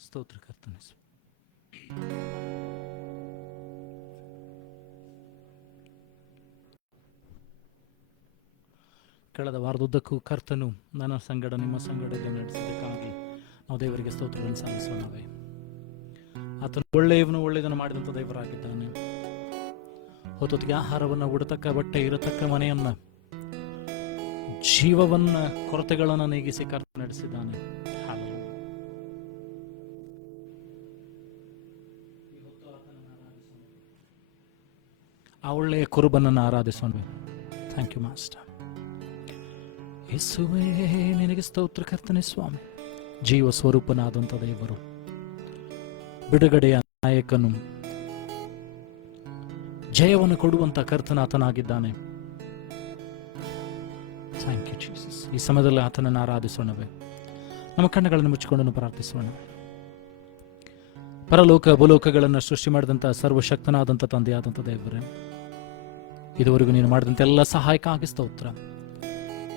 ಸ್ತೋತ್ರ ಕರ್ತನೆ. ಕಳೆದ ವಾರದುದ್ದಕ್ಕೂ ಕರ್ತನು ನನ್ನ ಸಂಗಡ ನಿಮ್ಮ ಸಂಗಡ ನಡೆಸಿದ್ದಕ್ಕಾಗಿ ನಾವು ದೇವರಿಗೆ ಸ್ತೋತ್ರಗಳನ್ನು ಸಲ್ಲಿಸೋಣವೇ. ಆತನು ಒಳ್ಳೆಯವನು, ಒಳ್ಳೆಯದನ್ನು ಮಾಡಿದಂಥ ದೇವರಾಗಿದ್ದಾನೆ. ಹೊತ್ತೊತ್ತಿಗೆ ಆಹಾರವನ್ನು, ಉಡತಕ್ಕ ಬಟ್ಟೆ, ಇರತಕ್ಕ ಮನೆಯನ್ನ, ಜೀವವನ್ನ, ಕೊರತೆಗಳನ್ನು ನೀಗಿಸಿ ಕರ್ತ ನಡೆಸಿದ್ದಾನೆ. ಆ ಒಳ್ಳೆಯ ಕುರುಬನನ್ನು ಆರಾಧಿಸೋಣ. Thank you master. ಯೇಸುವೇ ನಿನಗೆ ಸ್ತೋತ್ರ ಕರ್ತನೆ ಸ್ವಾಮಿ. ಜೀವ ಸ್ವರೂಪನಾದಂಥ ದೇವರು, ಬಿಡುಗಡೆಯ ನಾಯಕನು, ಜಯವನ್ನು ಕೊಡುವಂತ ಕರ್ತನಾತನಾಗಿದ್ದಾನೆ. Thank you Jesus. ಈ ಸಮಯದಲ್ಲಿ ಆತನನ್ನು ಆರಾಧಿಸೋಣವೇ. ನಮ್ಮ ಕಣ್ಣುಗಳನ್ನು ಮುಚ್ಚಿಕೊಂಡು ಪ್ರಾರ್ಥಿಸೋಣ. ಪರಲೋಕ ಭೂಲೋಕಗಳನ್ನು ಸೃಷ್ಟಿ ಮಾಡಿದಂಥ ಸರ್ವಶಕ್ತನಾದಂಥ ತಂದೆಯಾದಂಥ ದೇವರೇ, ಇದುವರೆಗೂ ನೀನು ಮಾಡಿದಂಥ ಎಲ್ಲ ಸಹಾಯಕ್ಕಾಗಿ ಸ್ತೋತ್ರ.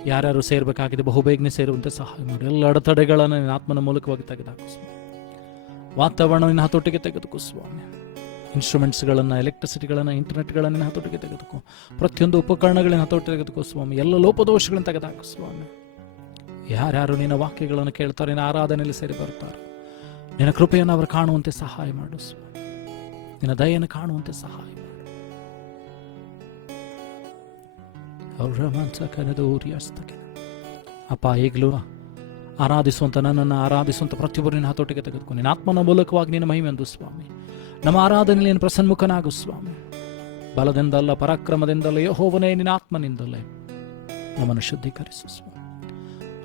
ಯಾರ್ಯಾರು ಸೇರ್ಬೇಕಾಗಿದೆ ಬಹುಬೇಗನೆ ಸೇರುವಂತೆ ಸಹಾಯ ಮಾಡಿ. ಎಲ್ಲ ಅಡೆತಡೆಗಳನ್ನು ನಿನ್ನ ಆತ್ಮನ ಮೂಲಕವಾಗಿ ತೆಗೆದುಹಾಕು ಸ್ವಾಮಿ. ವಾತಾವರಣ ನಿನ್ನ ಹತೋಟಿಗೆ ತೆಗೆದುಕೋ ಸ್ವಾಮಿ. ಇನ್ಸ್ಟ್ರೂಮೆಂಟ್ಸ್ಗಳನ್ನು, ಎಲೆಕ್ಟ್ರಿಸಿಟಿಗಳನ್ನು, ಇಂಟರ್ನೆಟ್ಗಳನ್ನು ನಿನ್ನ ಹತೋಟಿಗೆ ತೆಗೆದುಕೋ. ಪ್ರತಿಯೊಂದು ಉಪಕರಣಗಳನ್ನು ಹತೋಟಿ ತೆಗೆದುಕೋ ಸ್ವಾಮಿ. ಎಲ್ಲ ಲೋಪದೋಷಗಳನ್ನು ತೆಗೆದುಹಾಕು ಸ್ವಾಮಿ. ಯಾರ್ಯಾರು ನಿನ್ನ ವಾಕ್ಯಗಳನ್ನು ಕೇಳ್ತಾರೆ, ನಿನ್ನ ಆರಾಧನೆಯಲ್ಲಿ ಸೇರಿ ಬರ್ತಾರೆ, ನಿನ್ನ ಕೃಪೆಯನ್ನು ಅವರು ಕಾಣುವಂತೆ ಸಹಾಯ ಮಾಡು ಸ್ವಾಮಿ. ನಿನ್ನ ದಯೆಯನ್ನು ಕಾಣುವಂತೆ ಸಹಾಯ ಮಾಡು. ಅಪ್ಪ, ಈಗಲೂ ಆರಾಧಿಸುವಂತ ನನ್ನನ್ನು ಆರಾಧಿಸುವಂತ ಪ್ರತಿಯೊಬ್ಬರು ನಿನ್ನ ಹತೋಟಿಗೆ ತೆಗೆದುಕೊ. ನಿನ್ನ ಆತ್ಮನ ಮೂಲಕವಾಗಿ ನಿನ್ನ ಮಹಿಮೆಂದು ಸ್ವಾಮಿ. ನಮ್ಮ ಆರಾಧನೆಯಲ್ಲಿ ನೀನು ಪ್ರಸನ್ಮುಖನಾಗು ಸ್ವಾಮಿ. ಬಲದಿಂದಲ್ಲ, ಪರಾಕ್ರಮದಿಂದಲ್ಲ, ಯೆಹೋವನೇ ನಿನ್ನ ಆತ್ಮನಿಂದಲೇ ನಮ್ಮನ್ನು ಶುದ್ಧೀಕರಿಸು ಸ್ವಾಮಿ.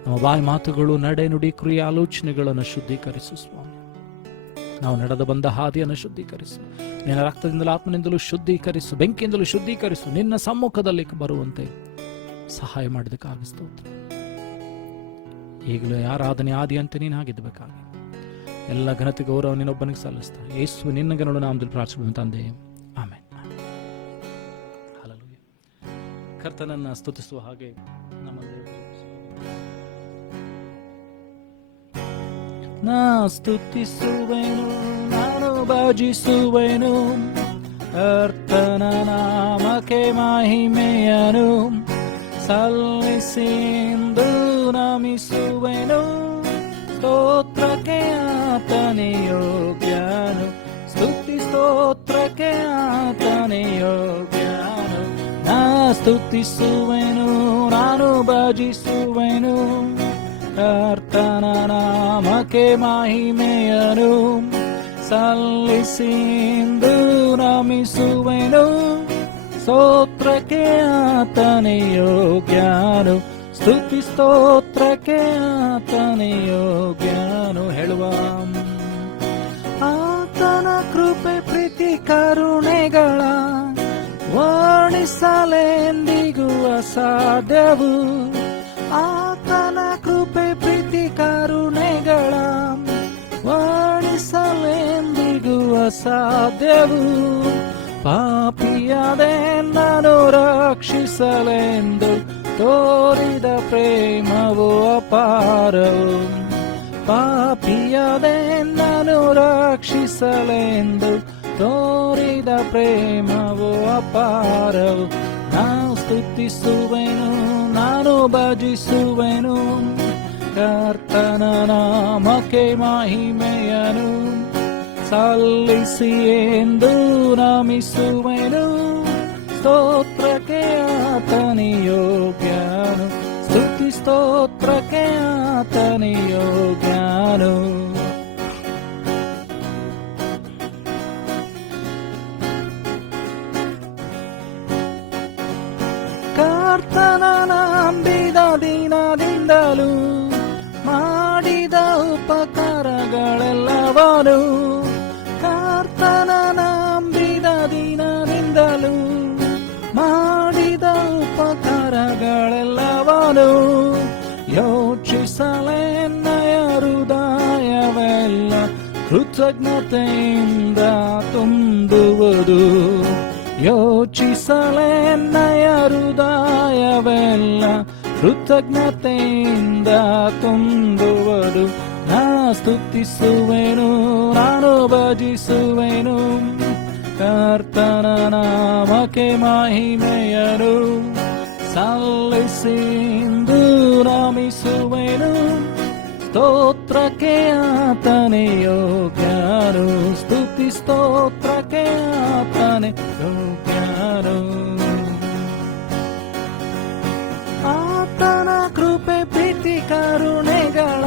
ನಮ್ಮ ಬಾಯಿ ಮಾತುಗಳು, ನಡೆ, ನುಡಿ, ಕ್ರಿಯೆ, ಆಲೋಚನೆಗಳನ್ನು ಶುದ್ಧೀಕರಿಸು ಸ್ವಾಮಿ. ನಾವು ನಡೆದು ಬಂದ ಹಾದಿಯನ್ನು ಶುದ್ಧೀಕರಿಸು. ನಿನ್ನ ರಕ್ತದಿಂದಲೂ ಆತ್ಮನಿಂದಲೂ ಶುದ್ಧೀಕರಿಸು, ಬೆಂಕಿಯಿಂದಲೂ ಶುದ್ಧೀಕರಿಸು. ನಿನ್ನ ಸಮ್ಮುಖದಲ್ಲಿ ಬರುವಂತೆ ಸಹಾಯ ಮಾಡಿದಕ್ಕಾಗಿ ಸ್ತೋತ್ರ. ಈಗಲೂ ಆರಾಧನೆ ಆದಿಯಂತೆ ನೀನು ಆಗಿದ್ದಬೇಕಾಗಿ ಎಲ್ಲ ಘನತೆ ಗೌರವ ನಿನ್ನೊಬ್ಬನಿಗೆ ಸಲ್ಲಿಸ್ತಾರೆ. ಯೇಸು ನಿನ್ನ ಗಣಗಳು ನಾಮದಲ್ಲಿ ಪ್ರಾರ್ಥಿಸುವ ತಂದೆ, ಆಮೆನ್. ಹಲ್ಲೆಲೂಯಾ. ಕರ್ತನನ್ನ ಸ್ತುತಿಸುವ ಹಾಗೆ ನಮ್ಮ ನಾ ಸ್ತುತಿಸುವೆನು, ನಾನು ಭಜಿಸುವೆನು, ಕರ್ತನ ನಾಮಕ್ಕೆ ಮಹಿಮೆಯನು ಸಲ್ಲಿಸಿಂದು ನಮಿಸುವೆನು. ಸ್ತೋತ್ರಕ್ಕೆ ಆತನೇ ಯೋಗ್ಯನು, ಸ್ತುತಿ ಸ್ತೋತ್ರಕ್ಕೆ ಆತನೇ ಯೋಗ್ಯನು. ನಾ ಸ್ತುತಿಸುವೆನು, ನಾನು ಭಜಿಸುವೆನು, ಕರ್ತನ ನಾಮಕ್ಕೆ ಮಹಿಮೆಯನು ಸಲ್ಲಿಸಿಂದು ನಮಿಸುವೆನು. ಸ್ತೋತ್ರಕ್ಕೆ ಆತನೇ ಯೋಗ್ಯನು, ಸ್ತುತಿ ಸ್ತೋತ್ರಕ್ಕೆ ಆತನೇ ಯೋಗ್ಯನು. ಹೇಳುವ ಆತನ ಕೃಪೆ ಪ್ರೀತಿ ಕರುಣೆಗಳ ವರ್ಣಿಸಲೆಂದಿಗೂ ಅಸಾಧ್ಯವು. ಆತನ ಕೃಪೆ ಪ್ರೀತಿ ಕರುಣೆಗಳ ವರ್ಣಿಸಲೆಂದಿಗೂ ಅಸಾಧ್ಯವು. ಪಾಪಿಯಾದೆ ನಾನು ರಕ್ಷಿಸಲೆಂದು ತೋರಿದ ಪ್ರೇಮವು ಅಪಾರವು. ಪಾಪಿಯಾದೆ ನಾನು ರಕ್ಷಿಸಲೆಂದು ತೋರಿದ ಪ್ರೇಮವು ಅಪಾರವು. ನಾನು ಸ್ತುತಿಸುವೆನು, ನಾನು ಭಜಿಸುವೆನು, ಕರ್ತನ ನಾಮಕ್ಕೆ ಮಹಿಮೆಯನು ಸಲ್ಲಿಸಿ ಎಂದು ನಮಿಸುವೆನು. ಸ್ತೋತ್ರಕ್ಕೆ ಆತನೇ ಯೋಗ್ಯನು, ಸ್ತುತಿ ಸ್ತೋತ್ರಕ್ಕೆ ಆತನೇ ಯೋಗ್ಯನು. ಕರ್ತನ ನಂಬಿದ ದಿನದಿಂದಲೂ ಮಾಡಿದ ಉಪಕಾರಗಳೆಲ್ಲವನು. ಕರ್ತನ ನಂಬಿದ ದಿನದಿಂದಲೂ ಮಾಡಿದ ಉಪಕಾರಗಳೆಲ್ಲವನು ಯೋಚಿಸಲೆನ್ನಯ ಹೃದಯವೇ ಕೃತಜ್ಞತೆಯಿಂದ ತುಂಬುವುದು. ಯೋಚಿಸಲೆನ್ನಯ ಹೃದಯವೆಲ್ಲ ಕೃತಜ್ಞತೆಯಿಂದ ತುಂಬುವುದು. ನಾ ಸ್ತುತಿಸುವೆನು, ನಾನು ಭಜಿಸುವೆನು, ಕರ್ತನ ನಾಮಕ್ಕೆ ಮಹಿಮೆಯನು ಸಲ್ಲಿಸಿಂದು ನಮಿಸುವೆನು. ಸ್ತೋತ್ರಕ್ಕೆ ಆತನೇ ಯೋಗ್ಯನು, ಸ್ತುತಿ ಸ್ತೋತ್ರಕ್ಕೆ ಆತನೇ ಯೋಗ್ಯನು. ಆತನ ಕೃಪೆ ಪ್ರೀತಿ ಕರುಣೆಗಳ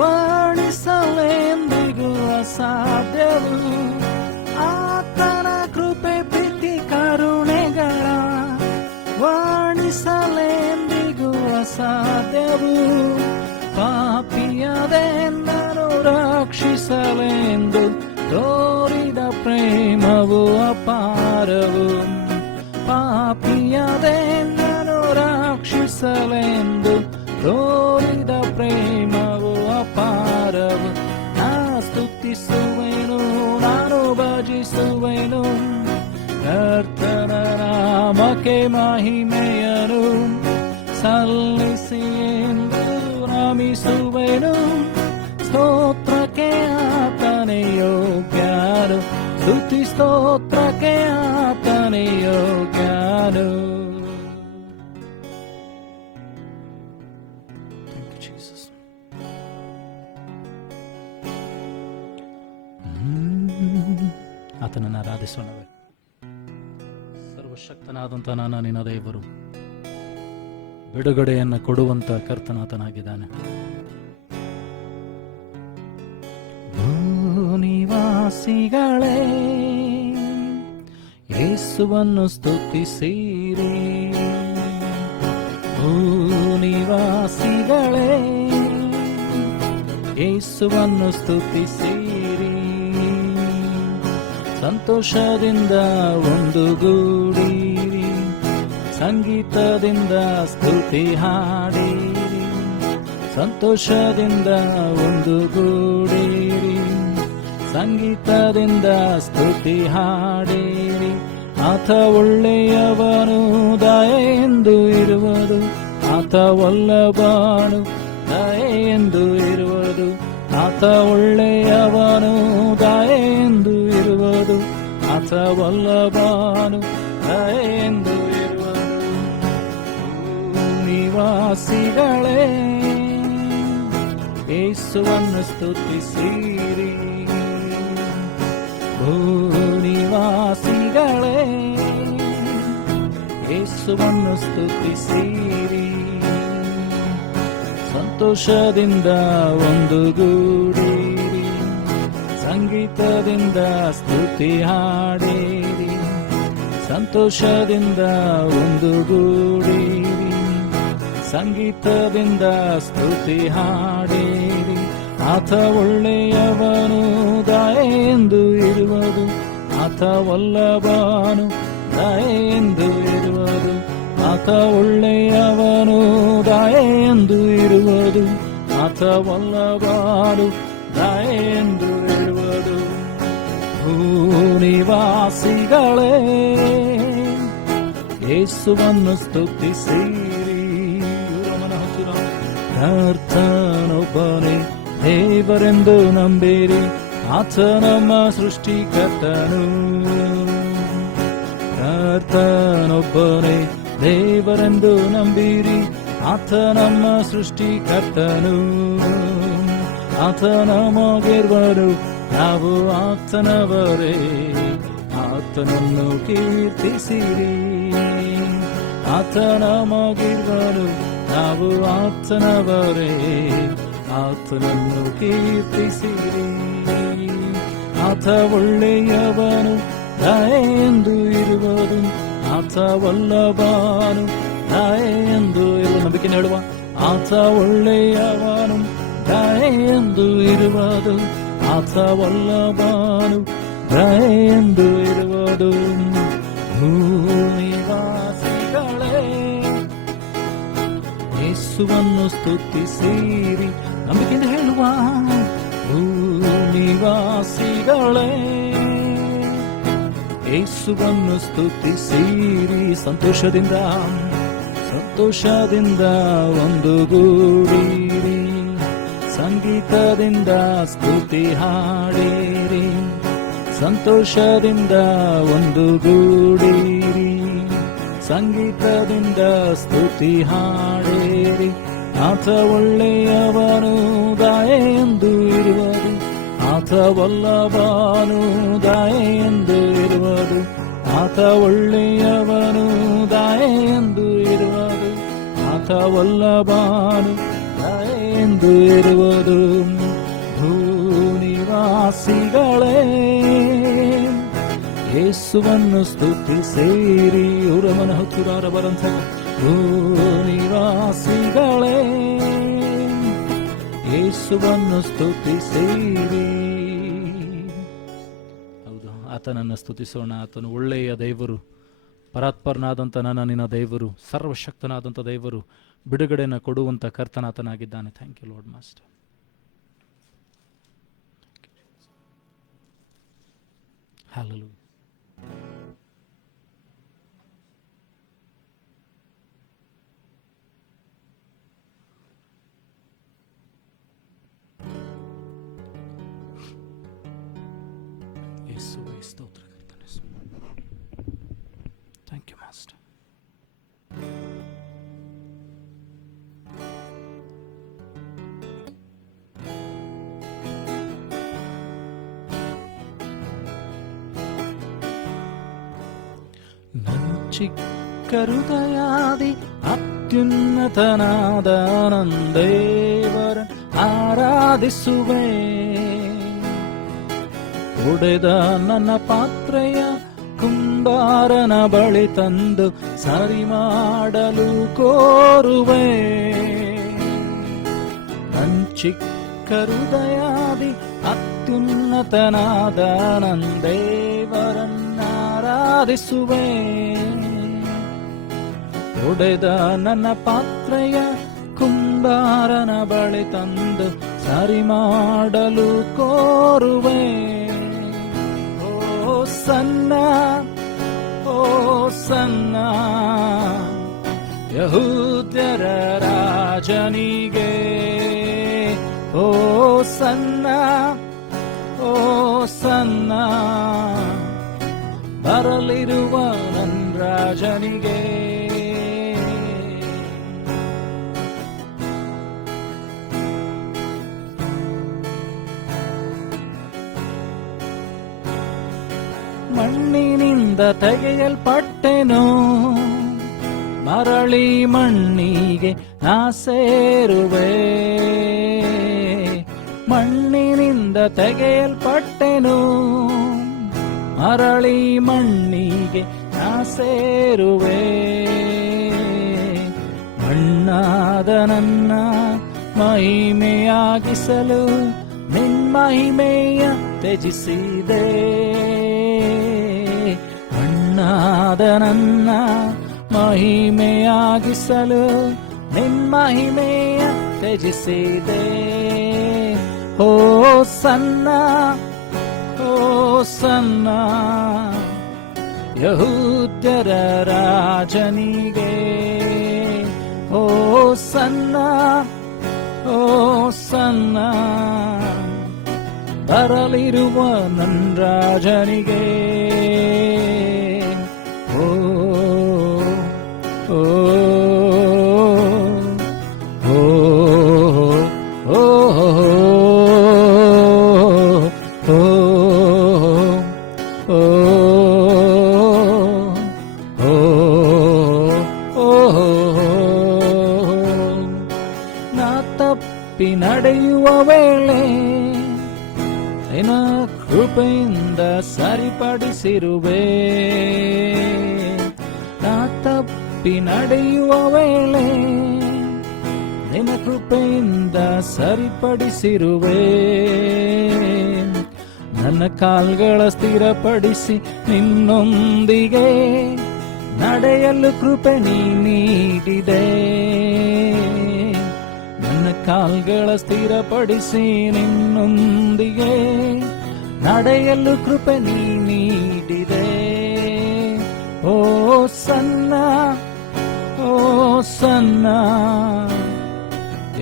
ವರ್ಣಿಸಲೆಂದಿಗೂ ಅಸಾಧ್ಯವು. ಆತನ ಕೃಪೆ ಪ್ರೀತಿ ಕರುಣೆಗಳ ವರ್ಣಿಸಲೆಂದಿಗೂ ಅಸಾಧ್ಯವು. ಪಾಪಿಯದೆಂದನು ರಕ್ಷಿಸಲೆಂದು ತೋರಿದ ಪ್ರೇಮವು ಅಪಾರವು. ಪಾಪಿಯದೆಂದನು ರಕ್ಷಿಸಲೆಂದು ತೋರಿದ ಪ್ರೇಮವು ಅಪಾರವು. ನಾ ಸ್ತುತಿಸುವೆನು, ನಾನು ಭಜಿಸುವೆನು, ಕರ್ತನ ನಾಮಕ್ಕೆ ಮಹಿಮೆಯನು ಸಲ್ಲಿಸಿ ಎಂದು ನಮಿಸುವೆನು. ಸ್ತೋತ್ರಕ್ಕೆ ಆತನೇ ಯೋಗ್ಯನು, ಸ್ತುತಿ ಸ್ತೋತ್ರಕ್ಕೆ ಆತನೇ ಯೋಗ್ಯನು. ಆತನನ್ನು ಆರಾಧಿಸೋಣವೇ. ಸರ್ವಶಕ್ತನಾದಂಥ ನಾನು ನಿನ್ನ ದೇವರು, ಬಿಡುಗಡೆಯನ್ನು ಕೊಡುವಂತ ಕರ್ತನಾತನಾಗಿದ್ದಾನೆ. ಭೂನಿವಾಸಿಗಳೇ ಯೇಸುವನ್ನು ಸ್ತುತಿಸಿರಿ. ಭೂನಿವಾಸಿಗಳೇ ಯೇಸುವನ್ನು ಸ್ತುತಿಸಿರಿ. ಸಂತೋಷದಿಂದ ಒಂದುಗೂಡಿರಿ, ಸಂಗೀತದಿಂದ ಸ್ತುತಿ ಹಾಡಿರಿ. ಸಂತೋಷದಿಂದ ಒಂದುಗೂಡಿರಿ, ಸಂಗೀತದಿಂದ ಸ್ತುತಿ ಹಾಡಿರಿ. ಆತ ಒಳ್ಳೆಯವನು, ದಯೆಂದು ಇರುವುದು, ಆತ ಒಲ್ಲಬಾನು, ದಯೆಂದು ಇರುವುದು. ಆತ ಒಳ್ಳೆಯವನು, ದಯೆಂದು ಇರುವುದು, ಆತ ಒಲ್ಲಬಾನು, ದಯೆಂದು ಇರುವುದು. ನಿವಾಸಿಗಳೇ ಯೇಸುವನ್ನು ಸ್ತುತಿಸಿರಿ. ಭೂನಿವಾಸಿಗಳೇ ಯೇಸುವನ್ನು ಸ್ತುತಿಸಿರಿ. ಸಂತೋಷದಿಂದ ಒಂದುಗೂಡಿರಿ, ಸಂಗೀತದಿಂದ ಸ್ತುತಿ ಹಾಡಿರಿ. ಸಂತೋಷದಿಂದ ಒಂದುಗೂಡಿರಿ, ಸಂಗೀತದಿಂದ ಸ್ತುತಿ ಹಾಡಿರಿ. ಆತ ಒಳ್ಳೆಯವನು, ದಯೆಂದು ಇರುವುದು, ಆತ ಒಲ್ಲಬಾನು, ದಯೆಂದು ಇರುವುದು. ಆತ ಒಳ್ಳೆಯವನು, ದಯೆಂದು ಇರುವುದು, ಆತ ಒಲ್ಲಬಾನು, ದಯೆಂದು ಇರುವುದು. ಭೂನಿವಾಸಿಗಳೇ ಯೇಸುವನ್ನು ಸ್ತುತಿಸಿರಿ. ಕರ್ತನೊಬ್ಬನೇ ದೇವರೆಂದು ನಂಬಿರಿ, ಆತ ನಮ್ಮ ಸೃಷ್ಟಿಕರ್ತನು. ಕರ್ತನೊಬ್ಬನೇ ದೇವರೆಂದು ನಂಬಿರಿ, ಆತ ನಮ್ಮ ಸೃಷ್ಟಿಕರ್ತನು. ಆತ ನಮಗಿರುವರು, ನಾವು ಆತನವರೇ, ಆತನನ್ನು ಕೀರ್ತಿಸಿರಿ. ಆತ ನಮಗಿರುವರು, ನಾವು ಆತನವರೇ, ಆತನನ್ನು ಕೀರ್ತಿಸಿರಿ. ಆತ ಒಳ್ಳೆಯವನು, ದಯೆಂದು ಇರುವುದು, ಆತ ಒಲ್ಲಬಾನು, ದಯೆಂದು ಇರುವ. ನಂಬಿಕೆ ಹೇಳುವ, ಆತ ಒಳ್ಳೆಯವನು, ದಯೆಂದು ಇರುವುದು, ಆತ ಒಲ್ಲಬಾನು, ದಯೆಂದು ಇರುವುದು. ಭೂನಿವಾಸಿಗಳೇ ಯೇಸುವನ್ನು ಸ್ತುತಿಸಿರಿ. ನಂಬಿಕೆಯಿಂದ ಹೇಳುವ, ಭೂನಿವಾಸಿಗಳೇ ನಿವಾಸಿಗಳೇ ಯೇಸುವನ್ನು ಸ್ತುತಿಸಿರಿ, ಸಂತೋಷದಿಂದ ಒಂದುಗೂಡಿರಿ, ಸಂಗೀತದಿಂದ ಸ್ತುತಿ ಹಾಡಿರಿ, ಸಂತೋಷದಿಂದ ಒಂದುಗೂಡಿರಿ, ಸಂಗೀತದಿಂದ ಸ್ತುತಿ ಹಾಡಿರಿ. ಆತ ಒಳ್ಳೆಯವನು ದಯೆ ಎಂದು ಇರುವುದು, ಆತ ವಲ್ಲಭನು ದಯೆ ಎಂದು ಇರುವುದು, ಆತ ಒಳ್ಳೆಯವನು ದಯೆ ಎಂದು ಇರುವುದು, ಆತ ವಲ್ಲಭನು ದಯೆ ಎಂದು ಇರುವುದು. ಭೂನಿವಾಸಿಗಳೇ ಯೇಸುವನ್ನು ಸ್ತುತಿಸಿರಿ, ಉರಮನ ಹುತ್ತುರಾರ ಬರಂತ ಭೂನಿವಾಸಿಗಳೇ ಯೇಸುವನ್ನು ಸ್ತುತಿಸಿರಿ. ಹೌದು, ಆತನನ್ನು ಸ್ತುತಿಸೋಣ. ಆತನು ಒಳ್ಳೆಯ ದೇವರು, ಪರಾತ್ಪರನಾದಂಥ ನಿನ್ನ ದೇವರು, ಸರ್ವಶಕ್ತನಾದಂಥ ದೇವರು, ಬಿಡುಗಡೆಯನ್ನು ಕೊಡುವಂಥ ಕರ್ತನಾತನಾಗಿದ್ದಾನೆ. Thank you lord master. Hallelujah. ಯೇಸುವೇ ಸ್ತೋತ್ರ ಕರ್ತನೇ. Thank you master. ಚಿಕ್ಕ ಹೃದಯಾದಿ ಅತ್ಯುನ್ನತನಾದ ನಂದೇವರ ಆರಾಧಿಸುವೆ, ಒಡೆದ ನನ್ನ ಪಾತ್ರೆಯ ಕುಂಬಾರನ ಬಳಿ ತಂದು ಸರಿ ಮಾಡಲು ಕೋರುವೆ. ಚಿಕ್ಕ ಹೃದಯಾದಿ ಅತ್ಯುನ್ನತನಾದ ನಂದೇವರನ್ನಾರಾಧಿಸುವೆ, ಒಡೆದ ನನ್ನ ಪಾತ್ರೆಯ ಕುಂಬಾರನ ಬಳಿ ತಂದು ಸರಿ ಮಾಡಲು ಕೋರುವೆ. ಓ ಸನ್ನ ಯಹೂದ್ಯರ ರಾಜನಿಗೆ, ಓ ಸನ್ನ ಬರಲಿರುವ ನನ್ನ ರಾಜನಿಗೆ. ಮಣ್ಣಿನಿಂದ ತೆಗೆಯಲ್ಪಟ್ಟೆನೋ, ಮರಳಿ ಮಣ್ಣಿಗೆ ನಾ ಸೇರುವೆ. ಮಣ್ಣಿನಿಂದ ತೆಗೆಯಲ್ಪಟ್ಟೆನೋ, ಮರಳಿ ಮಣ್ಣಿಗೆ ನಾ ಸೇರುವೆ. ಮಣ್ಣಾದ ನನ್ನ ಮಹಿಮೆಯಾಗಿಸಲು ನಿನ್ಮಹಿಮೆಯ ತ್ಯಜಿಸಿದೆ. ಮಣ್ಣಾದ ನನ್ನ ಮಹಿಮೆಯಾಗಿಸಲು ನಿನ್ಮಹಿಮೆಯ ತ್ಯಜಿಸಿದೆ. ಓ ಸನ್ನ ಯಹೂದ್ಯರ ರಾಜನಿಗೆ, ಓ ಸನ್ನ ಬರಲಿರುವ ನನ್ನ ರಾಜನಿಗೆ. ಓ ಓ ಓ ಓ ನಡೆಯುವ ವೇಳೆ ನಿನ್ನ ಕೃಪೆಯಿಂದ ಸರಿಪಡಿಸಿರುವೆ. ನಾ ತಪ್ಪಿ ನಡೆಯುವ ವೇಳೆ ನಿನ್ನ ಕೃಪೆಯಿಂದ ಸರಿಪಡಿಸಿರುವೆ. ನನ್ನ ಕಾಲ್ಗಳ ಸ್ಥಿರಪಡಿಸಿ ನಿನ್ನೊಂದಿಗೆ ನಡೆಯಲು ಕೃಪೆ ನೀ ನೀಡಿದೆ. ನನ್ನ ನನ್ನ ಕಾಲ್ಗಳ ಸ್ಥಿರಪಡಿಸಿ ನಿನ್ನೊಂದಿಗೆ ನಡೆಯಲು ಕೃಪೆ ನೀ ನೀಡಿದೆ. ಓ ಸನ್ನ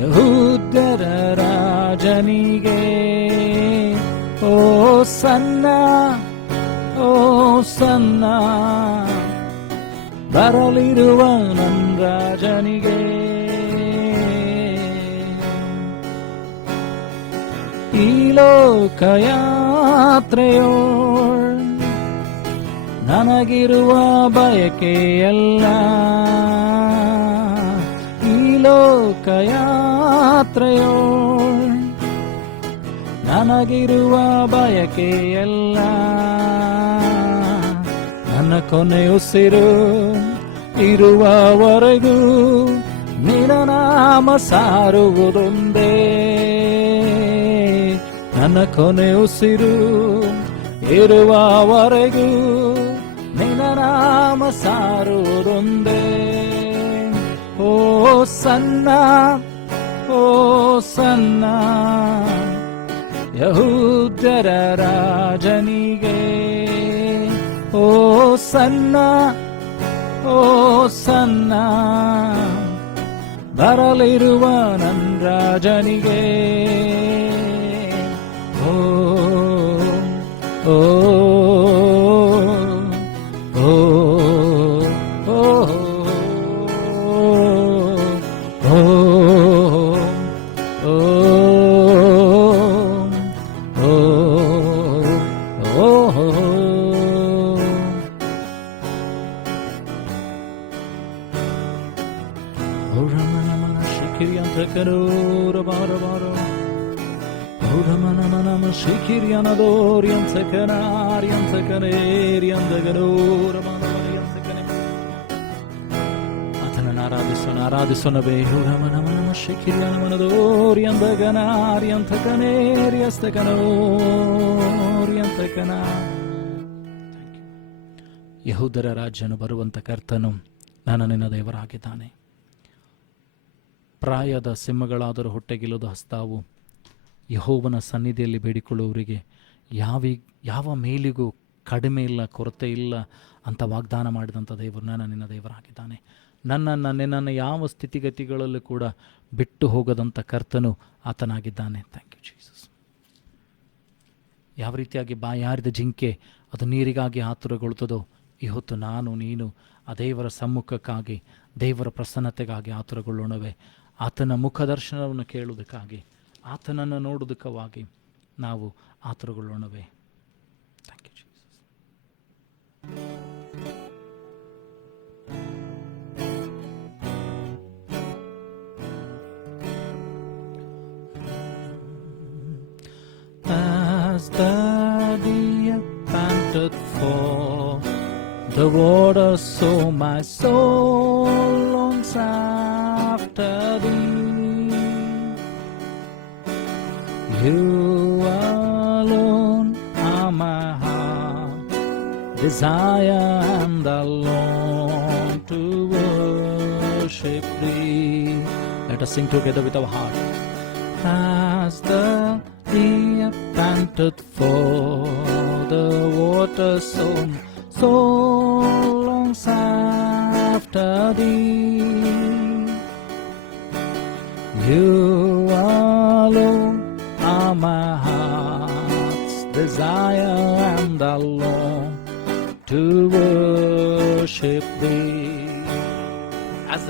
ಯಹೂದ್ಯರ ರಾಜನಿಗೆ. ಓ ಸನ್ನ ಬರಲಿರುವ ನನ್ನ ರಾಜನಿಗೆ. ಈ ಲೋಕಯಾತ್ರೆಯೋ ನನಗಿರುವ ಬಯಕೆಯಲ್ಲ. ಈ ಲೋಕಯಾತ್ರೆಯೋ ನನಗಿರುವ ಬಯಕೆಯಲ್ಲ. ನನ್ನ ಕೊನೆಯುಸಿರು ಇರುವವರೆಗೂ ನಿನ್ನ ನಾಮ ಸಾರುವುದೊಂದೇ. ನನ್ನ ಕೊನೆಯುಸಿರು ಇರುವವರೆಗೂ ನಿನ್ನ ನಾಮ ಸಾರುವುದೊಂದೇ. ಓ ಸನ್ನ ಯಹೂದ್ಯರ ರಾಜನಿಗೆ. ಓ ಸನ್ನ ಬರಲಿರುವ ನನ್ನ ರಾಜನಿಗೆ. ಓ ಓ ಓ ಆತನನ್ನು ಆರಾಧಿಸೋಣವೇ. ಯಹೂದರ ರಾಜನು ಬರುವಂತ ಕರ್ತನು ನಾನು ನಿನ್ನ ದೇವರಾಗಿದ್ದಾನೆ. ಪ್ರಾಯದ ಸಿಂಹಗಳಾದರೂ ಹೊಟ್ಟೆಗಿಲ್ಲದ ಹಸ್ತಾವು ಯೆಹೋವನ ಸನ್ನಿಧಿಯಲ್ಲಿ ಬೇಡಿಕೊಳ್ಳುವವರಿಗೆ ಯಾವ ಮೇಲಿಗೂ ಕಡಿಮೆ ಇಲ್ಲ, ಕೊರತೆ ಇಲ್ಲ ಅಂತ ವಾಗ್ದಾನ ಮಾಡಿದಂಥ ದೇವರು ನಾನು ನಿನ್ನ ದೇವರಾಗಿದ್ದಾನೆ. ನಿನ್ನನ್ನು ಯಾವ ಸ್ಥಿತಿಗತಿಗಳಲ್ಲೂ ಕೂಡ ಬಿಟ್ಟು ಹೋಗದಂಥ ಕರ್ತನು ಆತನಾಗಿದ್ದಾನೆ. Thank you Jesus. ಯಾವ ರೀತಿಯಾಗಿ ಬಾಯಾರಿದ ಜಿಂಕೆ ಅದು ನೀರಿಗಾಗಿ ಆತುರಗೊಳ್ತದೋ, ಇವತ್ತು ನಾನು ನೀನು ಆ ದೇವರ ಸಮ್ಮುಖಕ್ಕಾಗಿ, ದೇವರ ಪ್ರಸನ್ನತೆಗಾಗಿ ಆತುರಗೊಳ್ಳೋಣವೇ. ಆತನ ಮುಖದರ್ಶನವನ್ನು ಕೇಳುವುದಕ್ಕಾಗಿ, ಆತನನ್ನು ನೋಡುವುದಕ್ಕಾಗಿ ನಾವು ಆತುರಗೊಳ್ಳೋಣವೇ. Thank you Jesus. As the deer panted for the water, so my soul longs after thee. You alone are my heart desire, and I long to worship thee. Let us sing together with our heart. As the deer panted for the water, so longs after thee. You alone are my heart's desire, and I long to worship thee. As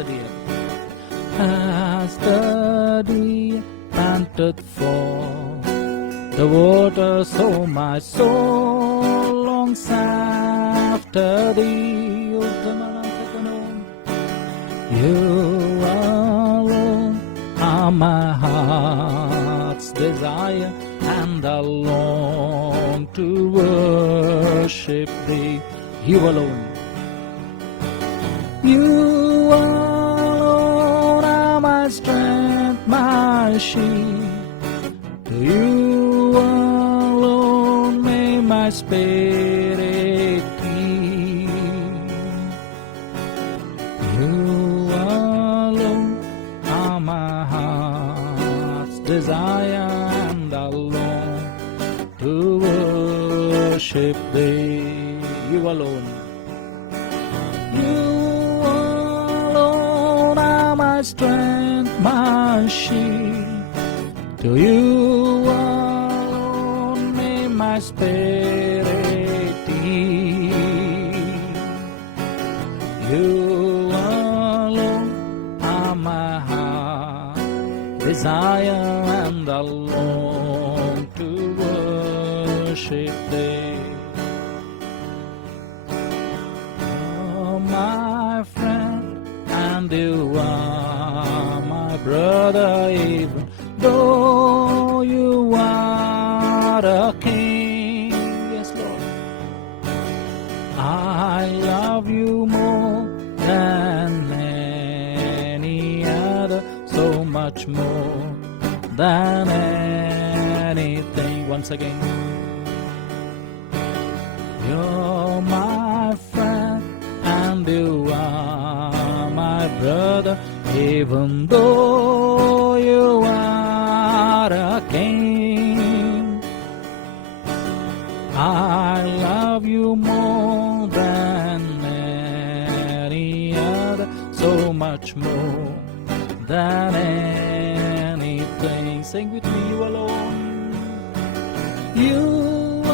the deer panted for the water, so my soul longs after thee. You alone are my heart's desire, and I long to worship thee. You alone. You alone are my strength, my shield. To you alone may my spirit keep. You alone are my heart desire and I long to worship thee. You alone. You alone are my strength, my shield. To you alone may my spirit yield. You alone are my heart desire, and I long to worship thee. Oh, my friend, and you are my brother, even though you are a king. Yes, Lord. I love you more than any other, so much more than anything. Once again, you're my friend and you are my brother, even though you are a king. I love you more than any other, so much more than anything. Sing with me, you alone. You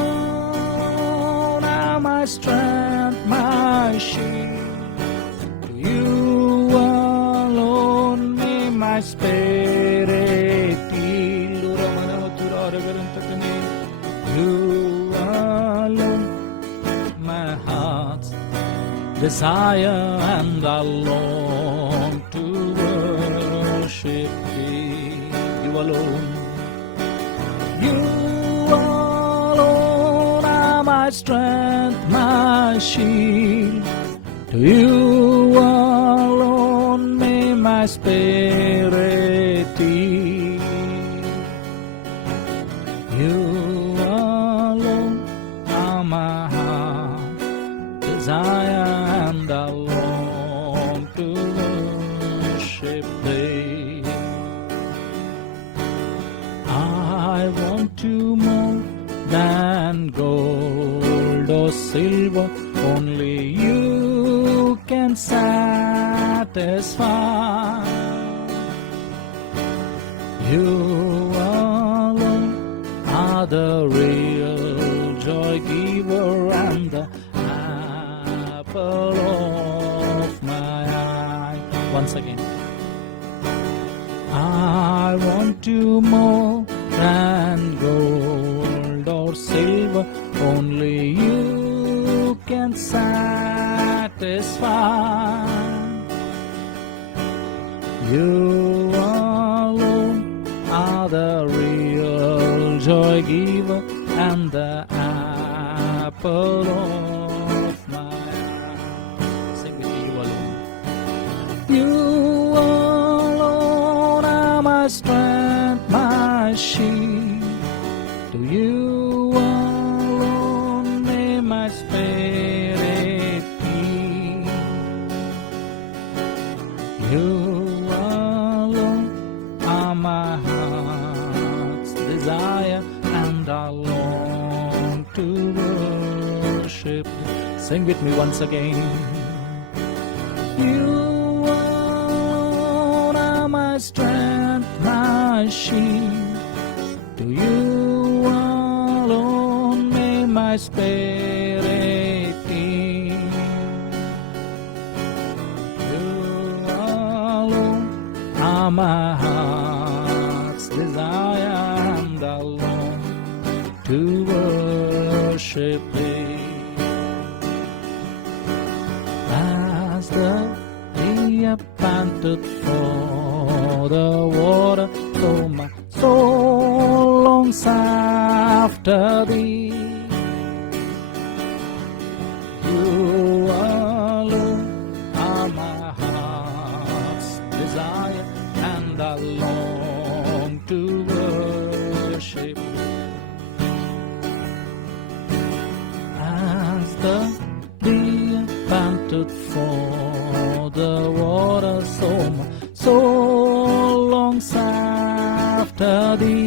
alone are my strength, my shield. You alone may my spirit yield. You alone my heart's desire, and I long to worship thee. You alone. You alone are my strength, my shield. To you alone may my spirit yield. You alone are my heart desire, and I long to worship thee. I want you more than gold or silver, only you can satisfy. You alone are the real joy giver and the apple of my eye. Once again, I want you more than gold or silver, only you can satisfy. You alone are the real joy giver and the apple of my eye. Sing with me, you alone. You alone are my strength, my shield. To you alone may my spirit yield. You alone are my heart's desire, and I long to worship. Sing with me once again. You alone are my strength, my shield. To you alone may my spirit yield. You alone are my heart's desire, and I long to worship thee. As the deer panted for the water, so my soul longs after thee. You alone are my heart's desire, and I long to worship. As the deer panted for the water, so my soul longs after study.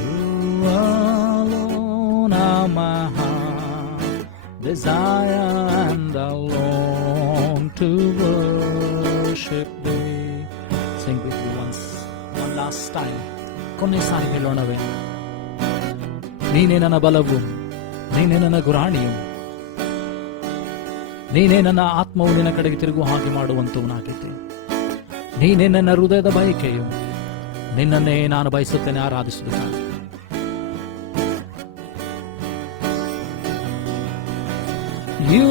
You alone are my heart desire, and I long to worship thee. Sing with me one last time. ಕೊನೆ ಸಾರಿ ಹೇಳೋಣವೇ. ನೀನೇ ನನ್ನ ಬಲವು, ನೀನೇ ನನ್ನ ಗುರಾಣಿಯು, ನೀನೇ ನನ್ನ ಆತ್ಮವು ನಿನ್ನ ಕಡೆಗೆ ತಿರುಗು ಹಾಗೆ ಮಾಡುವಂತವನಾಗಿದ್ದೆ. ನೀನೇ ನನ್ನ ಹೃದಯದ ಬಯಕೆಯು, ನಿನ್ನನ್ನೇ ನಾನು ಬಯಸುತ್ತೇನೆ ಆರಾಧಿಸುವುದಕ್ಕಾಗಿ. You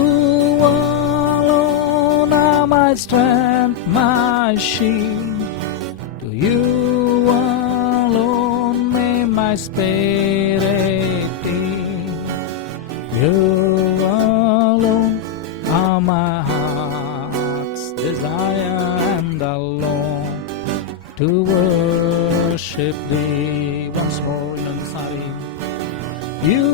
alone are my strength, my shield. To you alone may my spirit be. You alone are my heart's desire, and I long to worship thee. Once more in Ansari. You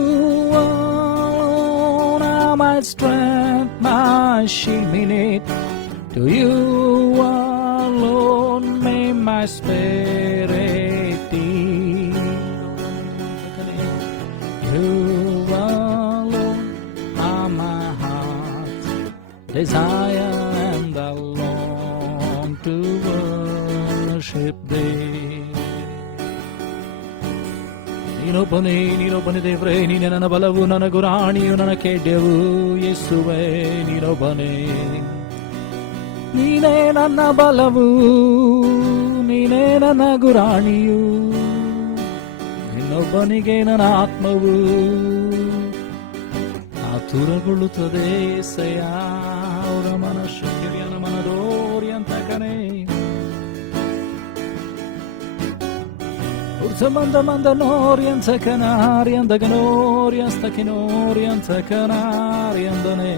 alone are my strength, my shield, mean it. To you alone may my spirit be. You alone are my heart's desire, and I long to worship thee. ನೀನೊಬ್ಬನೇ ದೇವ್ರೇ, ನೀನೇ ನನ್ನ ಬಲವು, ನನ್ನ ಗುರಾಣಿಯು, ನನ್ನ ಖೇಡ್ಯವು. ಯೇಸುವೇ ನೀನೊಬ್ಬನೇ, ನೀನೇ ನನ್ನ ಬಲವು, ನೀನೇ ನನ್ನ ಗುರಾಣಿಯು. ನಿನ್ನೊಬ್ಬನಿಗೆ ನನ್ನ ಆತ್ಮವು ಆತುರಗೊಳ್ಳುತ್ತದೆ. ಸಯ ಅವರ ಮನಶಕ್ತಿಯನ ಮನದೋರಿ ಅಂತ ಕಣೆ. ಮಂದ ನೋರಿ ಅಂತ ಕನಾರಿ ಅಂದಗ ನೋರಿ ಅಸ್ತಕಿ ನೋರಿ ಅಂತ ಕನಾರಿ ಅಂದನೆ.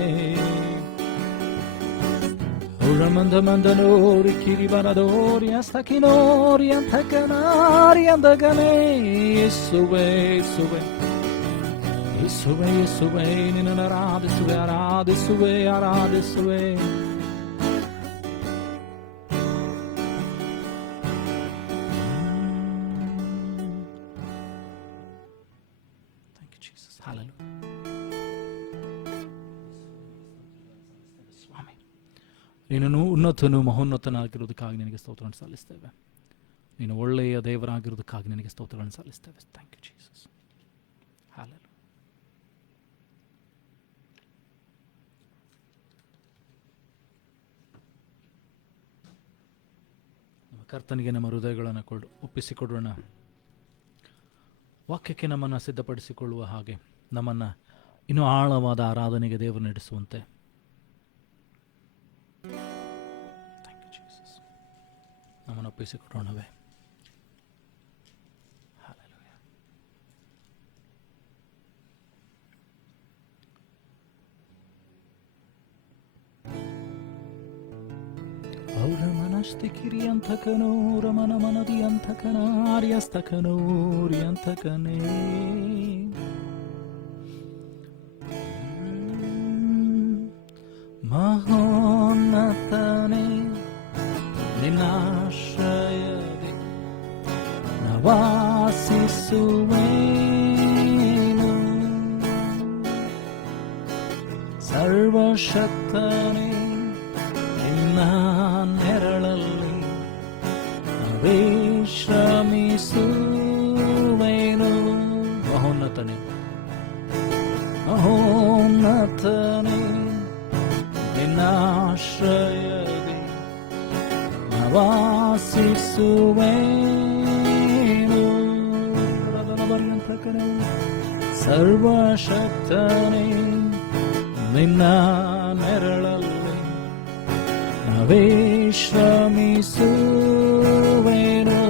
ಮಂದ ನೋರಿ ಕಿರಿ ಬರದೋರಿ ಅಸ್ತಕಿ ನೋರಿ ಅಂತ ಕನಾರಿ ಅಂದಗನೆ. ಯೇಸುವೇ ಯೇಸುವೇ ಯೇಸುವೇ ಯೇಸುವೇ ನಿನ್ನನ್ನು ಆರಾಧಿಸುವೆ ಆರಾಧಿಸುವೆ ಆರಾಧಿಸುವೆ. ನೀನು ಉನ್ನತನು ಮಹೋನ್ನತನಾಗಿರುವುದಕ್ಕಾಗಿ ನಿನಗೆ ಸ್ತೋತ್ರವನ್ನು ಸಲ್ಲಿಸ್ತೇವೆ. ನೀನು ಒಳ್ಳೆಯ ದೇವರಾಗಿರುವುದಕ್ಕಾಗಿ ನಿನಗೆ ಸ್ತೋತ್ರಗಳನ್ನು ಸಲ್ಲಿಸ್ತೇವೆ. Thank you Jesus. ಹಲ್ಲೆಲೂಯಾ. ನಮ್ಮ ಕರ್ತನಿಗೆ ನಮ್ಮ ಹೃದಯಗಳನ್ನು ಒಪ್ಪಿಸಿಕೊಡೋಣ. ವಾಕ್ಯಕ್ಕೆ ನಮ್ಮನ್ನು ಸಿದ್ಧಪಡಿಸಿಕೊಳ್ಳುವ ಹಾಗೆ ನಮ್ಮನ್ನು ಇನ್ನೂ ಆಳವಾದ ಆರಾಧನೆಗೆ ದೇವರು ನಡೆಸುವಂತೆ ನಮ್ಮನ್ನು ಒಪ್ಪಿಸಿಕೊಡೋಣವೇ. ಔರಮನಸ್ತಿಕಿರಿ ಅಂತಕನೋ ರಮನ ಮನದಿ ಅಂತಕನಾರ್ಯಸ್ತಕನೋರಿ ಅಂತಕನೇ. ಮಹೋನ್ನತನೇ ನಿನ್ನಾಶ್ರಯದಿ ನವಾಸಿಸುವೇನು. ಸರ್ವಶಕ್ತನೇ ನಿನ್ನ ನೆರಳಲ್ಲಿ ವಿಶ್ರಮಿಸುವೇನು. ಮಹೋನ್ನತನೇ ಮಹೋನ್ನತನೇ ನಿನ್ನಾಶ್ರಯದಿ ವಾಸಿಸುವೇನು. ಸರ್ವಶಕ್ತನೇ ನಿನ್ನ ನೆರಳಲ್ಲಿ ವಿಶ್ರಮಿಸುವೇನು.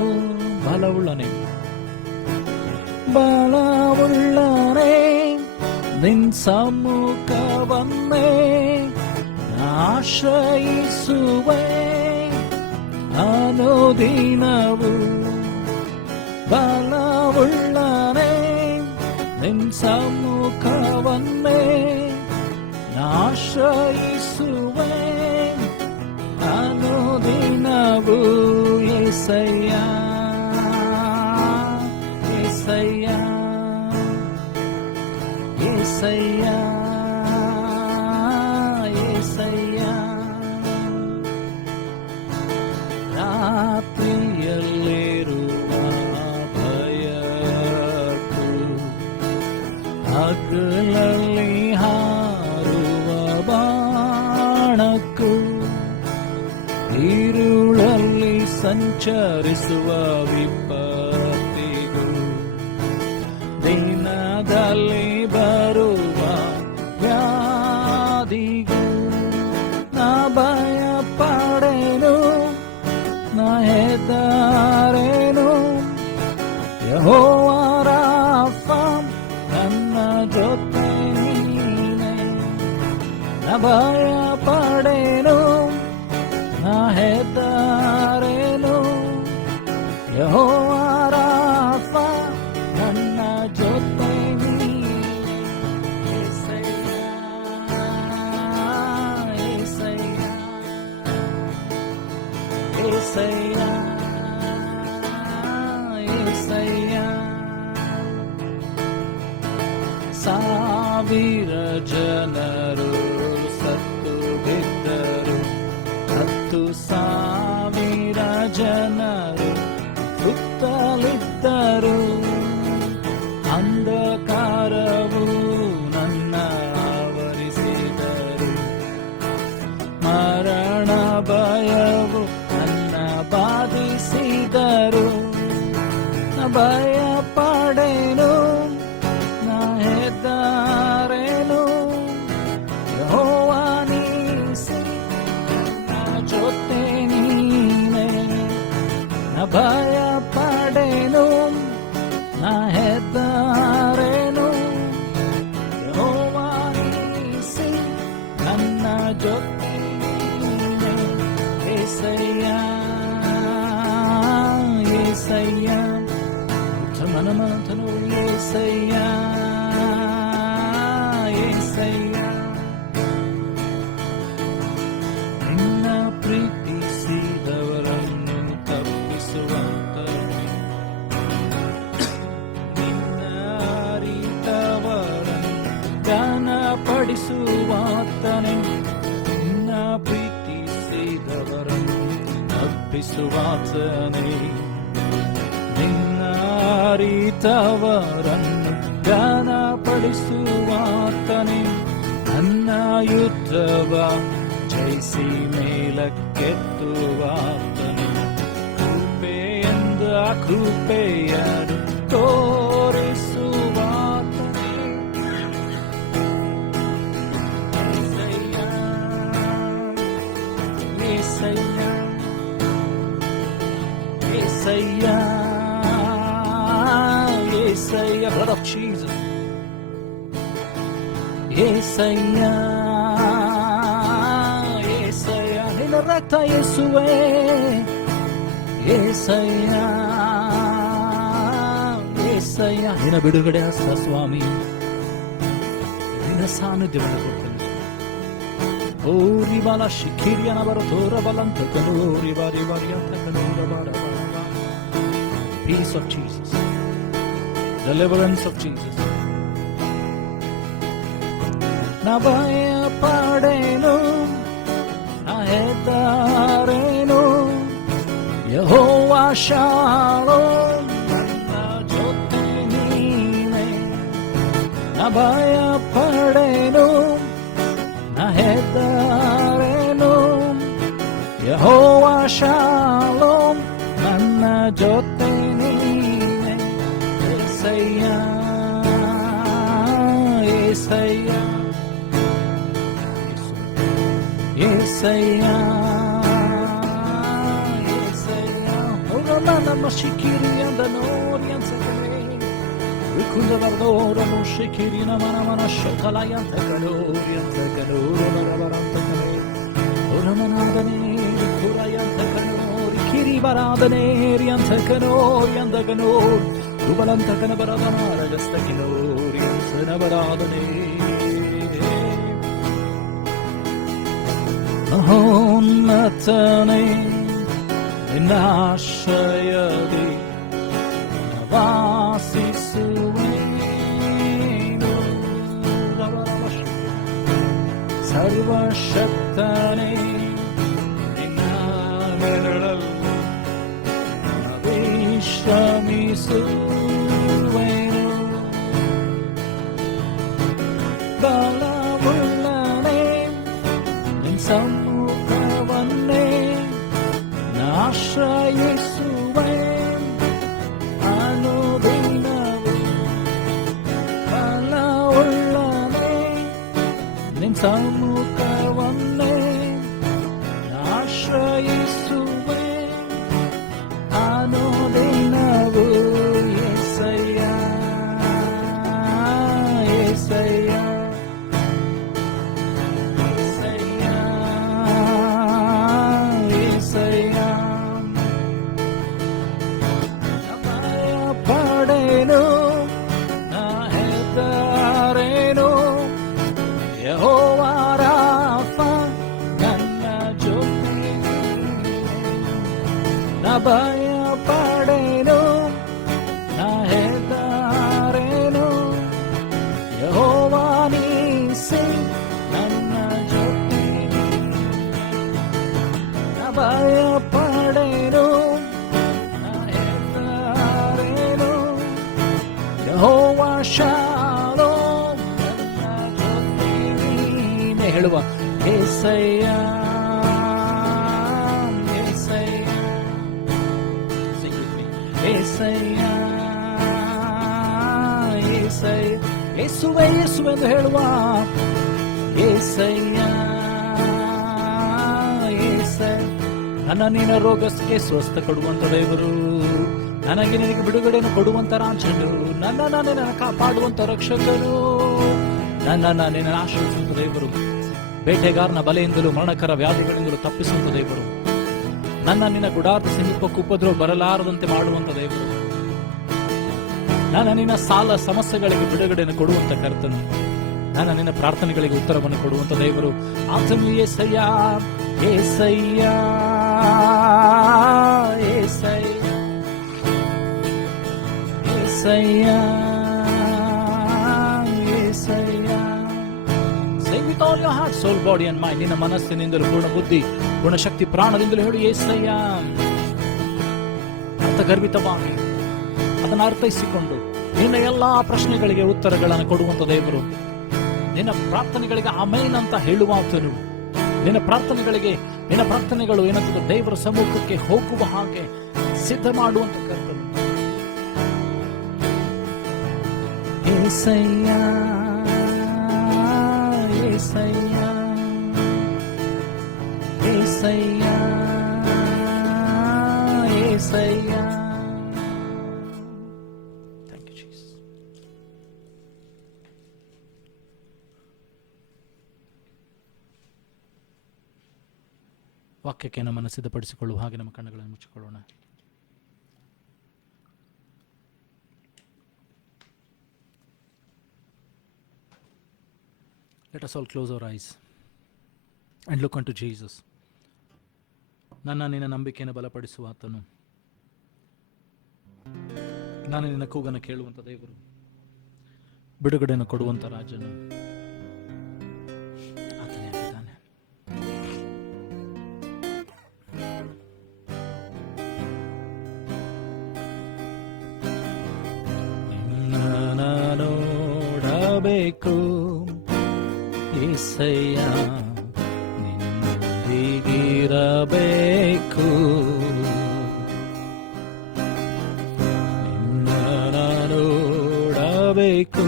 ಬಲವುಳ್ಳನೆ ಬಲವುಳ್ಳನೆ ನಿನ್ ಸಮ್ಮುಖವನ್ನೇ ಆಶ್ರಯಿಸುವೆ ಅನುದಿನವು. ಬಲವುಳ್ಳನೆ ನಿನ್ ಸಮ್ಮುಖವನ್ನೇ ಆಶ್ರಯಿಸುವೆ ಅನುದಿನವು. ಏಸಯ್ಯ ಏಸಯ್ಯ ಏಸಯ್ಯ ಏಸಯ್ಯ ರಾತ್ರಿಯಲ್ಲಿರುವ ಭಯಕ್ಕೂ ಹಗಲಲ್ಲಿ ಹಾರುವ ಬಾಣಕ್ಕೂ ഇരുളಲ್ಲಿ ಸಂಚರಿಸುವ ವಿಪತ್ತಿಗೂ ದಿನದಲ್ಲಿ ಬರುವ ವ್ಯಾಧಿಗೂ ನಾ ಭಯ ಪಡೆನು, ನಾ ಹೆದರೇನು. ಯೆಹೋವ ರಾಫ ನನ್ನ ಜೊತೆ ನೀನೇ. ನಾ ಭಯ ಪಡೆನು, ನಾ ಹೆದರೇನು. ಯೆಹೋವ ರಾಫ ನನ್ನ ಜೊತೆ ನೀನೇ. ಏಸಯ್ಯ ಏಸಯ್ಯ ಏಸಯ್ಯ ಏಸಯ್ಯ. ಸಾವಿರ ಜನರು ಸತ್ತು ಬಿದ್ದರು, 10,000 ಜನರು ಸುತ್ತಲಿದ್ದರು. ಅಂಧಕಾರವು ನನ್ನ ಆವರಿಸಿದರು, ಮರಣ ಭಯವು ನನ್ನ ಬಾಧಿಸಿದರು. ನ ಭಯ ಪಡೆನು, ನ ಹೆದರೇನು. ಯೆಹೋವ ನೀಸಿ ಜೊತೆ ನೀನೇ. ನ ಭಯ ಪಡೆನು, ನ ಹೆದರೇನು. ಯೆಹೋವ ನೀಸಿ ನನ್ನ ಜೊತೆ ನೀನೇ. ಏಸಯ್ಯ ಏಸಯ್ಯ ಮನಮನತನು. ಏಸಯ್ಯ ಏಸಯ್ಯ ನಿನ್ನ ಪ್ರೀತಿಸಿದವರನ್ನು ತಪ್ಪಿಸುವಂತನು, ನಿನ್ನ ಅರಿತವರನ್ನು ಘನಪಡಿಸುವಾತನೇ. ನಿನ್ನ ಪ್ರೀತಿಸಿದವರನ್ನು ತಪ್ಪಿಸುವಾತನೇ, ನಿನ್ನ ಅರಿತವರನ್ನು ಘನಪಡಿಸುವಾತನೇ. ನನ್ನ ಯುದ್ಧವ ಜಯಿಸಿ ಮೇಲಕ್ಕೆತ್ತುವಾತನೇ. ಕೃಪೆಯಿಂದ ಕೃಪೆಯನ್ನು ತೋರಿಸುವಾತನೇ. ಏಸಯ್ಯ ಏಸಯ್ಯ ಏಸಯ್ಯ. Blood of Jesus. ಏಸಯ್ಯ ಏಸಯ್ಯ ನಿನ್ನ ರಕ್ತ ಯೇಸುವೇ. ಏಸಯ್ಯ ಏಸಯ್ಯ ನಿನ್ನ ಬಿಡುಗಡೆ ಹಸ್ತ ಸ್ವಾಮಿ, ನಿನ್ನ ಸಾನ್ನಿಧ್ಯವನ್ನು ಕೊಡ್ತೇನೆ. ಓರಿ ಬಾಲ ಶಿಖಿರಿಯನ ಬರ ತೋರ ಬಲಂತ ಕನೋರಿ ಬಾರಿ ಬಾರಿ ಅಂತ ಕನೋರ ಬಾರ. Peace of Jesus, deliverance of Jesus. ನ ಭಯ ಪಡೆನು, ನ ಹೆದರೇನು. ಯೆಹೋವ ಶಾಲೋಮ್ ನನ್ನ ಜೊತೆ ನೀನೇ. ನ ಭಯ ಪಡೆನು, ನ ಹೆದರೇನು. ಯೆಹೋವ ಶಾಲೋಮ್ ನನ್ನ ಜೊತೆ ನೀನೇ. ಏಸಯ್ಯ ಏಸಯ್ಯ ಏಸಯ್ಯ ಏಸಯ್ಯ. ನಮ್ಮ ಶಿಖಿರಿ ಅಂದ ನೋಡಿ ಅನ್ಸಕಲೇ. ವಿಕುಂದವರ್ದೋರ ಶಿಖಿರಿನ ಮನ ಮನ ಶಕಲಯ ಅಂತ ಕಡೋರಿ ಅಂತ ಕಡೋರ ಬರಬರಂತ ಕಲೆ. ಹೊರಮನಾದನೇ ಕುರಯ ಅಂತ ಕಣೋರಿ ಕಿರಿ ಬರಾದನೇರಿ ಅಂತ ಕನೋರಿ ಅಂದ ಕನೋರಿ. ದುಬಲಂತ ಕನ ಬರದನ ರಗಸ್ತ ಕಿನೋರಿ ಅನ್ಸನ ಬರಾದನೇ. ಮಹೋನ್ನತನೇ ನಿನ್ನ ಆಶ್ರಯದಿ ವಾಸಿಸುವೆನು. ಸರ್ವಶಕ್ತನೇ ನಿನ್ನ ನೆರಳಲ್ಲಿ ವಿಶ್ರಮಿಸುವೆನು. ಬಲವುಳ್ಳನೇ ನಿನ್ನ ಸಮ್ಮುಖವನ್ನೇ ಆಶ್ರಯಿಸುವೆ ಅನುದಿನವೂ. ಬಲವುಳ್ಳನೇ ನಿನ್ನ ಸಮ್ಮುಖವನ್ನೇ ಆಶ್ರಯಿಸುವೆ ಅನುದಿನವೂ. యేసయ్య యేసయ్య యేసయ్య భయపడెను నా ಹೆದರೆನು. ಯೆಹೋವಾ ರಾಫಾ ನನ್ನ ಜೊತೆ. ನಾ ಭಯಪಡೆನು ನಾ ಹೆದರೆನು. ಯೆಹೋವಾ ನೀಸಿ ನನ್ನ ಜೊತೆ. ನಾ ಭಯಪಡೆನು ನಾ ಹೆದರೆನು. ಯೆಹೋವಾ ಶಾಲೋಮ್ ನನ್ನ ಜೊತೆ. ನೀನೇ ಹೇಳುವ యేసయ్య యేసయ్య యేసయ్ಯ యేసయ్ಯ. ಯೇಸುವೆ ಯೇಸುವೆ ಎಂದು ಹೇಳುವ యేసయ్య యేಸಯ್ಯ. ನನ್ನ ನಿನ್ನ ರೋಗಕ್ಕೆ ಸ್ವಸ್ಥ ಕೊಡುವಂತ ದೇವರು, ನನಗೆ ನಿನಗೆ ಬಿಡುಗಡೆಯನ್ನು ಕೊಡುವಂತ ರಾಜನು, ನನ್ನನ್ನು ನಿನ್ನ ಕಾಪಾಡುವಂತ ರಕ್ಷಕನು, ನನ್ನನ್ನು ನಿನ್ನ ಆಶ್ರಯಿಸುವಂತ ದೇವರು, ಬೇಟೆಗಾರನ ಬಲೆಯಿಂದಲೂ ಮರಣಕರ ವ್ಯಾಧಿಗಳಿಂದಲೂ ತಪ್ಪಿಸುವಂತ ದೇವರು, ನನ್ನ ನಿನ್ನ ಗುಡಾರದ ಸಮೀಪಕ್ಕೆ ಉಪದ್ರವ ಬರಲಾರದಂತೆ ಮಾಡುವಂತ ದೇವರು, ನನ್ನ ನಿನ್ನ ಸಾಲ ಸಮಸ್ಯೆಗಳಿಗೆ ಬಿಡುಗಡೆಯನ್ನು ಕೊಡುವಂತ ಕರ್ತನು, ನನ್ನ ನಿನ್ನ ಪ್ರಾರ್ಥನೆಗಳಿಗೆ ಉತ್ತರವನ್ನು ಕೊಡುವಂತ ದೇವರು ಆತನು యేసయ్య యేసయ్య యేసయ్య యేసయ్య యేసయ్య. Sing with all your heart, soul, body and mind. ನಿನ್ನ ಮನಸ್ಸಿನಿಂದಲೂ ಪೂರ್ಣ ಬುದ್ಧಿ ಪೂರ್ಣ ಶಕ್ತಿ ಪ್ರಾಣದಿಂದಲೂ ಹೇಳು యేసయ్య. ಅರ್ಥಗರ್ಭಿತವಾಗಿ ಅದನ್ನು ಅರ್ಥೈಸಿಕೊಂಡು ನಿನ್ನ ಎಲ್ಲಾ ಪ್ರಶ್ನೆಗಳಿಗೆ ಉತ್ತರಗಳನ್ನು ಕೊಡುವಂತ ದೇವರು, ನಿನ್ನ ಪ್ರಾರ್ಥನೆಗಳಿಗೆ ಆಮೇನ್ ಅಂತ ಹೇಳುವಾತನು, ನಿನ್ನ ಪ್ರಾರ್ಥನೆಗಳು ಏನಂತ ದೇವರ ಸಮ್ಮುಖಕ್ಕೆ ಹೋಗುವ ಹಾಗೆ ಸಿದ್ಧ ಮಾಡುವಂತ ಕರ್ತನು. యేసయ్య యేసయ్య యేసయ్య యేసయ్య. Thank you, Jesus. ವಾಕ್ಯಕ್ಕೆ ನಮ್ಮನ್ನು ಸಿದ್ಧಪಡಿಸಿಕೊಳ್ಳುವ ಹಾಗೆ ನಮ್ಮ ಕಣ್ಣುಗಳನ್ನು ಮುಚ್ಚಿಕೊಳ್ಳೋಣ. Let us all close our eyes and look unto Jesus. ನನ್ನ ನಿನ್ನ ನಂಬಿಕೆಯನ್ನು ಬಲಪಡಿಸುವ ಆತನು, ನಾನು ನಿನ್ನ ಕೂಗನ್ನು ಕೇಳುವಂತ ದೇವರು, ಬಿಡುಗಡೆಯನ್ನು ಕೊಡುವಂತ ರಾಜನು ಆತನೇ ಆಗಿದ್ದಾನೆ. ನಿನ್ನ ನೋಡಬೇಕು యేసయ్య, ನಿನ್ನೊಂದಿಗಿರಬೇಕು, ನಿನ್ನ ನೋಡಬೇಕು,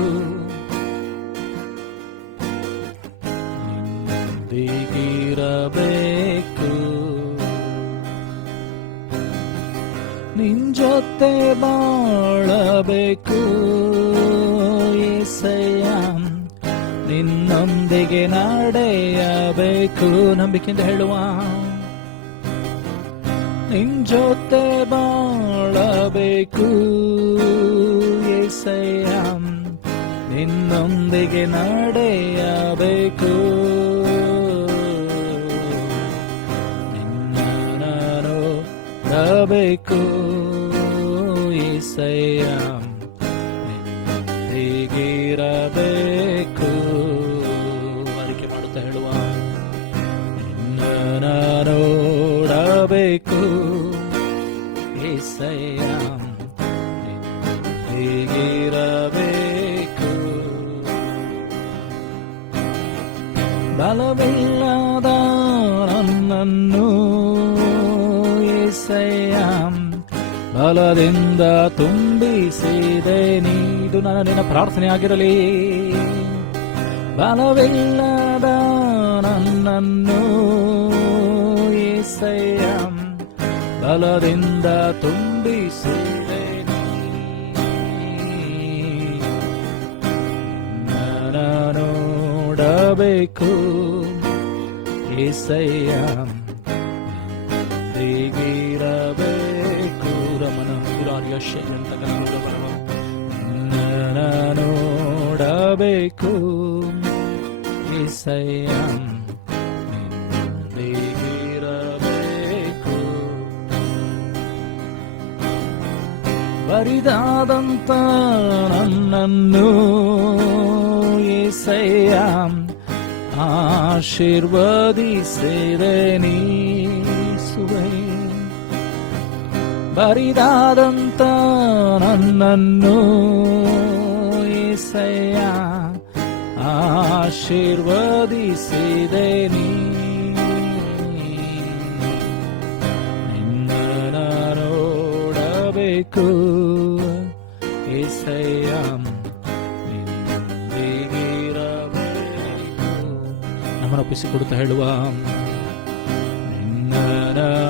ನಿನ್ನೊಂದಿಗಿರಬೇಕು, ನಿನ್ ಜೊತೆ ಬಾಳಬೇಕು యేసయ్య, ನಿನ್ನೊಂದಿಗೆ ನಡೆಯಬೇಕು. ನಂಬಿಕೆಯಿಂದ ಹೇಳುವ, ನಿನ್ ಜೊತೆ ಬಾಳಬೇಕು యేసయ్య, ನಿನ್ನೊಂದಿಗೆ ನಡೆಯಬೇಕು. ನಿನ್ನ ಹೀಗಿರಬೇಕು ಏಸಯ್ಯ, ಹೀಗಿರಬೇಕು. ಅರಿಕೆ ಮಾಡುತ್ತಾ ಹೇಳುವ, ನಿನ್ನ ನೋಡಬೇಕು ಏಸಯ್ಯ, ಹೀಗಿರಬೇಕು. ಬಲವಿಲ್ಲದ ನನ್ನನ್ನು ಏಸಯ್ಯ ಬಲದಿಂದ ತುಂಬಿಸಿದೆ ನೀದು. ನನ್ನ ನಿನ್ನ ಪ್ರಾರ್ಥನೆ ಆಗಿರಲಿ. ಬಲವಿಲ್ಲದ ನನ್ನನ್ನು ಏಸಯ್ಯ ಬಲದಿಂದ ತುಂಬಿಸಿದೆ ನನ್ನ ನೋಡಬೇಕು ಏಸಯ್ಯ, ಹೀಗಿರಬೇಕು. ರಮಣ ಪುರಾರ್ಯಶಂತ ನನ್ನ ನೋಡಬೇಕು ಏಸಯ್ಯ, ಹೀಗಿರಬೇಕು. ಬರಿದಾದಂತ ನನ್ನನ್ನು ಏಸಯ್ಯ ಆಶೀರ್ವದಿಸಿದೆ ನೀಸುವೆ. ಬರಿದಾದಂತ ನನ್ನನ್ನು ಏಸಯ್ಯ ಆಶೀರ್ವದಿಸಿದೆ ನೀ. ನಿನ್ನ ನೋಡಬೇಕು ಏಸಯ್ಯ, ನಮ್ಮನ್ನೊಪ್ಪಿಸಿಕೊಡುತ್ತಾ ಹೇಳುವ, ನಿನ್ನ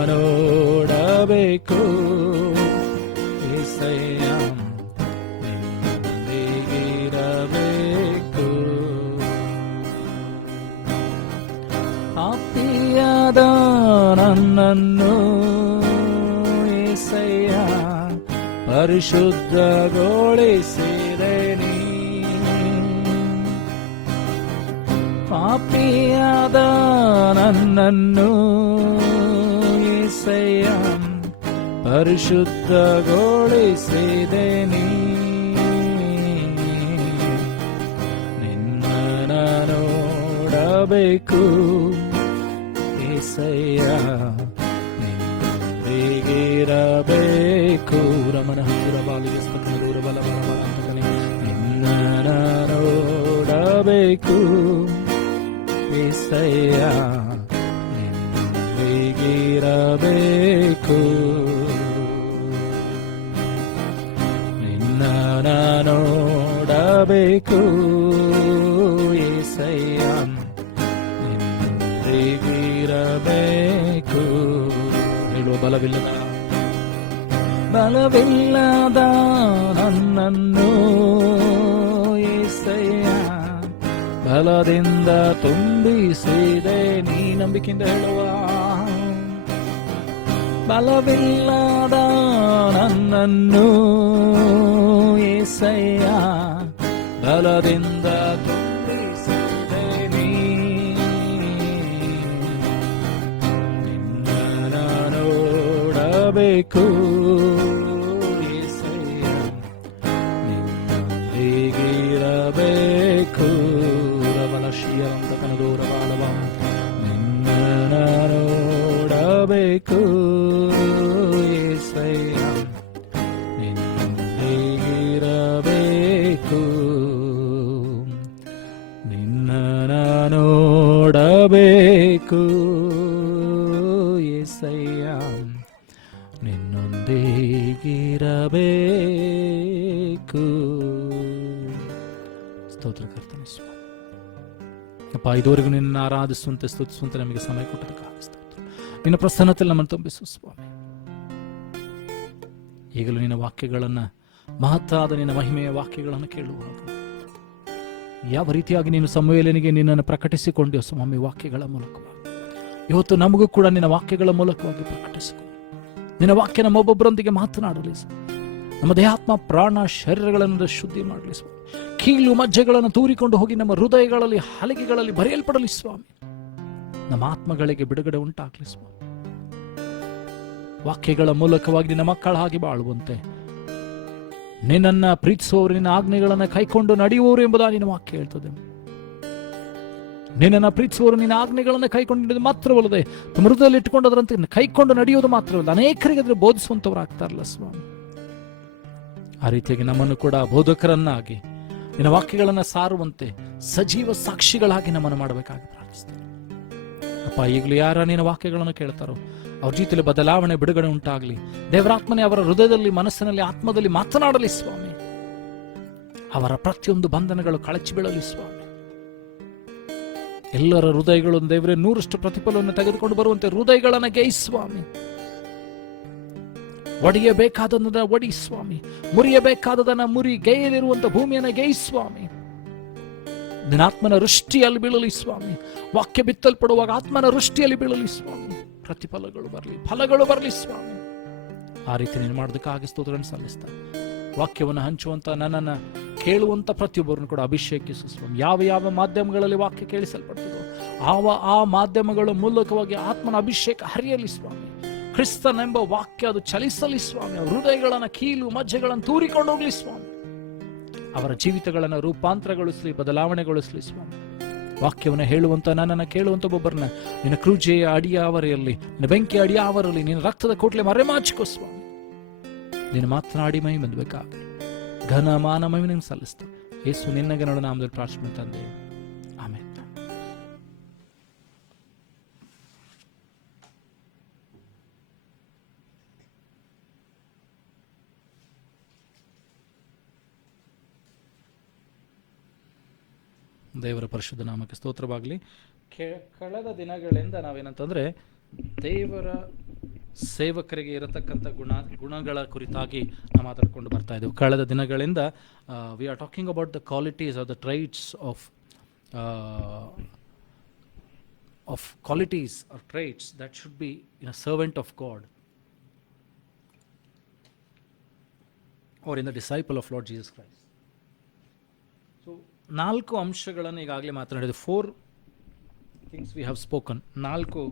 ನೋಡಬೇಕು ಏಸಯ್ಯ, ಹೀಗಿರಬೇಕು. ಪಾಪಿಯಾದ ನನ್ನನ್ನು ಏಸಯ್ಯ ಪರಿಶುದ್ಧಗೊಳಿಸಿದೆ ನೀ. ಪಾಪಿಯಾದ ನನ್ನನ್ನು ಏಸಯ್ಯ ಪರಿಶುದ್ಧಗೊಳಿಸಿದೆ ನೀ. ನಿನ್ನ ನೋಡಬೇಕು ಏಸಯ್ಯ, ಹೀಗಿರಬೇಕು. ರಮಣ ಹತ್ತಿರ ಬಾಲಿಗೆ ದೂರ ಬಲ ಬಲವಂತಕನೇ, ನಿನ್ನ ನೋಡಬೇಕು ಏಸಯ್ಯ, ಹೀಗಿರಬೇಕು. ನಿನ್ನ ನೋಡಬೇಕು ಏಸಯ್ಯ, ಹೀಗಿರಬೇಕು. ಹೇಳುವ, ಬಲವಿಲ್ಲದ ನನ್ನನ್ನು ಏಸಯ್ಯ ಬಲದಿಂದ ತುಂಬಿಸಿದೆ ನೀ. ನಂಬಿಕೆಯಿಂದ ಹೇಳುವ, ಬಲವಿಲ್ಲದ ನನ್ನನ್ನು ಏಸಯ್ಯ ಬಲದಿಂದ ತುಂಬಿಸಿದೆ ನೀ. ನಿನ್ನ ನೋಡಬೇಕು ಏಸಯ್ಯ, ಹೀಗಿರಬೇಕು. ರಮಲಶಿಯಂತ ಕನದೂರ ಬಾಲವ, ನಿನ್ನ ನೋಡಬೇಕು ಏಸಯ್ಯ, ಹೀಗಿರಬೇಕು. ನಿನ್ನ ನೋಡಬೇಕು ಏಸಯ್ಯ, ನಿನ್ನೊಂದಿಗಿರಬೇಕು. ಸ್ತೋತ್ರ ಕರ್ತನೇ ಸ್ವಾಮಿ. ಅಪ್ಪ, ಇದುವರೆಗೂ ನಿನ್ನ ಆರಾಧಿಸುವಂತೆ ಸ್ತುತಿಸುವಂತೆ ನಮಗೆ ಸಮಯ ಕೊಟ್ಟದಕ್ಕಾಗಿ ಸ್ತೋತ್ರ. ನಿನ್ನ ಪ್ರಸನ್ನತೆಯಲ್ಲಿ ನಮ್ಮನ್ನು ತುಂಬಿಸು ಸ್ವಾಮಿ. ಈಗಲೂ ನಿನ್ನ ವಾಕ್ಯಗಳನ್ನು, ಮಹತ್ತಾದ ನಿನ್ನ ಮಹಿಮೆಯ ವಾಕ್ಯಗಳನ್ನು ಕೇಳುವಾಗ ಯಾವ ರೀತಿಯಾಗಿ ನೀನು ಸಮುವೇಲನಿಗೆ ನಿನ್ನನ್ನು ಪ್ರಕಟಿಸಿಕೊಂಡೆಯೋ ಸ್ವಾಮಿ, ವಾಕ್ಯಗಳ ಮೂಲಕವಾಗಿ ಇವತ್ತು ನಮಗೂ ಕೂಡ ನಿನ್ನ ವಾಕ್ಯಗಳ ಮೂಲಕವಾಗಿ ಪ್ರಕಟಿಸಿಕೊ. ನಿನ್ನ ವಾಕ್ಯ ನಮ್ಮೊಬ್ಬೊಬ್ಬರೊಂದಿಗೆ ಮಾತನಾಡಲಿ. ನಮ್ಮ ದೇಹಾತ್ಮ ಪ್ರಾಣ ಶರೀರಗಳನ್ನು ಶುದ್ಧಿ ಮಾಡಲಿ ಸ್ವಾಮಿ. ಕೀಲು ಮಜ್ಜೆಗಳನ್ನು ತೂರಿಕೊಂಡು ಹೋಗಿ ನಮ್ಮ ಹೃದಯಗಳಲ್ಲಿ ಹಲಗೆಗಳಲ್ಲಿ ಬರೆಯಲ್ಪಡಲಿ ಸ್ವಾಮಿ. ನಮ್ಮ ಆತ್ಮಗಳಿಗೆ ಬಿಡುಗಡೆ ಉಂಟಾಗಲಿ ಸ್ವಾಮಿ. ವಾಕ್ಯಗಳ ಮೂಲಕವಾಗಿ ನಿನ್ನ ಮಕ್ಕಳ ಹಾಗೆ ಬಾಳುವಂತೆ, ನಿನ್ನನ್ನ ಪ್ರೀತಿಸುವವರು ನಿನ್ನ ಆಜ್ಞೆಗಳನ್ನು ಕೈಕೊಂಡು ನಡೆಯುವವರು ಎಂಬುದಾಗಿ ನಿನ್ನ ವಾಕ್ಯ ಹೇಳ್ತದೆ. ನಿನ್ನನ್ನು ಪ್ರೀತಿಸುವವರು ನಿನ್ನ ಆಜ್ಞೆಗಳನ್ನು ಕೈಕೊಂಡು ನಡೆಯೋದು ಮಾತ್ರವಲ್ಲದೆ ಮೃದದಲ್ಲಿ ಇಟ್ಟುಕೊಂಡು ಅದರಂತೆ ಕೈಕೊಂಡು ನಡೆಯೋದು ಮಾತ್ರವಲ್ಲ, ಅನೇಕರಿಗೆ ಅದನ್ನು ಬೋಧಿಸುವಂತವರಾಗ್ತಾರಲ್ಲ ಸ್ವಾಮಿ. ಆ ರೀತಿಯಾಗಿ ನಮ್ಮನ್ನು ಕೂಡ ಬೋಧಕರನ್ನಾಗಿ ನಿನ್ನ ವಾಕ್ಯಗಳನ್ನು ಸಾರುವಂತೆ ಸಜೀವ ಸಾಕ್ಷಿಗಳಾಗಿ ನಮ್ಮನ್ನು ಮಾಡಬೇಕಾಗಿ ಪ್ರಾರ್ಥಿಸ್ತೇನೆ ಅಪ್ಪ. ಈಗಲೂ ಯಾರ ನಿನ್ನ ವಾಕ್ಯಗಳನ್ನು ಕೇಳ್ತಾರೋ ಅವ್ರ ಜೀವಿತದಲ್ಲಿ ಬದಲಾವಣೆ, ಬಿಡುಗಡೆ ಉಂಟಾಗಲಿ. ದೇವರಾತ್ಮನೆ ಅವರ ಹೃದಯದಲ್ಲಿ, ಮನಸ್ಸಿನಲ್ಲಿ, ಆತ್ಮದಲ್ಲಿ ಮಾತನಾಡಲಿ ಸ್ವಾಮಿ. ಅವರ ಪ್ರತಿಯೊಂದು ಬಂಧನಗಳು ಕಳಚಿ ಬೀಳಲಿ ಸ್ವಾಮಿ. ಎಲ್ಲರ ಹೃದಯಗಳು ದೇವರೇ 100% ಪ್ರತಿಫಲವನ್ನು ತೆಗೆದುಕೊಂಡು ಬರುವಂತೆ ಹೃದಯಗಳನ್ನು ಗೈ ಸ್ವಾಮಿ. ಒಡೆಯಬೇಕಾದದನ್ನ ಒಡಿ ಸ್ವಾಮಿ, ಮುರಿಯಬೇಕಾದದನ್ನ ಮುರಿ, ಗೈಯಲ್ಲಿರುವಂತ ಭೂಮಿಯನ್ನು ಗೈ ಸ್ವಾಮಿ. ನಿನ್ನ ಆತ್ಮನ ವೃಷ್ಟಿಯಲ್ಲಿ ಬೀಳಲಿ ಸ್ವಾಮಿ. ವಾಕ್ಯ ಬಿತ್ತಲ್ಪಡುವಾಗ ಆತ್ಮನ ವೃಷ್ಟಿಯಲ್ಲಿ ಬೀಳಲಿ ಸ್ವಾಮಿ. ಪ್ರತಿಫಲಗಳು ಬರಲಿ, ಫಲಗಳು ಬರಲಿ ಸ್ವಾಮಿ. ಆ ರೀತಿ ನೀನು ಮಾಡೋದಕ್ಕಾಗಿ ಸ್ತೋತ್ರಗಳನ್ನು ಸಲ್ಲಿಸ್ತಾ, ವಾಕ್ಯವನ್ನು ಹಂಚುವಂತ, ನನ್ನನ್ನು ಕೇಳುವಂತ ಪ್ರತಿಯೊಬ್ಬರನ್ನು ಕೂಡ ಅಭಿಷೇಕಿಸು ಸ್ವಾಮಿ. ಯಾವ ಯಾವ ಮಾಧ್ಯಮಗಳಲ್ಲಿ ವಾಕ್ಯ ಕೇಳಿಸಲ್ಪಡ್ತದೋ ಆ ಮಾಧ್ಯಮಗಳ ಮೂಲಕವಾಗಿ ಆತ್ಮನ ಅಭಿಷೇಕ ಹರಿಯಲಿ ಸ್ವಾಮಿ. ಕ್ರಿಸ್ತನೆಂಬ ವಾಕ್ಯ ಅದು ಚಲಿಸಲಿ ಸ್ವಾಮಿ. ಹೃದಯಗಳನ್ನು, ಕೀಲು ಮಜ್ಜೆಗಳನ್ನು ತೂರಿಕೊಂಡು ಹೋಗ್ಲಿ ಸ್ವಾಮಿ. ಅವರ ಜೀವಿತಗಳನ್ನು ರೂಪಾಂತರಗೊಳಿಸಲಿ, ಬದಲಾವಣೆಗೊಳಿಸಲಿ ಸ್ವಾಮಿ. ವಾಕ್ಯವನ್ನು ಹೇಳುವಂತ, ನನ್ನನ್ನು ಕೇಳುವಂತ ಒಬ್ಬರನ್ನ ನಿನ್ನ ಕ್ರೂಜೆಯ ಅಡಿಯಾವರೆಯಲ್ಲಿ, ನಿನ್ನ ಬೆಂಕಿಯ ಅಡಿಯಾವರಲ್ಲಿ, ನಿನ್ನ ರಕ್ತದ ಕೋಟ್ಲೆ ಮರೆಮಾಚಿಕೋ ಸ್ವಾಮಿ. ನೀನು ಮಾತನಾಡಿ ಮೈ ಬಂದಬೇಕಾಗಲಿ. ಘನ ಮಾನ ಮಹಿಮೆಯನ್ನು ಸಲ್ಲಿಸ್ತಾ ಯೇಸು ನಿನ್ನಗೆ ನೋಡ ನಾಮದಲ್ಲಿ ಪ್ರಾರ್ಥನೆ ತಂದೆ, ಆಮೆನ್. ದೇವರ ಪರಿಶುದ್ಧ ನಾಮಕ್ಕೆ ಸ್ತೋತ್ರವಾಗಲಿ. ಕಳೆದ ದಿನಗಳಿಂದ ನಾವೇನಂತಂದ್ರೆ ದೇವರ ಸೇವಕರಿಗೆ ಇರತಕ್ಕಂಥ ಗುಣಗಳ ಕುರಿತಾಗಿ ನಾವು ಮಾತಾಡ್ಕೊಂಡು ಬರ್ತಾ ಇದ್ದೇವೆ. ಕಳೆದ ದಿನಗಳಿಂದ we are talking about the qualities or the traits of qualities or traits that should be in a servant of God or in the disciple of Lord Jesus Christ. So 4 ಅಂಶಗಳನ್ನು ಈಗಾಗಲೇ ಮಾತನಾಡಿದೆ. 4 things we have spoken. 4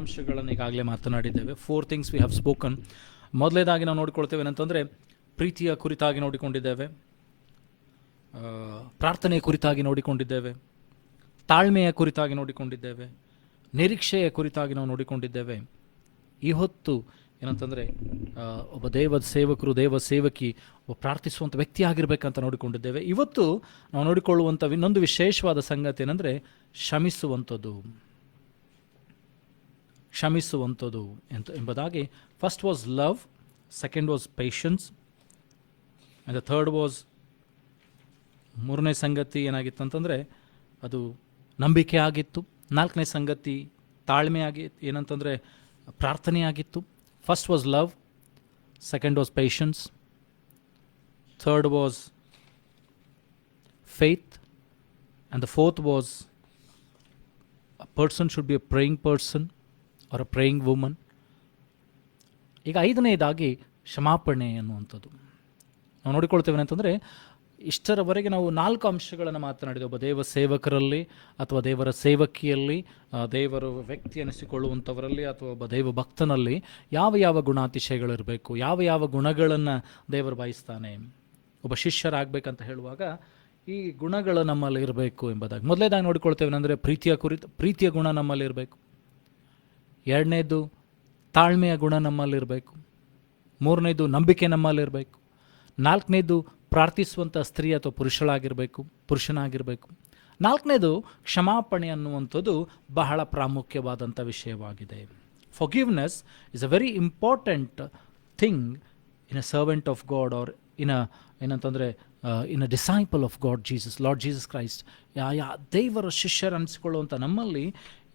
ಅಂಶಗಳನ್ನು ಈಗಾಗಲೇ ಮಾತನಾಡಿದ್ದೇವೆ. 4 things we have spoken. ಮೊದಲನೇದಾಗಿ ನಾವು ನೋಡಿಕೊಳ್ತೇವೆ ಏನಂತಂದರೆ ಪ್ರೀತಿಯ ಕುರಿತಾಗಿ ನೋಡಿಕೊಂಡಿದ್ದೇವೆ, ಪ್ರಾರ್ಥನೆಯ ಕುರಿತಾಗಿ ನೋಡಿಕೊಂಡಿದ್ದೇವೆ, ತಾಳ್ಮೆಯ ಕುರಿತಾಗಿ ನೋಡಿಕೊಂಡಿದ್ದೇವೆ, ನಿರೀಕ್ಷೆಯ ಕುರಿತಾಗಿ ನಾವು ನೋಡಿಕೊಂಡಿದ್ದೇವೆ. ಈ ಹೊತ್ತು ಏನಂತಂದರೆ ಒಬ್ಬ ದೇವ ಸೇವಕರು, ದೇವ ಸೇವಕಿ, ಒಬ್ಬ ಪ್ರಾರ್ಥಿಸುವಂಥ ವ್ಯಕ್ತಿ ಆಗಿರಬೇಕಂತ ನೋಡಿಕೊಂಡಿದ್ದೇವೆ. ಇವತ್ತು ನಾವು ನೋಡಿಕೊಳ್ಳುವಂಥ ಇನ್ನೊಂದು ವಿಶೇಷವಾದ ಸಂಗತಿ ಏನಂದರೆ ಕ್ಷಮಿಸುವಂಥದ್ದು ಎಂಬುದಾಗಿ. First was love, second was patience, and the third was, ಮೂರನೇ ಸಂಗತಿ ಏನಾಗಿತ್ತು ಅಂತಂದರೆ ಅದು ನಂಬಿಕೆ ಆಗಿತ್ತು. 4ನೇ ಸಂಗತಿ ತಾಳ್ಮೆ ಏನಂತಂದರೆ ಪ್ರಾರ್ಥನೆಯಾಗಿತ್ತು. First was love, second was patience, third was faith, and the fourth was a person should be a praying person or a praying woman. ಈಗ 5ನೇದಾಗಿ ಕ್ಷಮಾಪಣೆ ಅನ್ನುವಂಥದ್ದು ನಾವು ನೋಡಿಕೊಳ್ತೇವೆ ಅಂತಂದರೆ, ಇಷ್ಟರವರೆಗೆ ನಾವು 4 ಅಂಶಗಳನ್ನು ಮಾತನಾಡಿದೆ. ಒಬ್ಬ ದೇವ ಸೇವಕರಲ್ಲಿ ಅಥವಾ ದೇವರ ಸೇವಕಿಯಲ್ಲಿ, ದೇವರ ವ್ಯಕ್ತಿ ಅನಿಸಿಕೊಳ್ಳುವಂಥವರಲ್ಲಿ ಅಥವಾ ಒಬ್ಬ ದೇವ ಭಕ್ತನಲ್ಲಿ ಯಾವ ಯಾವ ಗುಣಾತಿಶಯಗಳಿರಬೇಕು, ಯಾವ ಯಾವ ಗುಣಗಳನ್ನು ದೇವರು ಬಯಸ್ತಾನೆ. ಒಬ್ಬ ಶಿಷ್ಯರಾಗಬೇಕಂತ ಹೇಳುವಾಗ ಈ ಗುಣಗಳು ನಮ್ಮಲ್ಲಿ ಇರಬೇಕು ಎಂಬುದಾಗಿ ಮೊದಲೇದಾಗಿ ನೋಡಿಕೊಳ್ತೇವೆ. ಅಂದರೆ ಪ್ರೀತಿಯ ಗುಣ ನಮ್ಮಲ್ಲಿ ಇರಬೇಕು. 2ನೇದು ತಾಳ್ಮೆಯ ಗುಣ ನಮ್ಮಲ್ಲಿರಬೇಕು. 3ನೇದು ನಂಬಿಕೆ ನಮ್ಮಲ್ಲಿರಬೇಕು. 4ನೇದು ಪ್ರಾರ್ಥಿಸುವಂಥ ಸ್ತ್ರೀ ಅಥವಾ ಪುರುಷನಾಗಿರಬೇಕು. 4ನೇದು ಕ್ಷಮಾಪಣೆ ಅನ್ನುವಂಥದ್ದು ಬಹಳ ಪ್ರಾಮುಖ್ಯವಾದಂಥ ವಿಷಯವಾಗಿದೆ. Forgiveness is a very important thing in a servant of God or ಏನಂತಂದರೆ in a disciple of Lord Jesus Christ. ದೇವರ ಶಿಷ್ಯರು ಅನಿಸಿಕೊಳ್ಳುವಂಥ ನಮ್ಮಲ್ಲಿ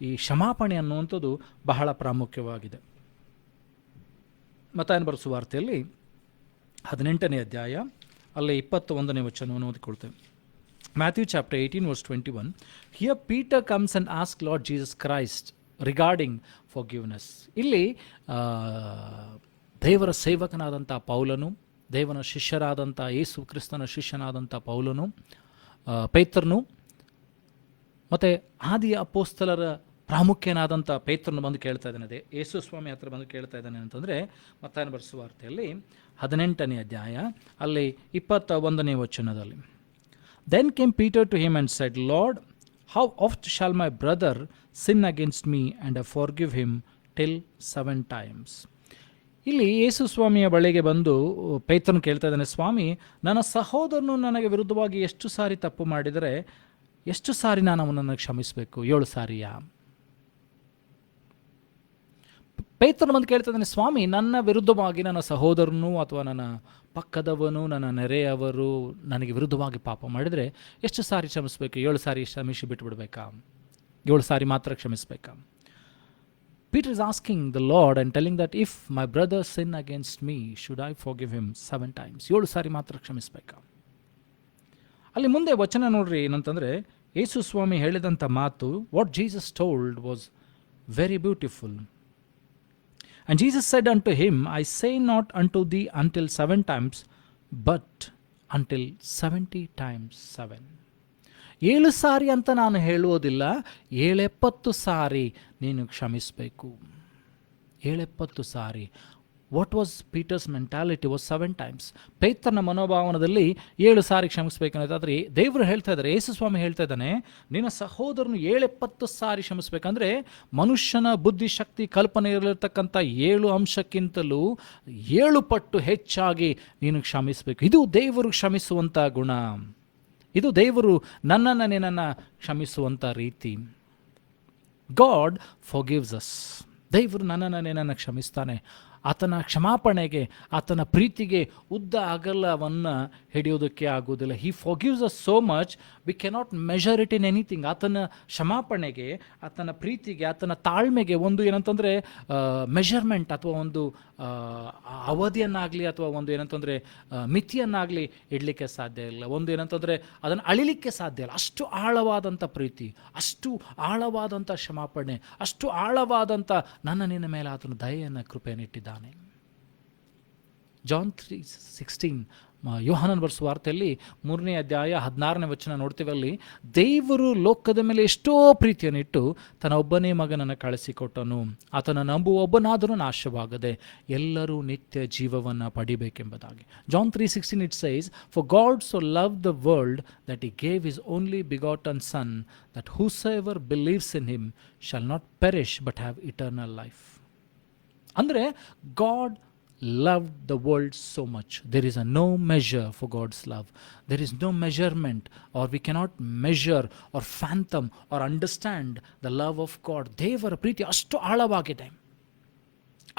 ಈ ಕ್ಷಮಾಪಣೆ ಅನ್ನುವಂಥದ್ದು ಬಹಳ ಪ್ರಾಮುಖ್ಯವಾಗಿದೆ. ಮತ್ತಾಯನ ಬರೆದ ಸುವಾರ್ತೆಯಲ್ಲಿ 18ನೇ ಅಧ್ಯಾಯ ಅಲ್ಲಿ 21ನೇ ವಚನವನ್ನು ಓದಿಕೊಳ್ತೇವೆ. Matthew chapter 18 verse 21. Here Peter comes and asks Lord Jesus Christ regarding forgiveness. ಇಲ್ಲಿ ದೇವರ ಸೇವಕನಾದಂಥ ಪೌಲನು, ದೇವನ ಶಿಷ್ಯರಾದಂಥ ಯೇಸು ಕ್ರಿಸ್ತನ ಶಿಷ್ಯನಾದಂಥ ಪೌಲನು, ಪೇತ್ರನು ಮತ್ತು ಆದಿಯ ಅಪೋಸ್ತಲರ ಪ್ರಾಮುಖ್ಯನಾದಂಥ ಪೇತ್ರನು ಬಂದು ಕೇಳ್ತಾ ಇದ್ದಾನೆ, ಅದೇ ಯೇಸು ಸ್ವಾಮಿ ಹತ್ರ ಬಂದು ಕೇಳ್ತಾ ಇದ್ದಾನೆ ಅಂತಂದರೆ ಮತ್ತಾಯನ ಬರೆಸುವ ವಾರ್ತೆಯಲ್ಲಿ 18ನೇ ಅಧ್ಯಾಯ ಅಲ್ಲಿ 21ನೇ ವಚನದಲ್ಲಿ, then came Peter to him and said, Lord, how oft shall my brother sin against me and I forgive him till 7 times. ಇಲ್ಲಿ ಯೇಸು ಸ್ವಾಮಿಯ ಬಳಿಗೆ ಬಂದು ಪೇತ್ರನು ಕೇಳ್ತಾ ಇದ್ದಾನೆ, ಸ್ವಾಮಿ, ನನ್ನ ಸಹೋದರನು ನನಗೆ ವಿರುದ್ಧವಾಗಿ ಎಷ್ಟು ಸಾರಿ ತಪ್ಪು ಮಾಡಿದರೆ ಎಷ್ಟು ಸಾರಿ ನಾನು ಅವನನ್ನು ಕ್ಷಮಿಸಬೇಕು? 7 ಸಾರಿಯಾ? ಪೇತ್ರನು ಬಂದು ಕೇಳ್ತಾ ಇದ್ದಾನೆ, ಸ್ವಾಮಿ, ನನ್ನ ವಿರುದ್ಧವಾಗಿ ನನ್ನ ಸಹೋದರನು ಅಥವಾ ನನ್ನ ಪಕ್ಕದವನು, ನನ್ನ ನೆರೆಯವರು ನನಗೆ ವಿರುದ್ಧವಾಗಿ ಪಾಪ ಮಾಡಿದರೆ ಎಷ್ಟು ಸಾರಿ ಕ್ಷಮಿಸಬೇಕು? 7 ಸಾರಿ ಕ್ಷಮಿಸಿ ಬಿಟ್ಟುಬಿಡ್ಬೇಕಾ? 7 ಸಾರಿ ಮಾತ್ರ ಕ್ಷಮಿಸಬೇಕಾ? Peter is asking the Lord and telling that if my brother sin against me, should I forgive him 7 times? 7 ಸಾರಿ ಮಾತ್ರ ಕ್ಷಮಿಸಬೇಕಾ? ಅಲ್ಲಿ ಮುಂದೆ ವಚನ ನೋಡ್ರಿ ಏನಂತಂದರೆ, ಯೇಸು ಸ್ವಾಮಿ ಹೇಳಿದಂಥ ಮಾತು, what Jesus told was very beautiful. And Jesus said unto him, I say not unto thee until 7 times, but until 70 times 7. 7 ಸಾರಿ ಅಂತ ನಾನು ಹೇಳುವುದಿಲ್ಲ, 770 ಸಾರಿ ನೀನು ಕ್ಷಮಿಸಬೇಕು. 770 ಸಾರಿ. What was Peter's mentality was 7 times. ಪೇತ್ರನ ಮನೋಭಾವನದಲ್ಲಿ 7 ಸಾರಿ ಕ್ಷಮಿಸಬೇಕನ್ನೋದಾದರೆ ದೇವರು ಹೇಳ್ತಾ ಇದ್ದಾರೆ, ಯೇಸು ಸ್ವಾಮಿ ಹೇಳ್ತಾ ಇದ್ದಾನೆ, ನಿನ್ನ ಸಹೋದರನು 770 ಸಾರಿ ಕ್ಷಮಿಸಬೇಕಂದ್ರೆ ಮನುಷ್ಯನ ಬುದ್ಧಿಶಕ್ತಿ ಕಲ್ಪನೆ ಇರಲಿರ್ತಕ್ಕಂಥ 7 ಅಂಶಕ್ಕಿಂತಲೂ 7 ಪಟ್ಟು ಹೆಚ್ಚಾಗಿ ನೀನು ಕ್ಷಮಿಸಬೇಕು. ಇದು ದೇವರು ಕ್ಷಮಿಸುವಂಥ ಗುಣ. ಇದು ದೇವರು ನಿನ್ನನ್ನು ಕ್ಷಮಿಸುವಂಥ ರೀತಿ. God forgives us. ದೇವರು ನಿನ್ನನ್ನು ಕ್ಷಮಿಸ್ತಾನೆ. ಆತನ ಕ್ಷಮಾಪಣೆಗೆ, ಆತನ ಪ್ರೀತಿಗೆ ಉದ್ದ ಅಗಲವನ್ನು ಹಿಡಿಯೋದಕ್ಕೆ ಆಗೋದಿಲ್ಲ. He forgives us so much, we cannot measure it in anything. ಆತನ ಕ್ಷಮಾಪಣೆಗೆ, ಆತನ ಪ್ರೀತಿಗೆ, ಆತನ ತಾಳ್ಮೆಗೆ ಒಂದು ಏನಂತಂದರೆ ಮೆಷರ್ಮೆಂಟ್ ಅಥವಾ ಒಂದು ಅವಧಿಯನ್ನಾಗಲಿ ಅಥವಾ ಒಂದು ಏನಂತಂದರೆ ಮಿತಿಯನ್ನಾಗಲಿ ಇಡಲಿಕ್ಕೆ ಸಾಧ್ಯ ಇಲ್ಲ. ಒಂದು ಏನಂತಂದರೆ ಅದನ್ನು ಅಳಿಲಿಕ್ಕೆ ಸಾಧ್ಯ ಇಲ್ಲ. ಅಷ್ಟು ಆಳವಾದಂಥ ಪ್ರೀತಿ, ಅಷ್ಟು ಆಳವಾದಂಥ ಕ್ಷಮಾಪಣೆ, ಅಷ್ಟು ಆಳವಾದಂಥ ನಿನ್ನ ಮೇಲೆ ಆತನ ದಯೆಯನ್ನು, ಕೃಪೆಯನ್ನು ಇಟ್ಟಿದ್ದಾನೆ. ಜಾನ್ 3:16 ಯೋಹಾನನ ಬರೆಸುವ ವಾರ್ತೆಯಲ್ಲಿ 3ನೇ ಅಧ್ಯಾಯ 16ನೇ ವಚನ ನೋಡ್ತೀವಿ. ಅಲ್ಲಿ ದೇವರು ಲೋಕದ ಮೇಲೆ ಎಷ್ಟೋ ಪ್ರೀತಿಯನ್ನು ಇಟ್ಟು ತನ್ನ ಒಬ್ಬನೇ ಮಗನನ್ನು ಕಳಿಸಿಕೊಟ್ಟನು, ಆತನ ನಂಬುವ ಒಬ್ಬನಾದರೂ ನಾಶವಾಗದೆ ಎಲ್ಲರೂ ನಿತ್ಯ ಜೀವವನ್ನು ಪಡಿಬೇಕೆಂಬುದಾಗಿ. John 3:16 it says, for God so love the world that he gave his only begotten son that whosoever believes in him shall not perish but have eternal life. ಅಂದರೆ God loved the world so much. There is no measure for God's love. There is no measurement, or we cannot measure or fathom or understand the love of God. ದೇವರ ಪ್ರೀತಿ ಅಷ್ಟು ಆಳವಾಗಿದೆ.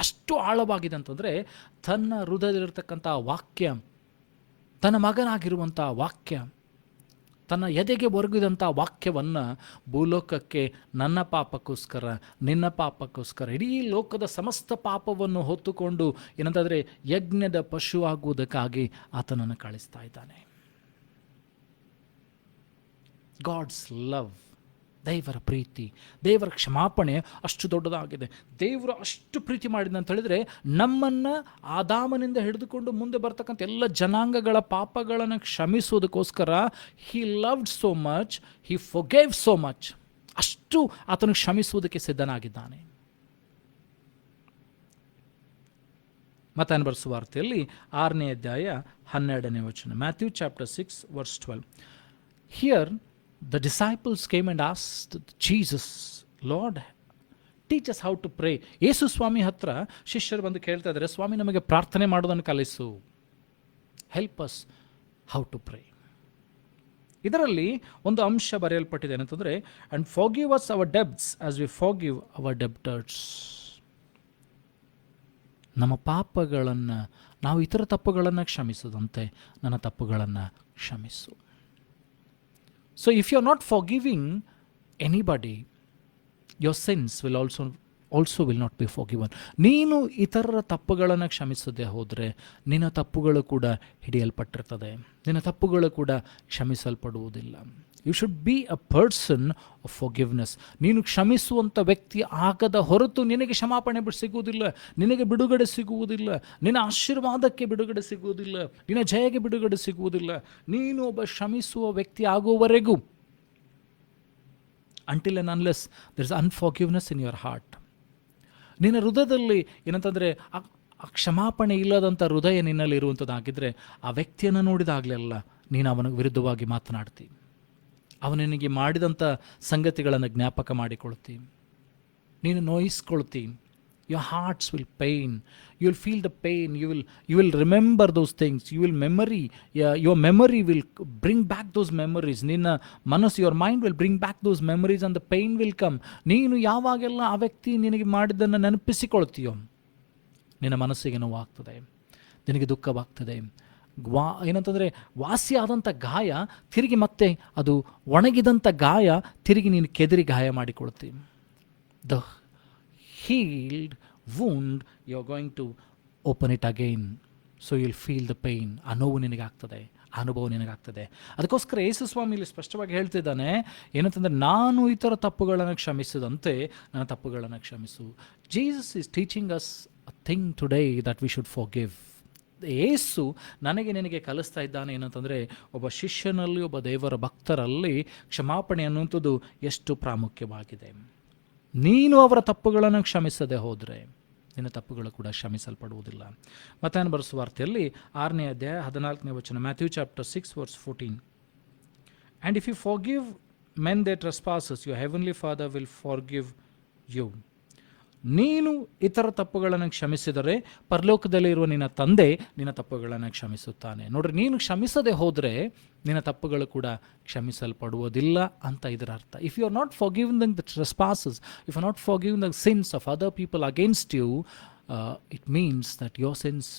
ಅಷ್ಟು ಆಳವಾಗಿದೆ ಅಂತಂದರೆ ತನ್ನ ಹೃದಯದಲ್ಲಿರ್ತಕ್ಕಂಥ ವಾಕ್ಯ, ತನ್ನ ಮಗನಾಗಿರುವಂಥ ವಾಕ್ಯ, ತನ್ನ ಎದೆಗೆ ಒರಗಿದಂಥ ವಾಕ್ಯವನ್ನು ಭೂಲೋಕಕ್ಕೆ ನನ್ನ ಪಾಪಕ್ಕೋಸ್ಕರ, ನಿನ್ನ ಪಾಪಕ್ಕೋಸ್ಕರ, ಇಡೀ ಲೋಕದ ಸಮಸ್ತ ಪಾಪವನ್ನು ಹೊತ್ತುಕೊಂಡು ಏನಂತಂದರೆ ಯಜ್ಞದ ಪಶು ಆಗುವುದಕ್ಕಾಗಿ ಆತನನ್ನು ಕಳಿಸ್ತಾ ಇದ್ದಾನೆ. ಗಾಡ್ಸ್ ಲವ್, ದೇವರ ಪ್ರೀತಿ, ದೇವರ ಕ್ಷಮಾಪಣೆ ಅಷ್ಟು ದೊಡ್ಡದಾಗಿದೆ. ದೇವರು ಅಷ್ಟು ಪ್ರೀತಿ ಮಾಡಿದ ಅಂತ ಹೇಳಿದರೆ ನಮ್ಮನ್ನು ಆದಾಮನಿಂದ ಹಿಡಿದುಕೊಂಡು ಮುಂದೆ ಬರ್ತಕ್ಕಂಥ ಎಲ್ಲ ಜನಾಂಗಗಳ ಪಾಪಗಳನ್ನು ಕ್ಷಮಿಸುವುದಕ್ಕೋಸ್ಕರ ಹಿ ಲವ್ಡ್ ಸೋ ಮಚ್, ಹಿ ಫಾರ್ಗೇವ್ ಸೋ ಮಚ್. ಅಷ್ಟು ಆತನು ಕ್ಷಮಿಸುವುದಕ್ಕೆ ಸಿದ್ಧನಾಗಿದ್ದಾನೆ. ಮತ್ತಾಯನ ಬರೆಸುವ ವಾರ್ತೆಯಲ್ಲಿ 6ನೇ ಅಧ್ಯಾಯ 12ನೇ ವಚನ, Matthew chapter 6:12. Here the disciples came and asked Jesus, Lord, teach us how to pray. ಯೇಸು ಸ್ವಾಮಿ ಹತ್ರ ಶಿಷ್ಯರು ಬಂದು ಕೇಳ್ತಾ ಇದ್ದಾರೆ, ಸ್ವಾಮಿ, ನಮಗೆ ಪ್ರಾರ್ಥನೆ ಮಾಡೋದನ್ನು ಕಲಿಸು. Help us how to pray. ಇದರಲ್ಲಿ ಒಂದು ಅಂಶ ಬರೆಯಲ್ಪಟ್ಟಿದೆ ಏನಂತಂದರೆ, and forgive us our debts as we forgive our debtors. ನಮ್ಮ ಪಾಪಗಳನ್ನು ನಾವು ಇತರ ತಪ್ಪುಗಳನ್ನು ಕ್ಷಮಿಸದಂತೆ ನನ್ನ ತಪ್ಪುಗಳನ್ನು ಕ್ಷಮಿಸು. So if you're not forgiving anybody, your sins will also will not be forgiven. ನೀನು ಇತರರ ತಪ್ಪುಗಳನ್ನು ಕ್ಷಮಿಸದೆ ಹೋದರೆ ನಿನ್ನ ತಪ್ಪುಗಳು ಕೂಡ ಹಿಡಿಯಲ್ಪಟ್ಟಿರ್ತದೆ, ನಿನ್ನ ತಪ್ಪುಗಳು ಕೂಡ ಕ್ಷಮಿಸಲ್ಪಡುವುದಿಲ್ಲ. You should be a person of forgiveness. ನೀನು ಕ್ಷಮಿಸುವಂಥ ವ್ಯಕ್ತಿ ಆಗದ ಹೊರತು ನಿನಗೆ ಕ್ಷಮಾಪಣೆ ಸಿಗುವುದಿಲ್ಲ, ನಿನಗೆ ಬಿಡುಗಡೆ ಸಿಗುವುದಿಲ್ಲ, ನಿನ್ನ ಆಶೀರ್ವಾದಕ್ಕೆ ಬಿಡುಗಡೆ ಸಿಗುವುದಿಲ್ಲ, ನಿನ್ನ ಜಯಗೆ ಬಿಡುಗಡೆ ಸಿಗುವುದಿಲ್ಲ. ನೀನು ಒಬ್ಬ ಕ್ಷಮಿಸುವ ವ್ಯಕ್ತಿ ಆಗುವವರೆಗೂ until and unless there is unforgiveness in your heart. ನಿನ್ನ ಹೃದಯದಲ್ಲಿ ಏನಂತಂದರೆ ಆ ಕ್ಷಮಾಪಣೆ ಇಲ್ಲದಂಥ ಹೃದಯ ನಿನ್ನಲ್ಲಿ ಇರುವಂಥದ್ದಾಗಿದ್ದರೆ ಆ ವ್ಯಕ್ತಿಯನ್ನು ನೋಡಿದಾಗಲೆಲ್ಲ ನೀನು ಅವನ ವಿರುದ್ಧವಾಗಿ ಮಾತನಾಡ್ತಿ, ಅವನಿಗೆ ಮಾಡಿದಂಥ ಸಂಗತಿಗಳನ್ನು ಜ್ಞಾಪಕ ಮಾಡಿಕೊಳ್ತಿ, ನೀನು ನೋಯಿಸ್ಕೊಳ್ತಿ. Your hearts will pain. You will feel the pain. You will remember those things. You will memory. Your memory will bring back those memories. ನಿನ್ನ ಮನಸ್ಸು, your mind will bring back those memories and the pain will come. ನೀನು ಯಾವಾಗೆಲ್ಲ ಆ ವ್ಯಕ್ತಿ ನಿನಗೆ ಮಾಡಿದ್ದನ್ನು ನೆನಪಿಸಿಕೊಳ್ತೀಯೋ ನಿನ್ನ ಮನಸ್ಸಿಗೆ ನೋವಾಗ್ತದೆ, ನಿನಗೆ ದುಃಖವಾಗ್ತದೆ. ಏನಂತಂದರೆ ವಾಸಿಯಾದಂಥ ಗಾಯ ತಿರುಗಿ ಮತ್ತೆ ಅದು ಒಣಗಿದಂಥ ಗಾಯ ತಿರುಗಿ ನೀನು ಕೆದರಿ ಗಾಯ ಮಾಡಿಕೊಳ್ತೀವಿ. The healed wound, you're going to open it again, so you'll feel the pain. ಆ ನೋವು ನಿನಗಾಗ್ತದೆ, ಅನುಭವ ನಿನಗಾಗ್ತದೆ. ಅದಕ್ಕೋಸ್ಕರ ಯೇಸು ಸ್ವಾಮಿ ಇಲ್ಲಿ ಸ್ಪಷ್ಟವಾಗಿ ಹೇಳ್ತಿದ್ದಾನೆ ಏನಂತಂದರೆ, ನಾನು ಇತರ ತಪ್ಪುಗಳನ್ನು ಕ್ಷಮಿಸಿದಂತೆ ನನ್ನ ತಪ್ಪುಗಳನ್ನು ಕ್ಷಮಿಸು. Jesus is teaching us a thing today that we should forgive. ಯೇಸು ನನಗೆ ನಿನಗೆ ಕಲಿಸ್ತಾ ಇದ್ದಾನೆ ಏನಂತಂದರೆ, ಒಬ್ಬ ಶಿಷ್ಯನಲ್ಲಿ, ಒಬ್ಬ ದೇವರ ಭಕ್ತರಲ್ಲಿ ಕ್ಷಮಾಪಣೆ ಅನ್ನುವಂಥದ್ದು ಎಷ್ಟು ಪ್ರಾಮುಖ್ಯವಾಗಿದೆ. ನೀನು ಅವರ ತಪ್ಪುಗಳನ್ನು ಕ್ಷಮಿಸದೆ ಹೋದರೆ ನಿನ್ನ ತಪ್ಪುಗಳು ಕೂಡ ಕ್ಷಮಿಸಲ್ಪಡುವುದಿಲ್ಲ. ಮತ್ತಾಯನ ಬರೆಸುವ ವಾರ್ತೆಯಲ್ಲಿ 6ನೇ ಅಧ್ಯಾಯ 14ನೇ ವಚನ, Matthew chapter 6 verse 14. And if you forgive men their trespasses, your heavenly Father will forgive you. ನೀನು ಇತರ ತಪ್ಪುಗಳನ್ನು ಕ್ಷಮಿಸಿದರೆ ಪರಲೋಕದಲ್ಲಿರುವ ನಿನ್ನ ತಂದೆ ನಿನ್ನ ತಪ್ಪುಗಳನ್ನು ಕ್ಷಮಿಸುತ್ತಾನೆ. ನೋಡ್ರಿ, ನೀನು ಕ್ಷಮಿಸದೆ ಹೋದರೆ ನಿನ್ನ ತಪ್ಪುಗಳು ಕೂಡ ಕ್ಷಮಿಸಲ್ಪಡುವುದಿಲ್ಲ ಅಂತ ಇದರ ಅರ್ಥ. If you are not forgiving the trespasses, if you are not forgiving the sins of other people against you, it means that your sins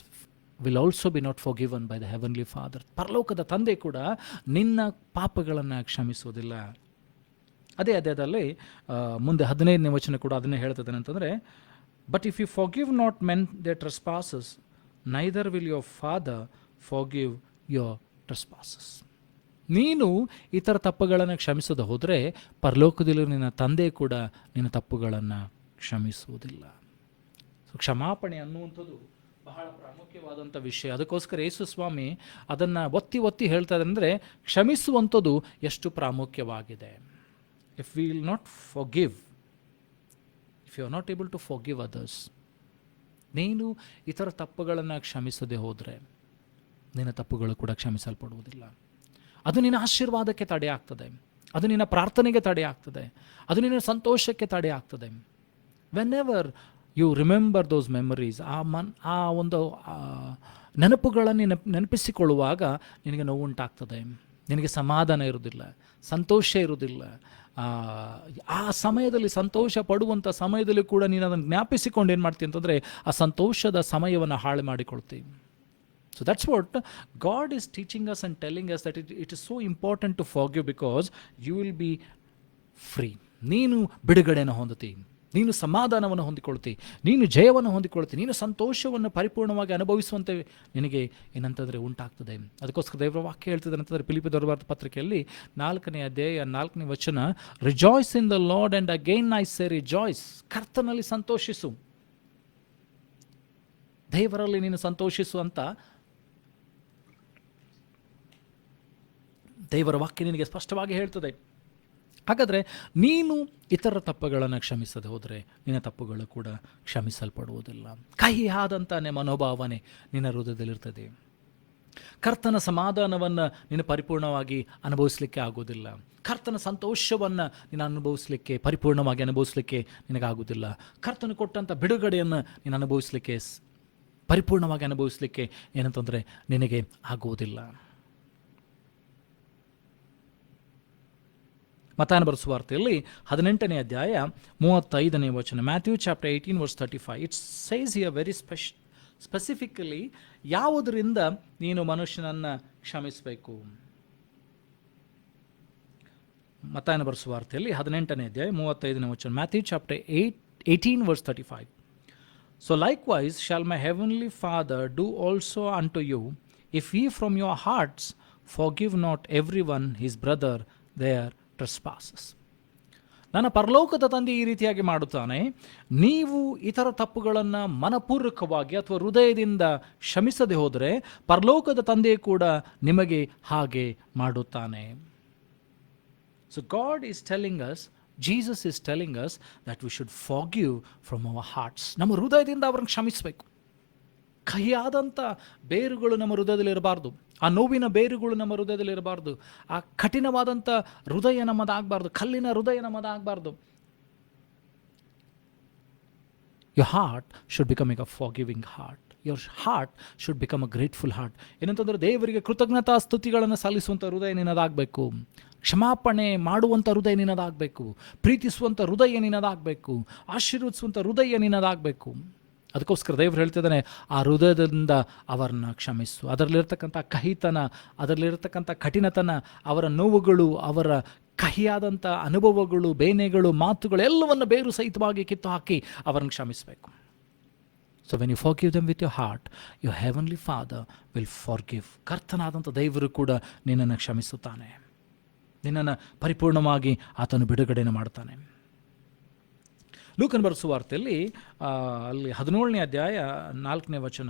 will also be not forgiven by the heavenly father. ಪರಲೋಕದ ತಂದೆ ಕೂಡ ನಿನ್ನ ಪಾಪಗಳನ್ನು ಕ್ಷಮಿಸುವುದಿಲ್ಲ. ಅದೇ ಅಧ್ಯಾಯದಲ್ಲಿ ಮುಂದೆ 15ನೇ ವಚನ ಕೂಡ ಅದನ್ನೇ ಹೇಳ್ತದೆ ಅಂತಂದರೆ, but if you forgive not men their trespasses, neither will your father forgive your trespasses. ನೀನು ಇತರ ತಪ್ಪುಗಳನ್ನು ಕ್ಷಮಿಸದೆ ಹೋದರೆ ಪರಲೋಕದಲ್ಲಿ ನಿನ್ನ ತಂದೆ ಕೂಡ ನಿನ್ನ ತಪ್ಪುಗಳನ್ನು ಕ್ಷಮಿಸುವುದಿಲ್ಲ. ಸೊ ಕ್ಷಮಾಪಣೆ ಅನ್ನುವಂಥದ್ದು ಬಹಳ ಪ್ರಾಮುಖ್ಯವಾದಂಥ ವಿಷಯ. ಅದಕ್ಕೋಸ್ಕರ ಯೇಸು ಸ್ವಾಮಿ ಅದನ್ನು ಒತ್ತಿ ಒತ್ತಿ ಹೇಳ್ತಾರೆ ಅಂದರೆ, ಕ್ಷಮಿಸುವಂಥದ್ದು ಎಷ್ಟು ಪ್ರಾಮುಖ್ಯವಾಗಿದೆ. If we will not forgive, if you are not able to forgive others, ನೀನು ಇತರ ತಪ್ಪುಗಳನ್ನು ಕ್ಷಮಿಸದೆ ಹೋದರೆ ನಿನ್ನ ತಪ್ಪುಗಳು ಕೂಡ ಕ್ಷಮಿಸಲ್ಪಡುವುದಿಲ್ಲ. ಅದು ನಿನ್ನ ಆಶೀರ್ವಾದಕ್ಕೆ ತಡೆ ಆಗ್ತದೆ, ಅದು ನಿನ್ನ ಪ್ರಾರ್ಥನೆಗೆ ತಡೆ ಆಗ್ತದೆ, ಅದು ನಿನ್ನ ಸಂತೋಷಕ್ಕೆ ತಡೆ ಆಗ್ತದೆ. Whenever you remember those memories, ಆ ಒಂದು ನೆನಪುಗಳನ್ನು ನೆನಪಿಸಿಕೊಳ್ಳುವಾಗ ನಿನಗೆ ನೋವುಂಟಾಗ್ತದೆ, ನಿನಗೆ ಸಮಾಧಾನ ಇರುವುದಿಲ್ಲ, ಸಂತೋಷ ಇರುವುದಿಲ್ಲ. ಆ ಸಮಯದಲ್ಲಿ ಸಂತೋಷ ಪಡುವಂಥ ಸಮಯದಲ್ಲಿ ಕೂಡ ನೀನು ಅದನ್ನು ಜ್ಞಾಪಿಸಿಕೊಂಡು ಏನು ಮಾಡ್ತೀನಿ ಅಂತಂದರೆ ಆ ಸಂತೋಷದ ಸಮಯವನ್ನು ಹಾಳು ಮಾಡಿಕೊಳ್ತೀವಿ. So that's what God is teaching us and telling us that it is so important to forgive because you will be free. ನೀನು ಬಿಡುಗಡೆಯನ್ನು ಹೊಂದುತ್ತಿ, ನೀನು ಸಮಾಧಾನವನ್ನು ಹೊಂದಿಕೊಳ್ತಿ, ನೀನು ಜಯವನ್ನು ಹೊಂದಿಕೊಳ್ತಿ, ನೀನು ಸಂತೋಷವನ್ನು ಪರಿಪೂರ್ಣವಾಗಿ ಅನುಭವಿಸುವಂತೆ ನಿನಗೆ ಏನಂತಂದರೆ ಉಂಟಾಗ್ತದೆ. ಅದಕ್ಕೋಸ್ಕರ ದೇವರ ವಾಕ್ಯ ಹೇಳ್ತಿದ್ದಾರೆ ಅಂತಂದರೆ ಫಿಲಿಪ್ಪಿಯದವರ ಬರೆದ ಪತ್ರಿಕೆಯಲ್ಲಿ 4ನೇ ಅಧ್ಯಾಯ 4ನೇ ವಚನ, rejoice in the lord and again I say rejoice. ಕರ್ತನಲ್ಲಿ ಸಂತೋಷಿಸು, ದೇವರಲ್ಲಿ ನೀನು ಸಂತೋಷಿಸು ಅಂತ ದೇವರ ವಾಕ್ಯ ನಿನಗೆ ಸ್ಪಷ್ಟವಾಗಿ ಹೇಳ್ತದೆ. ಹಾಗಾದರೆ ನೀನು ಇತರ ತಪ್ಪುಗಳನ್ನು ಕ್ಷಮಿಸದೆ ಹೋದರೆ ನಿನ್ನ ತಪ್ಪುಗಳು ಕೂಡ ಕ್ಷಮಿಸಲ್ಪಡುವುದಿಲ್ಲ. ಕಹಿಯಾದಂಥ ಮನೋಭಾವನೆ ನಿನ್ನ ಹೃದಯದಲ್ಲಿರ್ತದೆ. ಕರ್ತನ ಸಮಾಧಾನವನ್ನು ನೀನು ಪರಿಪೂರ್ಣವಾಗಿ ಅನುಭವಿಸಲಿಕ್ಕೆ ಆಗೋದಿಲ್ಲ. ಕರ್ತನ ಸಂತೋಷವನ್ನು ನೀನು ಅನುಭವಿಸಲಿಕ್ಕೆ, ಪರಿಪೂರ್ಣವಾಗಿ ಅನುಭವಿಸಲಿಕ್ಕೆ ನಿನಗಾಗೋದಿಲ್ಲ. ಕರ್ತನ ಕೊಟ್ಟಂಥ ಬಿಡುಗಡೆಯನ್ನು ನೀನು ಅನುಭವಿಸಲಿಕ್ಕೆ, ಪರಿಪೂರ್ಣವಾಗಿ ಅನುಭವಿಸಲಿಕ್ಕೆ ಏನಂತಂದರೆ ನಿನಗೆ ಆಗುವುದಿಲ್ಲ. ಮತ್ತಾಯನ ಬರೆಸುವ ವಾರ್ತೆಯಲ್ಲಿ 18ನೇ ಅಧ್ಯಾಯ 35ನೇ ವಚನ, Matthew chapter 18 verse 35. It says here very specifically ಯಾವುದರಿಂದ ನೀನು ಮನುಷ್ಯನನ್ನು ಕ್ಷಮಿಸಬೇಕು. ಮತ್ತಾಯನ ಬರೆಸುವ ವಾರ್ತೆಯಲ್ಲಿ 18ನೇ ಅಧ್ಯಾಯ 35ನೇ ವಚನ, Matthew chapter 18 verse 35. So likewise shall my heavenly Father do also unto you, if ye from your hearts forgive not everyone his brother their trespasses. ನನ್ನ ಪರಲೋಕದ ತಂದೆ ಈ ರೀತಿಯಾಗಿ ಮಾಡುತ್ತಾನೆ, ನೀವು ಇತರ ತಪ್ಪುಗಳನ್ನು ಮನಪೂರ್ವಕವಾಗಿ ಅಥವಾ ಹೃದಯದಿಂದ ಕ್ಷಮಿಸದೆ ಹೋದರೆ ಪರಲೋಕದ ತಂದೆ ಕೂಡ ನಿಮಗೆ ಹಾಗೆ ಮಾಡುತ್ತಾನೆ. So god is telling us, Jesus is telling us that we should forgive from our arts. ನಮ್ಮ ಹೃದಯದಿಂದ ಅವ್ರನ್ನ ಕ್ಷಮಿಸಬೇಕು. ಕಹಿಯಾದಂಥ ಬೇರುಗಳು ನಮ್ಮ ಹೃದಯದಲ್ಲಿ ಇರಬಾರ್ದು. ಆ ನೋವಿನ ಬೇರುಗಳು ನಮ್ಮ ಹೃದಯದಲ್ಲಿ ಇರಬಾರ್ದು. ಆ ಕಠಿಣವಾದಂಥ ಹೃದಯ ನಮ್ಮದಾಗಬಾರ್ದು. ಕಲ್ಲಿನ ಹೃದಯ ನಮ್ಮದಾಗಬಾರ್ದು. Your heart should become a forgiving heart. Your heart should become a grateful heart. ಏನಂತಂದ್ರೆ ದೇವರಿಗೆ ಕೃತಜ್ಞತಾ ಸ್ತುತಿಗಳನ್ನು ಸಲ್ಲಿಸುವಂಥ ಹೃದಯ ನಿನ್ನದಾಗಬೇಕು. ಕ್ಷಮಾಪಣೆ ಮಾಡುವಂಥ ಹೃದಯ ನಿನ್ನದಾಗಬೇಕು. ಪ್ರೀತಿಸುವಂಥ ಹೃದಯ ನಿನ್ನದಾಗಬೇಕು. ಆಶೀರ್ವದಿಸುವಂಥ ಹೃದಯ ನಿನ್ನದಾಗಬೇಕು. ಅದಕ್ಕೋಸ್ಕರ ದೇವರು ಹೇಳ್ತಿದ್ದಾನೆ, ಆ ಹೃದಯದಿಂದ ಅವರನ್ನ ಕ್ಷಮಿಸು. ಅದರಲ್ಲಿರ್ತಕ್ಕಂಥ ಕಹಿತನ, ಅದರಲ್ಲಿರ್ತಕ್ಕಂಥ ಕಠಿಣತನ, ಅವರ ನೋವುಗಳು, ಅವರ ಕಹಿಯಾದಂಥ ಅನುಭವಗಳು, ಬೇನೆಗಳು, ಮಾತುಗಳು ಎಲ್ಲವನ್ನು ಬೇರು ಸಹಿತವಾಗಿ ಕಿತ್ತು ಹಾಕಿ ಅವರನ್ನು ಕ್ಷಮಿಸಬೇಕು. So when you forgive them with your heart, your heavenly father will forgive. ಕರ್ತನಾದಂಥ ದೇವರು ಕೂಡ ನಿನ್ನನ್ನು ಕ್ಷಮಿಸುತ್ತಾನೆ. ನಿನ್ನನ್ನು ಪರಿಪೂರ್ಣವಾಗಿ ಆತನು ಬಿಡುಗಡೆಯನ್ನು ಮಾಡ್ತಾನೆ. ಲೂಕನ ಬರೆದ ಸುವಾರ್ತೆಯಲ್ಲಿ ಅಲ್ಲಿ 17ನೇ ಅಧ್ಯಾಯ 4ನೇ ವಚನ,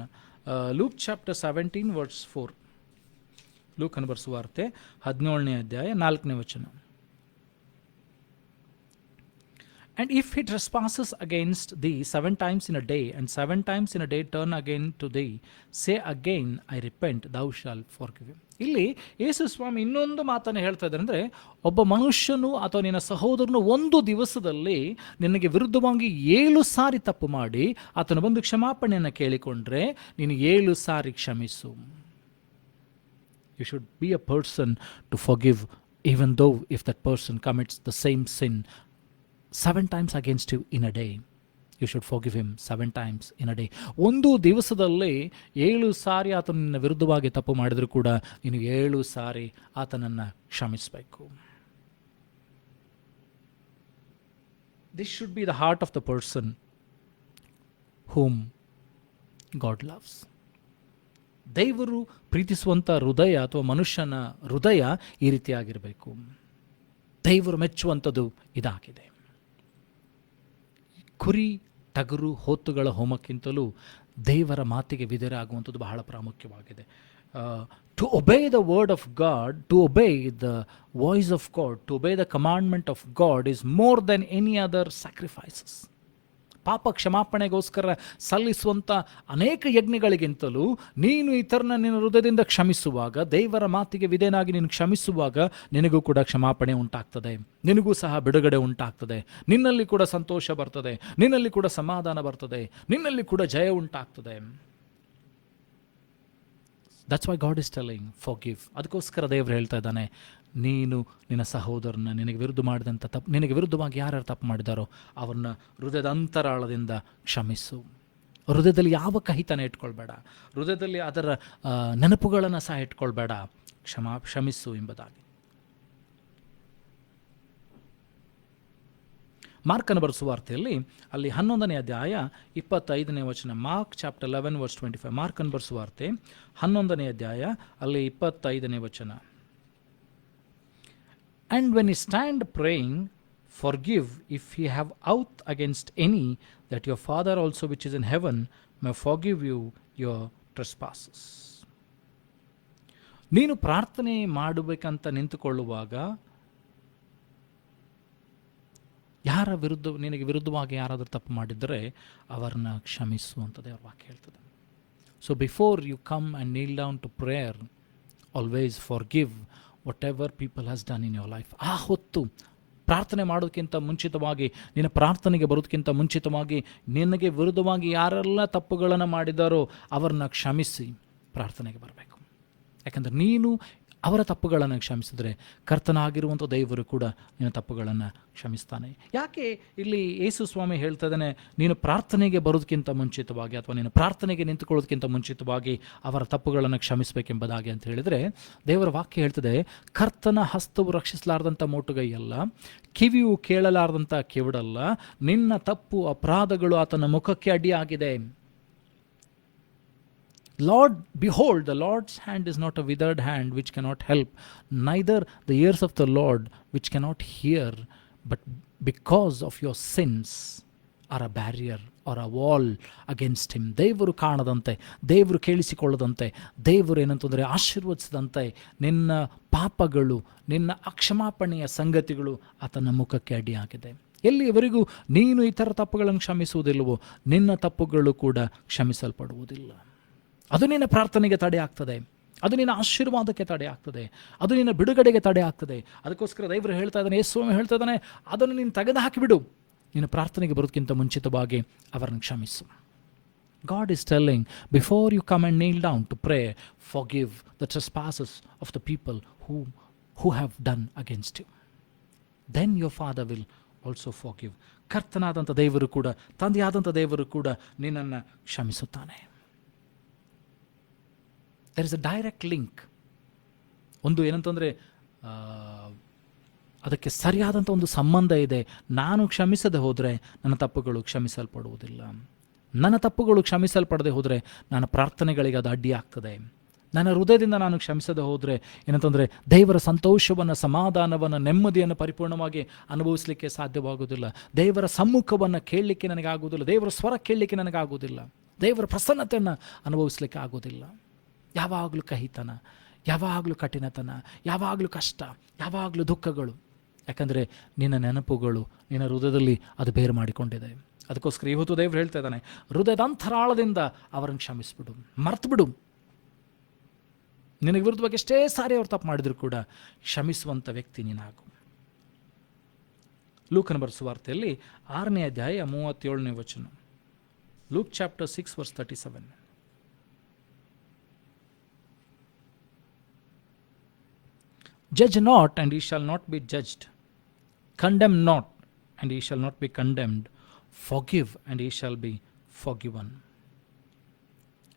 ಲೂಕ್ ಚಾಪ್ಟರ್ 17 ವರ್ಸ್ 4. ಲೂಕನ ಬರೆದ ಸುವಾರ್ತೆ 17ನೇ ಅಧ್ಯಾಯ 4ನೇ ವಚನ. And if he trespasses against thee 7 times in a day, and 7 times in a day turn again to thee, say again, I repent, thou shalt forgive him. ಇಲ್ಲಿ ಯೇಸು ಸ್ವಾಮಿ ಇನ್ನೊಂದು ಮಾತನ್ನು ಹೇಳ್ತಾ ಇದ್ದಾರೆ. ಅಂದರೆ ಒಬ್ಬ ಮನುಷ್ಯನು ಅಥವಾ ನಿನ್ನ ಸಹೋದರನು ಒಂದು ದಿವಸದಲ್ಲಿ ನಿನಗೆ ವಿರುದ್ಧವಾಗಿ 7 ಸಾರಿ ತಪ್ಪು ಮಾಡಿ ಆತನು ಬಂದು ಕ್ಷಮಾಪಣೆಯನ್ನು ಕೇಳಿಕೊಂಡ್ರೆ ನೀನು 7 ಸಾರಿ ಕ್ಷಮಿಸು. You should be a person to forgive even though if that person commits the same sin 7 times against you in a day. You should forgive him 7 times in a day. ಒಂದು ದಿವಸದಲ್ಲಿ 7 ಸಾರಿ ಆತನ ನಿನ್ನ ವಿರುದ್ಧವಾಗಿ ತಪ್ಪು ಮಾಡಿದರೂ ಕೂಡ ನೀನು 7 ಸಾರಿ ಆತನನ್ನು ಕ್ಷಮಿಸಬೇಕು. This should be the heart of the person whom God loves. ದೇವರು ಪ್ರೀತಿಸುವಂಥ ಹೃದಯ ಅಥವಾ ಮನುಷ್ಯನ ಹೃದಯ ಈ ರೀತಿಯಾಗಿರಬೇಕು. ದೇವರು ಮೆಚ್ಚುವಂಥದ್ದು ಇದಾಗಿದೆ. ಕುರಿ, ಟಗರು, ಹೋತುಗಳ ಹೋಮಕ್ಕಿಂತಲೂ ದೇವರ ಮಾತಿಗೆ ವಿಧೇಯರಾಗುವಂಥದ್ದು ಬಹಳ ಪ್ರಾಮುಖ್ಯವಾಗಿದೆ. To obey the word of God, to obey the voice of God, to obey the commandment of God is more than any other sacrifices. ಪಾಪ ಕ್ಷಮಾಪಣೆಗೋಸ್ಕರ ಸಲ್ಲಿಸುವಂಥ ಅನೇಕ ಯಜ್ಞಗಳಿಗಿಂತಲೂ ನೀನು ಇತರನ ನಿನ್ನ ಹೃದಯದಿಂದ ಕ್ಷಮಿಸುವಾಗ, ದೇವರ ಮಾತಿಗೆ ವಿಧೇಯನಾಗಿ ನೀನು ಕ್ಷಮಿಸುವಾಗ ನಿನಗೂ ಕೂಡ ಕ್ಷಮಾಪಣೆ ಉಂಟಾಗ್ತದೆ. ನಿನಗೂ ಸಹ ಬಿಡುಗಡೆ ಉಂಟಾಗ್ತದೆ. ನಿನ್ನಲ್ಲಿ ಕೂಡ ಸಂತೋಷ ಬರ್ತದೆ. ನಿನ್ನಲ್ಲಿ ಕೂಡ ಸಮಾಧಾನ ಬರ್ತದೆ. ನಿನ್ನಲ್ಲಿ ಕೂಡ ಜಯ ಉಂಟಾಗ್ತದೆ. That's why god is telling forgive. ಅದಕ್ಕೋಸ್ಕರ ದೇವರು ಹೇಳ್ತಾ ಇದ್ದಾನೆ, ನೀನು ನಿನ್ನ ಸಹೋದರನ ನಿನಗೆ ವಿರುದ್ಧ ಮಾಡಿದಂಥ ತಪ್ಪು, ನಿನಗೆ ವಿರುದ್ಧವಾಗಿ ಯಾರ್ಯಾರು ತಪ್ಪು ಮಾಡಿದಾರೋ ಅವ್ರನ್ನ ಹೃದಯದ ಅಂತರಾಳದಿಂದ ಕ್ಷಮಿಸು. ಹೃದಯದಲ್ಲಿ ಯಾವ ಕಹಿತನ ಇಟ್ಕೊಳ್ಬೇಡ. ಹೃದಯದಲ್ಲಿ ಅದರ ನೆನಪುಗಳನ್ನು ಸಹ ಇಟ್ಕೊಳ್ಬೇಡ. ಕ್ಷಮಿಸು ಎಂಬುದಾಗಿ. ಮಾರ್ಕನ ಬರೆದ ವಾರ್ತೆಯಲ್ಲಿ ಅಲ್ಲಿ 11ನೇ ಅಧ್ಯಾಯ 25ನೇ ವಚನ, ಮಾರ್ಕ್ ಚಾಪ್ಟರ್ 11 ವರ್ಸ್ 25. ಮಾರ್ಕನ ಬರೆದ ವಾರ್ತೆ 11ನೇ ಅಧ್ಯಾಯ ಅಲ್ಲಿ 25ನೇ ವಚನ. And when you stand praying, forgive if ye have ought against any, that your Father also which is in heaven may forgive you your trespasses. ನೀನು ಪ್ರಾರ್ಥನೆ ಮಾಡಬೇಕಂತ ನಿಂತುಕೊಳ್ಳುವಾಗ ಯಾರ ವಿರುದ್ಧ, ನಿನಗೆ ವಿರುದ್ಧವಾಗಿ ಯಾರಾದರೂ ತಪ್ಪು ಮಾಡಿದರೆ ಅವರನ್ನ ಕ್ಷಮಿಸು ಅಂತ ದೇವರ ವಾಕ್ಯ ಹೇಳ್ತದೆ. So before you come and kneel down to prayer, always forgive whatever people has done in your life. ಆ ಹೊತ್ತು ಪ್ರಾರ್ಥನೆ ಮಾಡೋದಕ್ಕಿಂತ ಮುಂಚಿತವಾಗಿ, ನಿನ್ನ ಪ್ರಾರ್ಥನೆಗೆ ಬರೋದಕ್ಕಿಂತ ಮುಂಚಿತವಾಗಿ ನಿನಗೆ ವಿರುದ್ಧವಾಗಿ ಯಾರೆಲ್ಲ ತಪ್ಪುಗಳನ್ನು ಮಾಡಿದಾರೋ ಅವರನ್ನ ಕ್ಷಮಿಸಿ ಪ್ರಾರ್ಥನೆಗೆ ಬರಬೇಕು. ಯಾಕಂದರೆ ನೀನು ಅವರ ತಪ್ಪುಗಳನ್ನು ಕ್ಷಮಿಸಿದರೆ ಕರ್ತನಾಗಿರುವಂಥ ದೇವರು ಕೂಡ ನಿನ್ನ ತಪ್ಪುಗಳನ್ನು ಕ್ಷಮಿಸ್ತಾನೆ. ಯಾಕೆ ಇಲ್ಲಿ ಯೇಸು ಸ್ವಾಮಿ ಹೇಳ್ತಾ ಇದ್ದಾನೆ, ನೀನು ಪ್ರಾರ್ಥನೆಗೆ ಬರೋದಕ್ಕಿಂತ ಮುಂಚಿತವಾಗಿ ಅಥವಾ ನೀನು ಪ್ರಾರ್ಥನೆಗೆ ನಿಂತುಕೊಳ್ಳೋದಕ್ಕಿಂತ ಮುಂಚಿತವಾಗಿ ಅವರ ತಪ್ಪುಗಳನ್ನು ಕ್ಷಮಿಸಬೇಕೆಂಬುದಾಗಿ ಅಂತ ಹೇಳಿದರೆ, ದೇವರ ವಾಕ್ಯ ಹೇಳ್ತದೆ, ಕರ್ತನ ಹಸ್ತವು ರಕ್ಷಿಸಲಾರ್ದಂಥ ಮೋಟುಗೈಯಲ್ಲ, ಕಿವಿಯು ಕೇಳಲಾರ್ದಂಥ ಕಿವಿಡಲ್ಲ, ನಿನ್ನ ತಪ್ಪು ಅಪರಾಧಗಳು ಆತನ ಮುಖಕ್ಕೆ ಅಡ್ಡಿಯಾಗಿದೆ. Lord, behold, the Lord's hand is not a withered hand which cannot help, neither the ears of the Lord which cannot hear, but because of your sins are a barrier or a wall against him. ದೇವರು ಕಾಣದಂತೆ, ದೇವರು ಕೇಳಿಸಿಕೊಳ್ಳದಂತೆ, ದೇವರು ಏನಂತಂದರೆ ಆಶೀರ್ವದಿಸದಂತೆ ನಿನ್ನ ಪಾಪಗಳು, ನಿನ್ನ ಅಕ್ಷಮಾಪಣೆಯ ಸಂಗತಿಗಳು ಆತನ ಮುಖಕ್ಕೆ ಅಡ್ಡಿಯಾಗಿದೆ. ಎಲ್ಲಿಯವರೆಗೂ ನೀನು ಇತರ ತಪ್ಪುಗಳನ್ನು ಕ್ಷಮಿಸುವುದಿಲ್ಲವೋ ನಿನ್ನ ತಪ್ಪುಗಳು ಕೂಡ ಕ್ಷಮಿಸಲ್ಪಡುವುದಿಲ್ಲ. ಅದು ನಿನ್ನ ಪ್ರಾರ್ಥನೆಗೆ ತಡೆ ಆಗ್ತದೆ, ಅದು ನಿನ್ನ ಆಶೀರ್ವಾದಕ್ಕೆ ತಡೆ ಆಗ್ತದೆ, ಅದು ನಿನ್ನ ಬಿಡುಗಡೆಗೆ ತಡೆ ಆಗ್ತದೆ. ಅದಕ್ಕೋಸ್ಕರ ದೇವರು ಹೇಳ್ತಾ ಇದ್ದಾನೆ, ಯೇಸು ಹೇಳ್ತಾ ಇದ್ದಾನೆ, ಅದನ್ನು ನೀನು ತೆಗೆದು ಹಾಕಿಬಿಡು. ನಿನ್ನ ಪ್ರಾರ್ಥನೆಗೆ ಬರೋದಕ್ಕಿಂತ ಮುಂಚಿತವಾಗಿ ಅವರನ್ನು ಕ್ಷಮಿಸು. God is telling, before you come and kneel down to pray, forgive the trespasses of the people who have done against you. Then your Father will also forgive. ಕರ್ತನಾದಂಥ ದೇವರು ಕೂಡ, ತಂದೆಯಾದಂಥ ದೇವರು ಕೂಡ ನಿನ್ನನ್ನು ಕ್ಷಮಿಸುತ್ತಾನೆ. There is a direct link. ಒಂದು ಏನಂತಂದರೆ ಅದಕ್ಕೆ ಸರಿಯಾದಂಥ ಒಂದು ಸಂಬಂಧ ಇದೆ. ನಾನು ಕ್ಷಮಿಸದೆ ಹೋದರೆ ನನ್ನ ತಪ್ಪುಗಳು ಕ್ಷಮಿಸಲ್ಪಡುವುದಿಲ್ಲ. ನನ್ನ ತಪ್ಪುಗಳು ಕ್ಷಮಿಸಲ್ಪಡದೆ ಹೋದರೆ ನನ್ನ ಪ್ರಾರ್ಥನೆಗಳಿಗೆ ಅದು ಅಡ್ಡಿ ಆಗ್ತದೆ. ನನ್ನ ಹೃದಯದಿಂದ ನಾನು ಕ್ಷಮಿಸದೆ ಹೋದರೆ ಏನಂತಂದರೆ ದೇವರ ಸಂತೋಷವನ್ನು, ಸಮಾಧಾನವನ್ನು, ನೆಮ್ಮದಿಯನ್ನು ಪರಿಪೂರ್ಣವಾಗಿ ಅನುಭವಿಸಲಿಕ್ಕೆ ಸಾಧ್ಯವಾಗುವುದಿಲ್ಲ. ದೇವರ ಸಮ್ಮುಖವನ್ನು ಕೇಳಲಿಕ್ಕೆ ನನಗಾಗುವುದಿಲ್ಲ. ದೇವರ ಸ್ವರ ಕೇಳಲಿಕ್ಕೆ ನನಗಾಗುವುದಿಲ್ಲ. ದೇವರ ಪ್ರಸನ್ನತೆಯನ್ನು ಅನುಭವಿಸಲಿಕ್ಕೆ ಆಗೋದಿಲ್ಲ. ಯಾವಾಗಲೂ ಕಹಿತನ, ಯಾವಾಗಲೂ ಕಠಿಣತನ, ಯಾವಾಗಲೂ ಕಷ್ಟ, ಯಾವಾಗಲೂ ದುಃಖಗಳು. ಯಾಕಂದರೆ ನಿನ್ನ ನೆನಪುಗಳು ನಿನ್ನ ಹೃದಯದಲ್ಲಿ ಅದು ಬೇರು ಮಾಡಿಕೊಂಡಿದೆ. ಅದಕ್ಕೋಸ್ಕರ ಇವತ್ತು ದೇವರು ಹೇಳ್ತಾ ಇದ್ದಾನೆ, ಹೃದಯದ ಅಂತರಾಳದಿಂದ ಅವರನ್ನು ಕ್ಷಮಿಸ್ಬಿಡು, ಮರ್ತು ಬಿಡು. ನಿನಗೆ ವಿರುದ್ಧವಾಗಿ ಎಷ್ಟೇ ಸಾರಿ ಅವ್ರು ತಪ್ಪು ಮಾಡಿದ್ರು ಕೂಡ ಕ್ಷಮಿಸುವಂಥ ವ್ಯಕ್ತಿ ನೀನಾಗು. ಲೂಕನ ಬರೆಸುವ ವಾರ್ತೆಯಲ್ಲಿ 6ನೇ ಅಧ್ಯಾಯ 37ನೇ ವಚನ. Luke chapter 6 verse 37. Judge not, and ye shall not be judged. Condemn not, and ye shall not be condemned. Forgive, and ye shall be forgiven.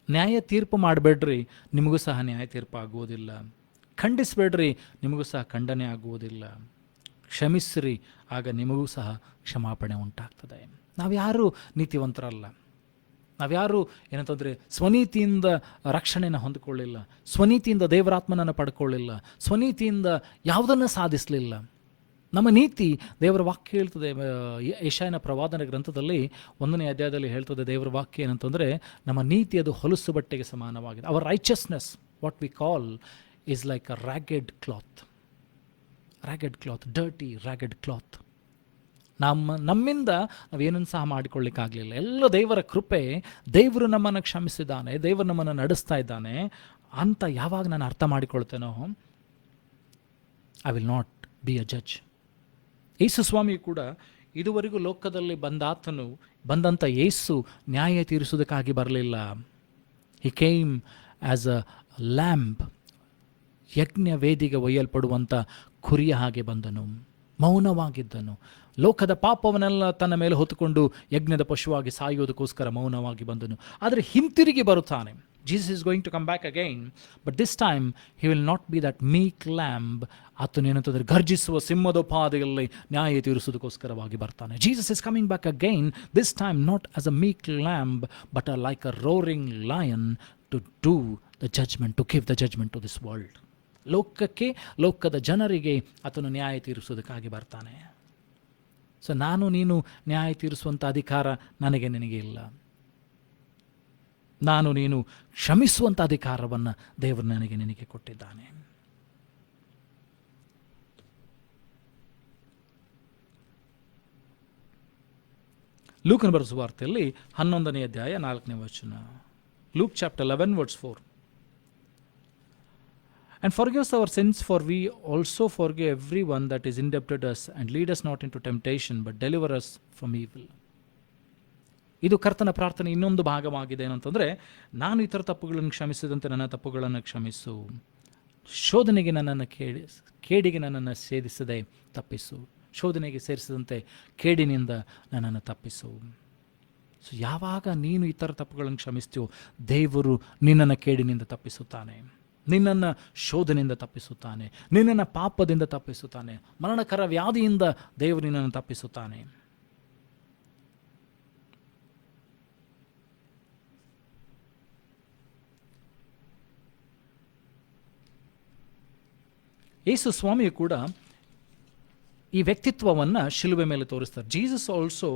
ನ್ಯಾಯ ತೀರ್ಪು ಮಾಡಬೇಡ್ರಿ, ನಿಮಗೂ ಸಹ ನ್ಯಾಯ ತೀರ್ಪು ಆಗುವುದಿಲ್ಲ. ಖಂಡಿಸಬೇಡ್ರಿ, ನಿಮಗೂ ಸಹ ಖಂಡನೆ ಆಗುವುದಿಲ್ಲ. ಕ್ಷಮಿಸ್ರಿ, ಆಗ ನಿಮಗೂ ಸಹ ಕ್ಷಮಾಪಣೆ ಉಂಟಾಗ್ತದೆ. ನಾವ್ಯಾರೂ ನೀತಿವಂತರಲ್ಲ. ನಾವ್ಯಾರು ಏನಂತಂದರೆ ಸ್ವನೀತಿಯಿಂದ ರಕ್ಷಣೆಯನ್ನು ಹೊಂದಿಕೊಳ್ಳಿಲ್ಲ, ಸ್ವನೀತಿಯಿಂದ ದೇವರಾತ್ಮನನ್ನು ಪಡ್ಕೊಳ್ಳಿಲ್ಲ, ಸ್ವನೀತಿಯಿಂದ ಯಾವುದನ್ನು ಸಾಧಿಸಲಿಲ್ಲ. ನಮ್ಮ ನೀತಿ, ದೇವರ ವಾಕ್ಯ ಹೇಳ್ತದೆ, ಯೆಶಾಯನ ಪ್ರವಾದನ ಗ್ರಂಥದಲ್ಲಿ 1ನೇ ಅಧ್ಯಾಯದಲ್ಲಿ ಹೇಳ್ತದೆ ದೇವರ ವಾಕ್ಯ ಏನಂತಂದರೆ, ನಮ್ಮ ನೀತಿ ಅದು ಹೊಲಸು ಬಟ್ಟೆಗೆ ಸಮಾನವಾಗಿದೆ. Our righteousness, what we call, is like a ragged cloth, dirty ragged cloth. ನಮ್ಮಿಂದ ನಾವೇನನ್ನು ಸಹ ಮಾಡಿಕೊಳ್ಳಿಕ್ಕಾಗಲಿಲ್ಲ. ಎಲ್ಲ ದೇವರ ಕೃಪೆ. ದೇವರು ನಮ್ಮನ್ನು ಕ್ಷಮಿಸಿದ್ದಾನೆ, ದೇವರು ನಮ್ಮನ್ನು ನಡೆಸ್ತಾ ಇದ್ದಾನೆ ಅಂತ ಯಾವಾಗ ನಾನು ಅರ್ಥ ಮಾಡಿಕೊಳ್ತೇನೋ, I will not be a judge. ಯೇಸು ಸ್ವಾಮಿ ಕೂಡ ಇದುವರೆಗೂ ಲೋಕದಲ್ಲಿ ಬಂದಂಥ ಯೇಸು ನ್ಯಾಯ ತೀರಿಸುವುದಕ್ಕಾಗಿ ಬರಲಿಲ್ಲ. He came as a lamb, ಯಜ್ಞ ವೇದಿಗೆ ಒಯ್ಯಲ್ಪಡುವಂಥ ಕುರಿಯ ಹಾಗೆ ಬಂದನು, ಮೌನವಾಗಿದ್ದನು. ಲೋಕದ ಪಾಪವನ್ನೆಲ್ಲ ತನ್ನ ಮೇಲೆ ಹೊತ್ತುಕೊಂಡು ಯಜ್ಞದ ಪಶುವಾಗಿ ಸಾಯುವುದಕ್ಕೋಸ್ಕರ ಮೌನವಾಗಿ ಬಂದನು. ಆದರೆ ಹಿಂತಿರುಗಿ ಬರುತ್ತಾನೆ. Jesus is going to come back again, but this time he will not be that meek lamb. ಆತನು ಏನಂತಂದರೆ ಗರ್ಜಿಸುವ ಸಿಂಹದೋಪಾದಿಯಲ್ಲಿ ನ್ಯಾಯ ತೀರಿಸುವುದಕ್ಕೋಸ್ಕರವಾಗಿ ಬರ್ತಾನೆ. Jesus is coming back again, this time not as a meek lamb, but like a roaring lion to do the judgment, to give the judgment to this world. ಲೋಕಕ್ಕೆ, ಲೋಕದ ಜನರಿಗೆ ಆತನು ನ್ಯಾಯ ತೀರಿಸುವುದಕ್ಕಾಗಿ ಬರ್ತಾನೆ. ಸೊ ನಾನು ನೀನು ನ್ಯಾಯ ತೀರಿಸುವಂಥ ಅಧಿಕಾರ ನನಗೆ ನಿನಗೆ ಇಲ್ಲ. ನಾನು ನೀನು ಕ್ಷಮಿಸುವಂಥ ಅಧಿಕಾರವನ್ನು ದೇವರು ನನಗೆ ನಿನಗೆ ಕೊಟ್ಟಿದ್ದಾನೆ. ಲೂಕನ ಬರೆಸುವ ವಾರ್ತೆಯಲ್ಲಿ 11ನೇ ಅಧ್ಯಾಯ 4ನೇ ವಚನ. Luke chapter 11 verse 4. And forgive us our sins, for we also forgive everyone that is indebted us, and lead us not into temptation, but deliver us from evil. ಇದು ಕರ್ತನ ಪ್ರಾರ್ಥನೆ ಇನ್ನೊಂದು ಭಾಗವಾಗಿದೆ. ಏನಂತಂದರೆ, ನಾನು ಇತರ ತಪ್ಪುಗಳನ್ನು ಕ್ಷಮಿಸಿದಂತೆ ನನ್ನ ತಪ್ಪುಗಳನ್ನು ಕ್ಷಮಿಸು, ಶೋಧನೆಗೆ ನನ್ನನ್ನು ಕೇಡಿಗೆ ನನ್ನನ್ನು ಸೇರಿಸದೆ ತಪ್ಪಿಸು, ಶೋಧನೆಗೆ ಸೇರಿಸಿದಂತೆ ಕೇಡಿನಿಂದ ನನ್ನನ್ನು ತಪ್ಪಿಸು. ಸೊ ಯಾವಾಗ ನೀನು ಇತರ ತಪ್ಪುಗಳನ್ನು ಕ್ಷಮಿಸ್ತೀಯೋ, ದೇವರು ನಿನ್ನನ್ನು ಕೇಡಿನಿಂದ ತಪ್ಪಿಸುತ್ತಾನೆ, ನಿನ್ನನ್ನು ಶೋಧನೆಯಿಂದ ತಪ್ಪಿಸುತ್ತಾನೆ, ನಿನ್ನನ್ನು ಪಾಪದಿಂದ ತಪ್ಪಿಸುತ್ತಾನೆ, ಮರಣಕರ ವ್ಯಾಧಿಯಿಂದ ದೇವರು ನಿನ್ನನ್ನು ತಪ್ಪಿಸುತ್ತಾನೆ. ಯೇಸು ಸ್ವಾಮಿಯು ಕೂಡ ಈ ವ್ಯಕ್ತಿತ್ವವನ್ನು ಶಿಲುಬೆ ಮೇಲೆ ತೋರಿಸ್ತಾರೆ. Jesus also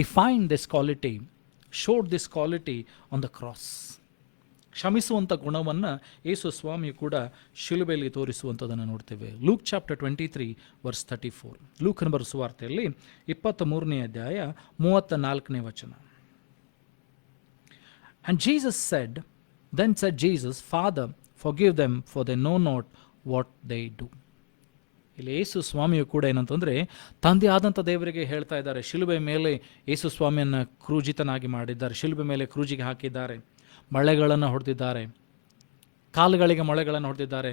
define this quality, showed this quality on the cross. ಕ್ಷಮಿಸುವಂಥ ಗುಣವನ್ನು ಯೇಸು ಸ್ವಾಮಿಯು ಕೂಡ ಶಿಲುಬೆಯಲ್ಲಿ ತೋರಿಸುವಂಥದ್ದನ್ನು ನೋಡ್ತೇವೆ. Luke chapter 23 verse 34. ಲೂಕನ ಬರೆದ ಸುವಾರ್ತೆಯಲ್ಲಿ 23ನೇ ಅಧ್ಯಾಯ 34ನೇ ವಚನ. And Jesus said, then said Jesus, Father, forgive them, for they know not what they do. ಇಲ್ಲಿ ಯೇಸು ಸ್ವಾಮಿಯು ಕೂಡ ಏನಂತಂದರೆ ತಂದೆ ಆದಂಥ ದೇವರಿಗೆ ಹೇಳ್ತಾ ಇದ್ದಾರೆ. ಶಿಲುಬೆ ಮೇಲೆ ಯೇಸು ಸ್ವಾಮಿಯನ್ನು ಕ್ರೂಜಿತನಾಗಿ ಮಾಡಿದ್ದಾರೆ, ಶಿಲುಬೆ ಮೇಲೆ ಕ್ರೂಜಿಗೆ ಹಾಕಿದ್ದಾರೆ, ಮೊಳೆಗಳನ್ನು ಹೊಡೆದಿದ್ದಾರೆ, ಕಾಲುಗಳಿಗೆ ಮೊಳೆಗಳನ್ನು ಹೊಡೆದಿದ್ದಾರೆ,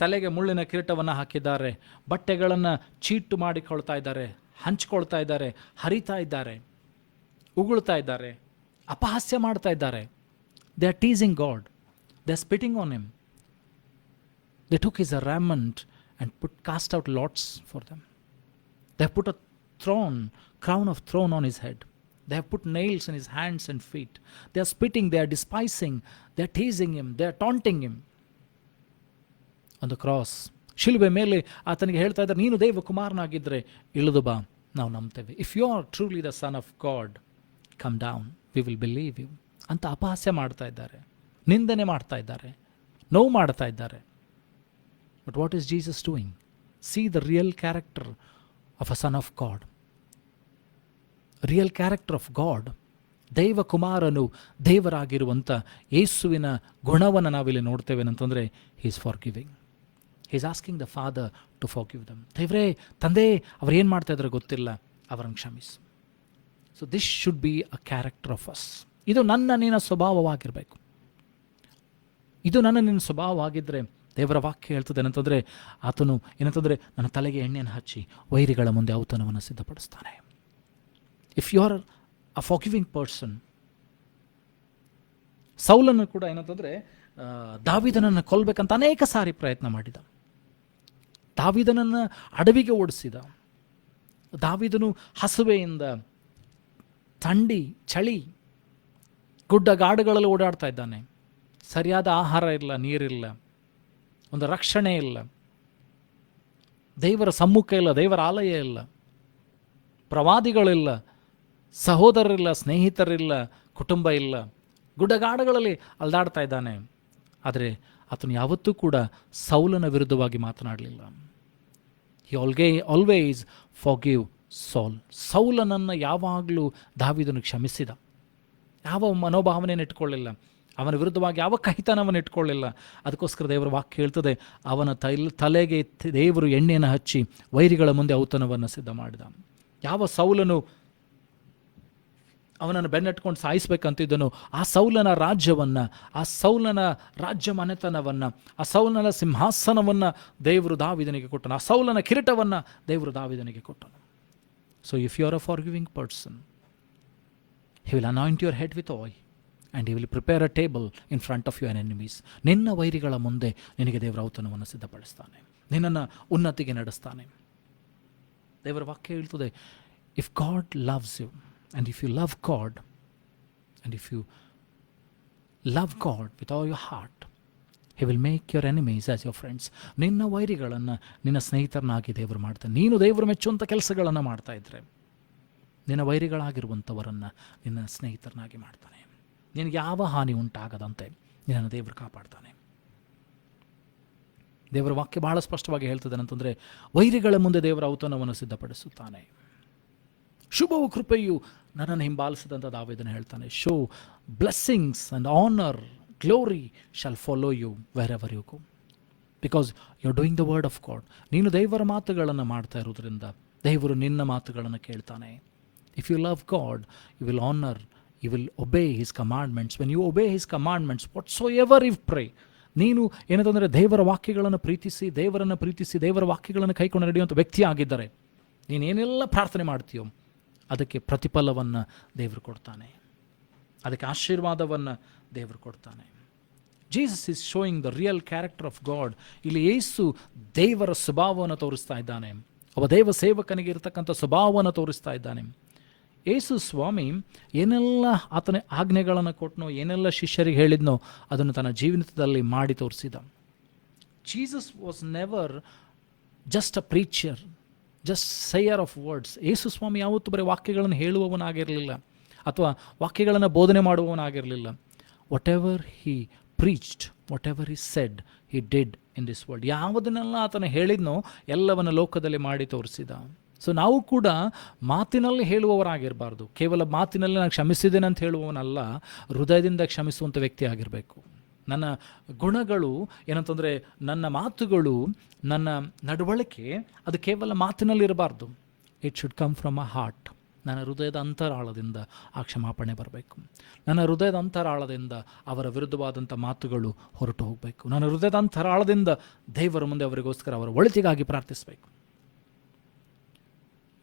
ತಲೆಗೆ ಮುಳ್ಳಿನ ಕಿರೀಟವನ್ನು ಹಾಕಿದ್ದಾರೆ, ಬಟ್ಟೆಗಳನ್ನು ಚೀಟು ಮಾಡಿಕೊಳ್ತಾ ಇದ್ದಾರೆ, ಹಂಚ್ಕೊಳ್ತಾ ಇದ್ದಾರೆ, ಹರಿತಾ ಇದ್ದಾರೆ, ಉಗುಳ್ತಾ ಇದ್ದಾರೆ, ಅಪಹಾಸ್ಯ ಮಾಡ್ತಾ ಇದ್ದಾರೆ. They are teasing god, they are spitting on him. They took his raiment and cast out lots for them. They have put a crown of thorn on his head. They have put nails in his hands and feet. They are spitting, they are despising, they are teasing him, they are taunting him. On the cross, ಶಿಲುಬೆ ಮೇಲೆ ಆತನಿಗೆ ಹೇಳ್ತಾ ಇದ್ದಾರೆ, ನೀನು ದೇವ ಕುಮಾರನಾಗಿದ್ದರೆ ಇಳಿದು ಬಾ, ನಾವು ನಂಬ್ತೇವೆ. If you are truly the son of God, come down, we will believe you ಅಂತ ಅಪಹಾಸ್ಯ ಮಾಡ್ತಾ ಇದ್ದಾರೆ, ನಿಂದನೆ ಮಾಡ್ತಾ ಇದ್ದಾರೆ, ನೋವು ಮಾಡ್ತಾ ಇದ್ದಾರೆ. But what is Jesus doing? See the real character of a son of God. Real character of God. ದೈವ ಕುಮಾರನು ದೇವರಾಗಿರುವಂಥ ಯೇಸುವಿನ ಗುಣವನ್ನು ನಾವಿಲ್ಲಿ ನೋಡ್ತೇವೆ ಅಂತಂದರೆ, he is forgiving. He is asking the father to forgive them. ದೇವರೇ, ತಂದೆ, ಅವ್ರು ಏನು ಮಾಡ್ತಾ ಇದ್ದಾರೆ ಗೊತ್ತಿಲ್ಲ, ಅವರನ್ನು ಕ್ಷಮಿಸು. So this should be a character of us. ಇದು ನನ್ನ ನಿನ್ನ ಸ್ವಭಾವವಾಗಿರಬೇಕು. ಇದು ನಿನ್ನ ಸ್ವಭಾವವಾಗಿದ್ದರೆ ದೇವರ ವಾಕ್ಯ ಹೇಳ್ತದೆ ಏನಂತಂದರೆ, ಆತನು ಏನಂತಂದರೆ ನನ್ನ ತಲೆಗೆ ಎಣ್ಣೆಯನ್ನು ಹಚ್ಚಿ ವೈರಿಗಳ ಮುಂದೆ ಔತಣವನ್ನು ಸಿದ್ಧಪಡಿಸ್ತಾನೆ. If you are a forgiving person. ಸೌಲನು ಕೂಡ ಏನಂತಂದರೆ ದಾವೀದನನ್ನು ಕೊಲ್ಲಬೇಕಂತ ಅನೇಕ ಸಾರಿ ಪ್ರಯತ್ನ ಮಾಡಿದ. ದಾವೀದನನ್ನು ಅಡವಿಗೆ ಓಡಿಸಿದ. ದಾವೀದನು ಹಸುವೆಯಿಂದ, ಥಂಡಿ, ಚಳಿ, ಗುಡ್ಡಗಾಡುಗಳಲ್ಲಿ ಓಡಾಡ್ತಾ ಇದ್ದಾನೆ. ಸರಿಯಾದ ಆಹಾರ ಇಲ್ಲ, ನೀರಿಲ್ಲ, ಒಂದು ರಕ್ಷಣೆ ಇಲ್ಲ, ದೇವರ ಸಮ್ಮುಖ ಇಲ್ಲ, ದೇವರ ಆಲಯ ಇಲ್ಲ, ಪ್ರವಾದಿಗಳಿಲ್ಲ, ಸಹೋದರರಿಲ್ಲ, ಸ್ನೇಹಿತರಿಲ್ಲ, ಕುಟುಂಬ ಇಲ್ಲ, ಗುಡ್ಡಗಾಡುಗಳಲ್ಲಿ ಅಲ್ದಾಡ್ತಾ ಇದ್ದಾನೆ. ಆದರೆ ಆತನು ಯಾವತ್ತೂ ಕೂಡ ಸೌಲನ ವಿರುದ್ಧವಾಗಿ ಮಾತನಾಡಲಿಲ್ಲ. He always forgive ಸೌಲ್. ಸೌಲನನ್ನು ಯಾವಾಗಲೂ ದಾವೀದನು ಕ್ಷಮಿಸಿದ. ಯಾವ ಮನೋಭಾವನೆಯನ್ನು ಇಟ್ಕೊಳ್ಳಿಲ್ಲ, ಅವನ ವಿರುದ್ಧವಾಗಿ ಯಾವ ಕಹಿತನವನ್ನು ಇಟ್ಕೊಳ್ಳಿಲ್ಲ. ಅದಕ್ಕೋಸ್ಕರ ದೇವರ ವಾಕ್ಯ ಹೇಳ್ತದೆ, ಅವನ ತಲೆಗೆ ದೇವರು ಎಣ್ಣೆಯನ್ನು ಹಚ್ಚಿ ವೈರಿಗಳ ಮುಂದೆ ಔತಣವನ್ನು ಸಿದ್ಧ ಮಾಡಿದ. ಯಾವ ಸೌಲನು ಅವನನ್ನು ಬೆನ್ನಟ್ಕೊಂಡು ಸಾಯಿಸಬೇಕಂತಿದ್ದನು, ಆ ಸೌಲನ ರಾಜ್ಯವನ್ನು, ಆ ಸೌಲನ ರಾಜ್ಯ ಮನೆತನವನ್ನು, ಆ ಸೌಲನ ಸಿಂಹಾಸನವನ್ನು ದೇವರು ದಾವೀದನಿಗೆ ಕೊಟ್ಟನು. ಆ ಸೌಲನ ಕಿರೀಟವನ್ನು ದೇವರು ದಾವೀದನಿಗೆ ಕೊಟ್ಟನು. So if you are a forgiving person, he will anoint your head with oil and he will prepare a table in front of your enemies. ನಿನ್ನ ವೈರಿಗಳ ಮುಂದೆ ನಿನಗೆ ದೇವರ ಔತಣವನ್ನು ಸಿದ್ಧಪಡಿಸ್ತಾನೆ, ನಿನ್ನನ್ನು ಉನ್ನತಿಗೆ ನಡೆಸ್ತಾನೆ. ದೇವರ ವಾಕ್ಯ ಹೇಳ್ತದೆ, if God loves you and if you love God and if you love God with all your heart, he will make your enemies as your friends. ನಿನ್ನ ವೈರಿಗಳನ್ನು ನಿನ್ನ ಸ್ನೇಹಿತರನ್ನಾಗಿ ದೇವರು ಮಾಡ್ತಾನೆ. ನೀನು ದೇವರು ಮೆಚ್ಚುವಂಥ ಕೆಲಸಗಳನ್ನು ಮಾಡ್ತಾ ಇದ್ರೆ ನಿನ್ನ ವೈರಿಗಳಾಗಿರುವಂಥವರನ್ನು ನಿನ್ನ ಸ್ನೇಹಿತರನ್ನಾಗಿ ಮಾಡ್ತಾನೆ. ನಿನಗೆ ಯಾವ ಹಾನಿ ಉಂಟಾಗದಂತೆ ನಿನ್ನನ್ನು ದೇವರು ಕಾಪಾಡ್ತಾನೆ. ದೇವರ ವಾಕ್ಯ ಬಹಳ ಸ್ಪಷ್ಟವಾಗಿ ಹೇಳ್ತದೆ ಅಂತಂದರೆ, ವೈರಿಗಳ ಮುಂದೆ ದೇವರ ಔತಣವನ್ನು ಸಿದ್ಧಪಡಿಸುತ್ತಾನೆ. ಶುಭವು ಕೃಪೆಯು ನನ್ನನ್ನು ಹಿಂಬಾಲಿಸಿದಂಥ ದಾವೀದನು ಹೇಳ್ತಾನೆ, so blessings and honour glory shall follow you wherever you go, because you are doing the word of God. ನೀನು ದೇವರ ಮಾತುಗಳನ್ನು ಮಾಡ್ತಾ ಇರೋದ್ರಿಂದ ದೇವರು ನಿನ್ನ ಮಾತುಗಳನ್ನು ಕೇಳ್ತಾನೆ. If you love God, you will honour, you will obey his commandments. When you obey his commandments, whatsoever you pray, ನೀನು ಏನಂತಂದರೆ ದೇವರ ವಾಕ್ಯಗಳನ್ನು ಪ್ರೀತಿಸಿ, ದೇವರನ್ನು ಪ್ರೀತಿಸಿ, ದೇವರ ವಾಕ್ಯಗಳನ್ನು ಕೈಕೊಂಡು ನಡೆಯುವಂಥ ವ್ಯಕ್ತಿ ಆಗಿದ್ದರೆ ನೀನೇನೆಲ್ಲ ಪ್ರಾರ್ಥನೆ ಮಾಡ್ತೀಯೋ ಅದಕ್ಕೆ ಪ್ರತಿಫಲವನ್ನು ದೇವರು ಕೊಡ್ತಾನೆ, ಅದಕ್ಕೆ ಆಶೀರ್ವಾದವನ್ನು ದೇವರು ಕೊಡ್ತಾನೆ. Jesus is showing the real character of god. ಇಲ್ಲಿ ಯೇಸು ದೇವರ ಸ್ವಭಾವವನ್ನು ತೋರಿಸ್ತಾ ಇದ್ದಾನೆ, ಒಬ್ಬ ದೇವ ಸೇವಕನಿಗೆ ಇರತಕ್ಕಂಥ ಸ್ವಭಾವವನ್ನು ತೋರಿಸ್ತಾ ಇದ್ದಾನೆ. ಯೇಸು ಸ್ವಾಮಿ ಏನೆಲ್ಲ ಆತನ ಆಜ್ಞೆಗಳನ್ನು ಕೊಟ್ಟನೋ, ಏನೆಲ್ಲ ಶಿಷ್ಯರಿಗೆ ಹೇಳಿದ್ನೋ ಅದನ್ನು ತನ್ನ ಜೀವನದಲ್ಲಿ ಮಾಡಿ ತೋರಿಸಿದ. Jesus was never just a preacher just sayer of words. ಯೇಸು ಸ್ವಾಮಿ ಯಾವತ್ತೂ ಬರೀ ವಾಕ್ಯಗಳನ್ನು ಹೇಳುವವನಾಗಿರಲಿಲ್ಲ ಅಥವಾ ವಾಕ್ಯಗಳನ್ನು ಬೋಧನೆ ಮಾಡುವವನಾಗಿರಲಿಲ್ಲ. Whatever he preached, whatever he said, he did in this world. ಯಾವುದನ್ನೆಲ್ಲ ಆತನು ಹೇಳಿದ್ನೋ ಎಲ್ಲವನ್ನು ಲೋಕದಲ್ಲಿ ಮಾಡಿ ತೋರಿಸಿದ. ಸೊ ನಾವು ಕೂಡ ಮಾತಿನಲ್ಲಿ ಹೇಳುವವರಾಗಿರಬಾರ್ದು. ಕೇವಲ ಮಾತಿನಲ್ಲಿ ನಾನು ಕ್ಷಮಿಸಿದ್ದೇನೆ ಅಂತ ಹೇಳುವವನಲ್ಲ, ಹೃದಯದಿಂದ ಕ್ಷಮಿಸುವಂಥ ವ್ಯಕ್ತಿ ಆಗಿರಬೇಕು. ನನ್ನ ಗುಣಗಳು ಏನಂತಂದರೆ, ನನ್ನ ಮಾತುಗಳು, ನನ್ನ ನಡವಳಿಕೆ ಅದು ಕೇವಲ ಮಾತಿನಲ್ಲಿರಬಾರ್ದು. It should come from a heart. ನನ್ನ ಹೃದಯದ ಅಂತರಾಳದಿಂದ ಆ ಕ್ಷಮಾಪಣೆ ಬರಬೇಕು. ನನ್ನ ಹೃದಯದ ಅಂತರಾಳದಿಂದ ಅವರ ವಿರುದ್ಧವಾದಂಥ ಮಾತುಗಳು ಹೊರಟು ಹೋಗಬೇಕು. ನನ್ನ ಹೃದಯದ ಅಂತರಾಳದಿಂದ ದೇವರ ಮುಂದೆ ಅವರಿಗೋಸ್ಕರ ಅವರ ಒಳಿತಿಗಾಗಿ ಪ್ರಾರ್ಥಿಸಬೇಕು.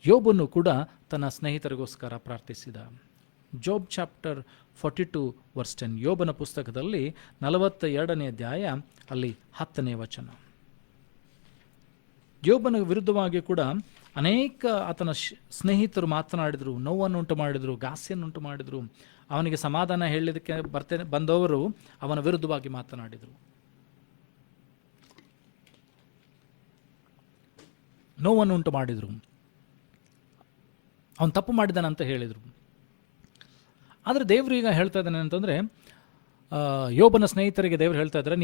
ಯೋಬನು ಕೂಡ ತನ್ನ ಸ್ನೇಹಿತರಿಗೋಸ್ಕರ ಪ್ರಾರ್ಥಿಸಿದ. ಜೋಬ್ ಚಾಪ್ಟರ್ 42 ವರ್ಸ್ 10. ಯೋಬನ ಪುಸ್ತಕದಲ್ಲಿ 42ನೇ ಅಧ್ಯಾಯ ಅಲ್ಲಿ 10ನೇ ವಚನ. ಯೋಬನ ವಿರುದ್ಧವಾಗಿ ಕೂಡ ಅನೇಕ ಆತನ ಸ್ನೇಹಿತರು ಮಾತನಾಡಿದರು, ನೋವನ್ನುಂಟು ಮಾಡಿದರು, ಗಾಸಿಯನ್ನುಂಟು ಮಾಡಿದರು. ಅವನಿಗೆ ಸಮಾಧಾನ ಹೇಳಲಿಕ್ಕೆ ಬಂದವರು ಅವನ ವಿರುದ್ಧವಾಗಿ ಮಾತನಾಡಿದರು, ನೋವನ್ನುಂಟು ಮಾಡಿದರು, ಅವನು ತಪ್ಪು ಮಾಡಿದಾನಂತ ಹೇಳಿದರು. ಆದರೆ ದೇವರು ಈಗ ಹೇಳ್ತಾ ಇದ್ದಾನೆ ಅಂತಂದರೆ, ಯೋಬನ ಸ್ನೇಹಿತರಿಗೆ ದೇವರು ಹೇಳ್ತಾ ಇದ್ದಾರೆ,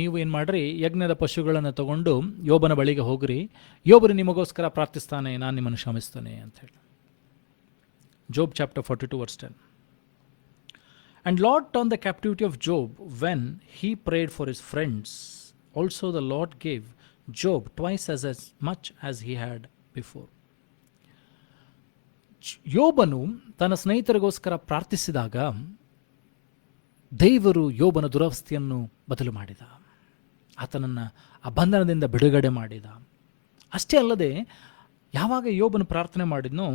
ನೀವು ಏನು ಮಾಡ್ರಿ, ಯಜ್ಞದ ಪಶುಗಳನ್ನು ತಗೊಂಡು ಯೋಬನ ಬಳಿಗೆ ಹೋಗ್ರಿ, ಯೋಬನು ನಿಮಗೋಸ್ಕರ ಪ್ರಾರ್ಥಿಸ್ತಾನೆ, ನಾನು ನಿಮ್ಮನ್ನು ಕ್ಷಮಿಸ್ತಾನೆ ಅಂತ ಹೇಳಿ. Job chapter 42 verse 10. And Lord turned the captivity of Job when he prayed for his friends. Also the Lord gave Job twice as much as he had before. ಯೋಬನು ತನ್ನ ಸ್ನೇಹಿತರಿಗೋಸ್ಕರ ಪ್ರಾರ್ಥಿಸಿದಾಗ ದೇವರು ಯೋಬನ ದುರವಸ್ಥೆಯನ್ನು ಬದಲು ಮಾಡಿದ, ಆತನನ್ನು ಆ ಬಂಧನದಿಂದ ಬಿಡುಗಡೆ ಮಾಡಿದ. ಅಷ್ಟೇ ಅಲ್ಲದೆ, ಯಾವಾಗ ಯೋಬನು ಪ್ರಾರ್ಥನೆ ಮಾಡಿದ್ನೋ,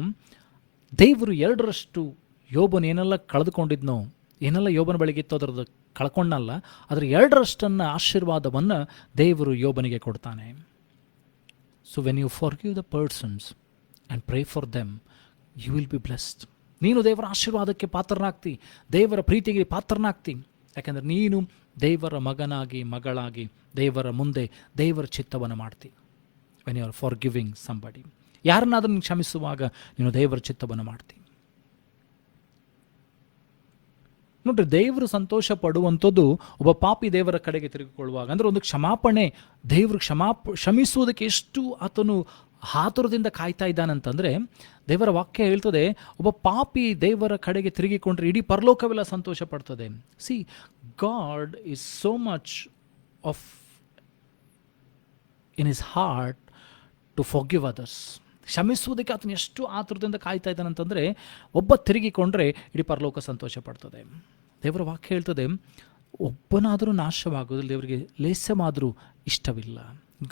ದೇವರು 2ರಷ್ಟು ಯೋಬನು ಏನೆಲ್ಲ ಕಳೆದುಕೊಂಡಿದ್ನೋ, ಏನೆಲ್ಲ ಯೋಬನ ಬಳಿಗಿತ್ತು ಅದರದ್ದು ಕಳ್ಕೊಂಡಲ್ಲ, ಅದರ 2ರಷ್ಟನ್ನು ಆಶೀರ್ವಾದವನ್ನು ದೇವರು ಯೋಬನಿಗೆ ಕೊಡ್ತಾನೆ. So when you forgive the persons and pray for them, you will be blessed. ನೀನು ದೇವರ ಆಶೀರ್ವಾದಕ್ಕೆ ಪಾತ್ರನಾಗ್ತಿ, ದೇವರ ಪ್ರೀತಿಗೆ ಪಾತ್ರನಾಗ್ತಿ. ಯಾಕೆಂದರೆ ನೀನು ದೇವರ ಮಗನಾಗಿ, ಮಗಳಾಗಿ ದೇವರ ಮುಂದೆ ದೇವರ ಚಿತ್ತವನ್ನು ಮಾಡ್ತಿ. When you are forgiving somebody, ಯಾರನ್ನಾದ್ರೂ ಕ್ಷಮಿಸುವಾಗ ನೀನು ದೇವರ ಚಿತ್ತವನ್ನು ಮಾಡ್ತಿ. ನೋಡ್ರಿ, ದೇವರು ಸಂತೋಷ ಪಡುವಂಥದ್ದು ಒಬ್ಬ ಪಾಪಿ ದೇವರ ಕಡೆಗೆ ತಿರುಗಿಕೊಳ್ಳುವಾಗ. ಅಂದರೆ ಒಂದು ಕ್ಷಮಾಪಣೆ, ದೇವರು ಕ್ಷಮಿಸುವುದಕ್ಕೆ ಎಷ್ಟು ಆತನು ಆತುರದಿಂದ ಕಾಯ್ತಾ ಇದ್ದಾನಂತಂದರೆ, ದೇವರ ವಾಕ್ಯ ಹೇಳ್ತದೆ, ಒಬ್ಬ ಪಾಪಿ ದೇವರ ಕಡೆಗೆ ತಿರುಗಿಕೊಂಡ್ರೆ ಇಡೀ ಪರಲೋಕವೆಲ್ಲ ಸಂತೋಷ ಪಡ್ತದೆ. See, God is so much of in his heart to forgive others. ಕ್ಷಮಿಸುವುದಕ್ಕೆ ಆತನು ಎಷ್ಟು ಆತುರದಿಂದ ಕಾಯ್ತಾ ಇದ್ದಾನಂತಂದರೆ, ಒಬ್ಬ ತಿರುಗಿಕೊಂಡ್ರೆ ಇಡೀ ಪರಲೋಕ ಸಂತೋಷ ಪಡ್ತದೆ. ದೇವರ ವಾಕ್ಯ ಹೇಳ್ತದೆ, ಒಬ್ಬನಾದರೂ ನಾಶವಾಗೋದಿಲ್ಲ, ದೇವರಿಗೆ ಲೇಸಮಾದರೂ ಇಷ್ಟವಿಲ್ಲ.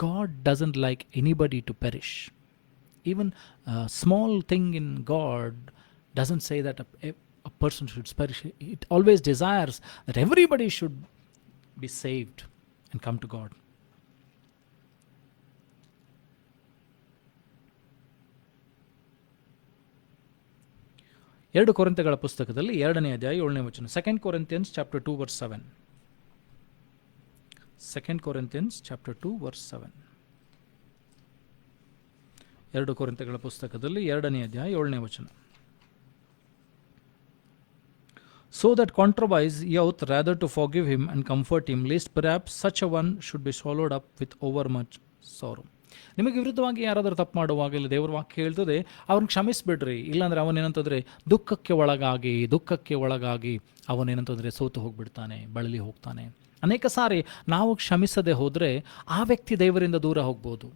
God doesn't like anybody to perish. Even a small thing in God doesn't say that a person should perish. It always desires that everybody should be saved and come to God. ಎರಡು ಕೊರಿಂಥಗಳ ಪುಸ್ತಕದಲ್ಲಿ 2ನೇ ಅಧ್ಯಾಯ 7ನೇ ವಚನ. 2 Corinthians chapter 2 verse 7. 2 Corinthians chapter 2 verse 7. 2 ಕೊರಿಂಥಗಳ ಪುಸ್ತಕದಲ್ಲಿ 2ನೇ ಅಧ್ಯಾಯ 7ನೇ ವಚನ. So that contravise ye ought rather to forgive him and comfort him, lest perhaps such a one should be swallowed up with overmuch sorrow. ನಿಮಗೆ ವಿರುದ್ಧವಾಗಿ ಯಾರಾದರೂ ತಪ್ಪು ಮಾಡುವಾಗ ಇಲ್ಲಿ ದೇವರ ವಾಕ್ಯ ಹೇಳ್ತದೆ, ಅವ್ರನ್ನ ಕ್ಷಮಿಸಿಬಿಡ್ರಿ. ಇಲ್ಲಾಂದರೆ ಅವನೇನಂತಂದರೆ ದುಃಖಕ್ಕೆ ಒಳಗಾಗಿ ಅವನೇನಂತಂದರೆ ಸೋತು ಹೋಗ್ಬಿಡ್ತಾನೆ, ಬಳಲಿ ಹೋಗ್ತಾನೆ. ಅನೇಕ ಸಾರಿ ನಾವು ಕ್ಷಮಿಸದೆ ಹೋದರೆ ಆ ವ್ಯಕ್ತಿ ದೇವರಿಂದ ದೂರ ಹೋಗ್ಬೋದು.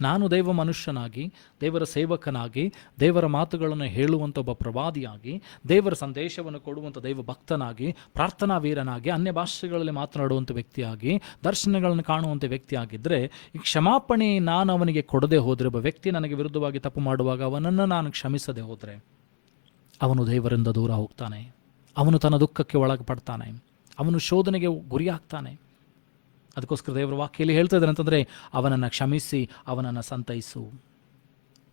ನಾನು ದೈವ ಮನುಷ್ಯನಾಗಿ, ದೇವರ ಸೇವಕನಾಗಿ, ದೇವರ ಮಾತುಗಳನ್ನು ಹೇಳುವಂಥ ಒಬ್ಬ ಪ್ರವಾದಿಯಾಗಿ, ದೇವರ ಸಂದೇಶವನ್ನು ಕೊಡುವಂಥ ದೈವ ಭಕ್ತನಾಗಿ, ಪ್ರಾರ್ಥನಾ ವೀರನಾಗಿ, ಅನ್ಯ ಭಾಷೆಗಳಲ್ಲಿ ಮಾತನಾಡುವಂಥ ವ್ಯಕ್ತಿಯಾಗಿ, ದರ್ಶನಗಳನ್ನು ಕಾಣುವಂಥ ವ್ಯಕ್ತಿಯಾಗಿದ್ದರೆ, ಈ ಕ್ಷಮಾಪಣೆ ನಾನು ಅವನಿಗೆ ಕೊಡದೆ ಹೋದರೆ, ಒಬ್ಬ ವ್ಯಕ್ತಿ ನನಗೆ ವಿರುದ್ಧವಾಗಿ ತಪ್ಪು ಮಾಡುವಾಗ ಅವನನ್ನು ನಾನು ಕ್ಷಮಿಸದೆ ಹೋದರೆ, ಅವನು ದೇವರಿಂದ ದೂರ ಹೋಗ್ತಾನೆ, ಅವನು ತನ್ನ ದುಃಖಕ್ಕೆ ಒಳಪಡ್ತಾನೆ, ಅವನು ಶೋಧನೆಗೆ ಗುರಿಯಾಗ್ತಾನೆ. ಅದಕ್ಕೋಸ್ಕರ ದೇವರ ವಾಕ್ಯಲ್ಲಿ ಹೇಳ್ತಾ ಇದ್ದಾರೆ ಅಂತಂದರೆ, ಅವನನ್ನು ಕ್ಷಮಿಸಿ ಅವನನ್ನು ಸಂತೈಸು.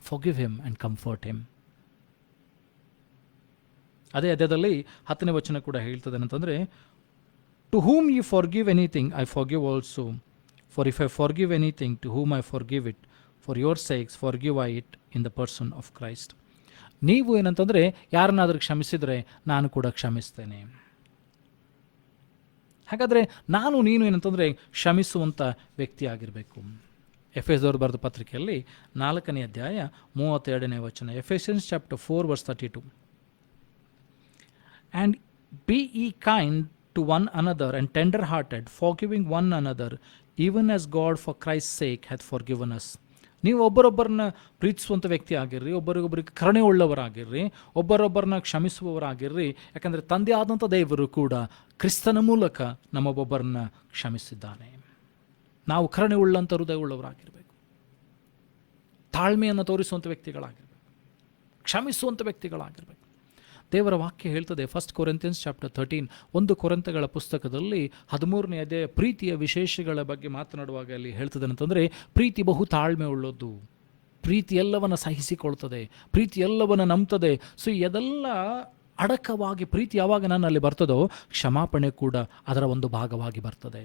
Forgive him and comfort him. ಅದೇ ಅಧ್ಯಾಯದಲ್ಲಿ 10ನೇ ವಚನ ಕೂಡ ಹೇಳ್ತದೆ ಅಂತಂದರೆ, to whom you forgive anything I forgive also, for if I forgive anything to whom I forgive it, for your sakes forgive I it in the person of Christ. ನೀವು ಏನಂತಂದರೆ ಯಾರನ್ನಾದರೂ ಕ್ಷಮಿಸಿದರೆ ನಾನು ಕೂಡ ಕ್ಷಮಿಸ್ತೇನೆ. ಹಾಗಾದರೆ ನಾನು ನೀನು ಏನಂತಂದರೆ ಕ್ಷಮಿಸುವಂಥ ವ್ಯಕ್ತಿಯಾಗಿರಬೇಕು. ಎಫೆಸದವರು ಬರೆದ ಪತ್ರಿಕೆಯಲ್ಲಿ 4ನೇ ಅಧ್ಯಾಯ 32ನೇ ವಚನ, Ephesians chapter 4:32. And be ye kind to one another and tender hearted, forgiving one another even as God for Christ sake hath forgiven us. ನೀವು ಒಬ್ಬರೊಬ್ಬರನ್ನ ಪ್ರೀತಿಸುವಂಥ ವ್ಯಕ್ತಿ ಆಗಿರ್ರಿ, ಒಬ್ಬರಿಗೊಬ್ಬರಿಗೆ ಕರುಣೆ ಉಳ್ಳವರಾಗಿರ್ರಿ, ಒಬ್ಬರೊಬ್ಬರನ್ನ ಕ್ಷಮಿಸುವವರಾಗಿರ್ರಿ. ಯಾಕಂದರೆ ತಂದೆ ಆದಂಥ ದೇವರು ಕೂಡ ಕ್ರಿಸ್ತನ ಮೂಲಕ ನಮ್ಮೊಬ್ಬೊಬ್ಬರನ್ನ ಕ್ಷಮಿಸಿದ್ದಾನೆ. ನಾವು ಕರುಣೆ ಉಳ್ಳಂಥ ಹೃದಯ ಉಳ್ಳವರಾಗಿರಬೇಕು, ತಾಳ್ಮೆಯನ್ನು ತೋರಿಸುವಂಥ ವ್ಯಕ್ತಿಗಳಾಗಿರಬೇಕು, ಕ್ಷಮಿಸುವಂಥ ವ್ಯಕ್ತಿಗಳಾಗಿರಬೇಕು. ದೇವರ ವಾಕ್ಯ ಹೇಳ್ತದೆ, 1 ಕೊರಿಂಥಿಯನ್ಸ್ ಚಾಪ್ಟರ್ 13, 1 ಕೊರಿಂಥಗಳ ಪುಸ್ತಕದಲ್ಲಿ 13ನೇ ಅಧ್ಯಾಯ ಪ್ರೀತಿಯ ವಿಶೇಷಗಳ ಬಗ್ಗೆ ಮಾತನಾಡುವಾಗ ಅಲ್ಲಿ ಹೇಳ್ತದೆ ಅಂತಂದರೆ, ಪ್ರೀತಿ ಬಹು ತಾಳ್ಮೆ ಉಳ್ಳದ್ದು, ಪ್ರೀತಿ ಎಲ್ಲವನ್ನ ಸಹಿಸಿಕೊಳ್ತದೆ, ಪ್ರೀತಿ ಎಲ್ಲವನ್ನ ನಂಬ್ತದೆ. ಸೊ ಇದೆಲ್ಲ ಅಡಕವಾಗಿ ಪ್ರೀತಿ ಯಾವಾಗ ನನ್ನಲ್ಲಿ ಬರ್ತದೋ ಕ್ಷಮಾಪಣೆ ಕೂಡ ಅದರ ಒಂದು ಭಾಗವಾಗಿ ಬರ್ತದೆ.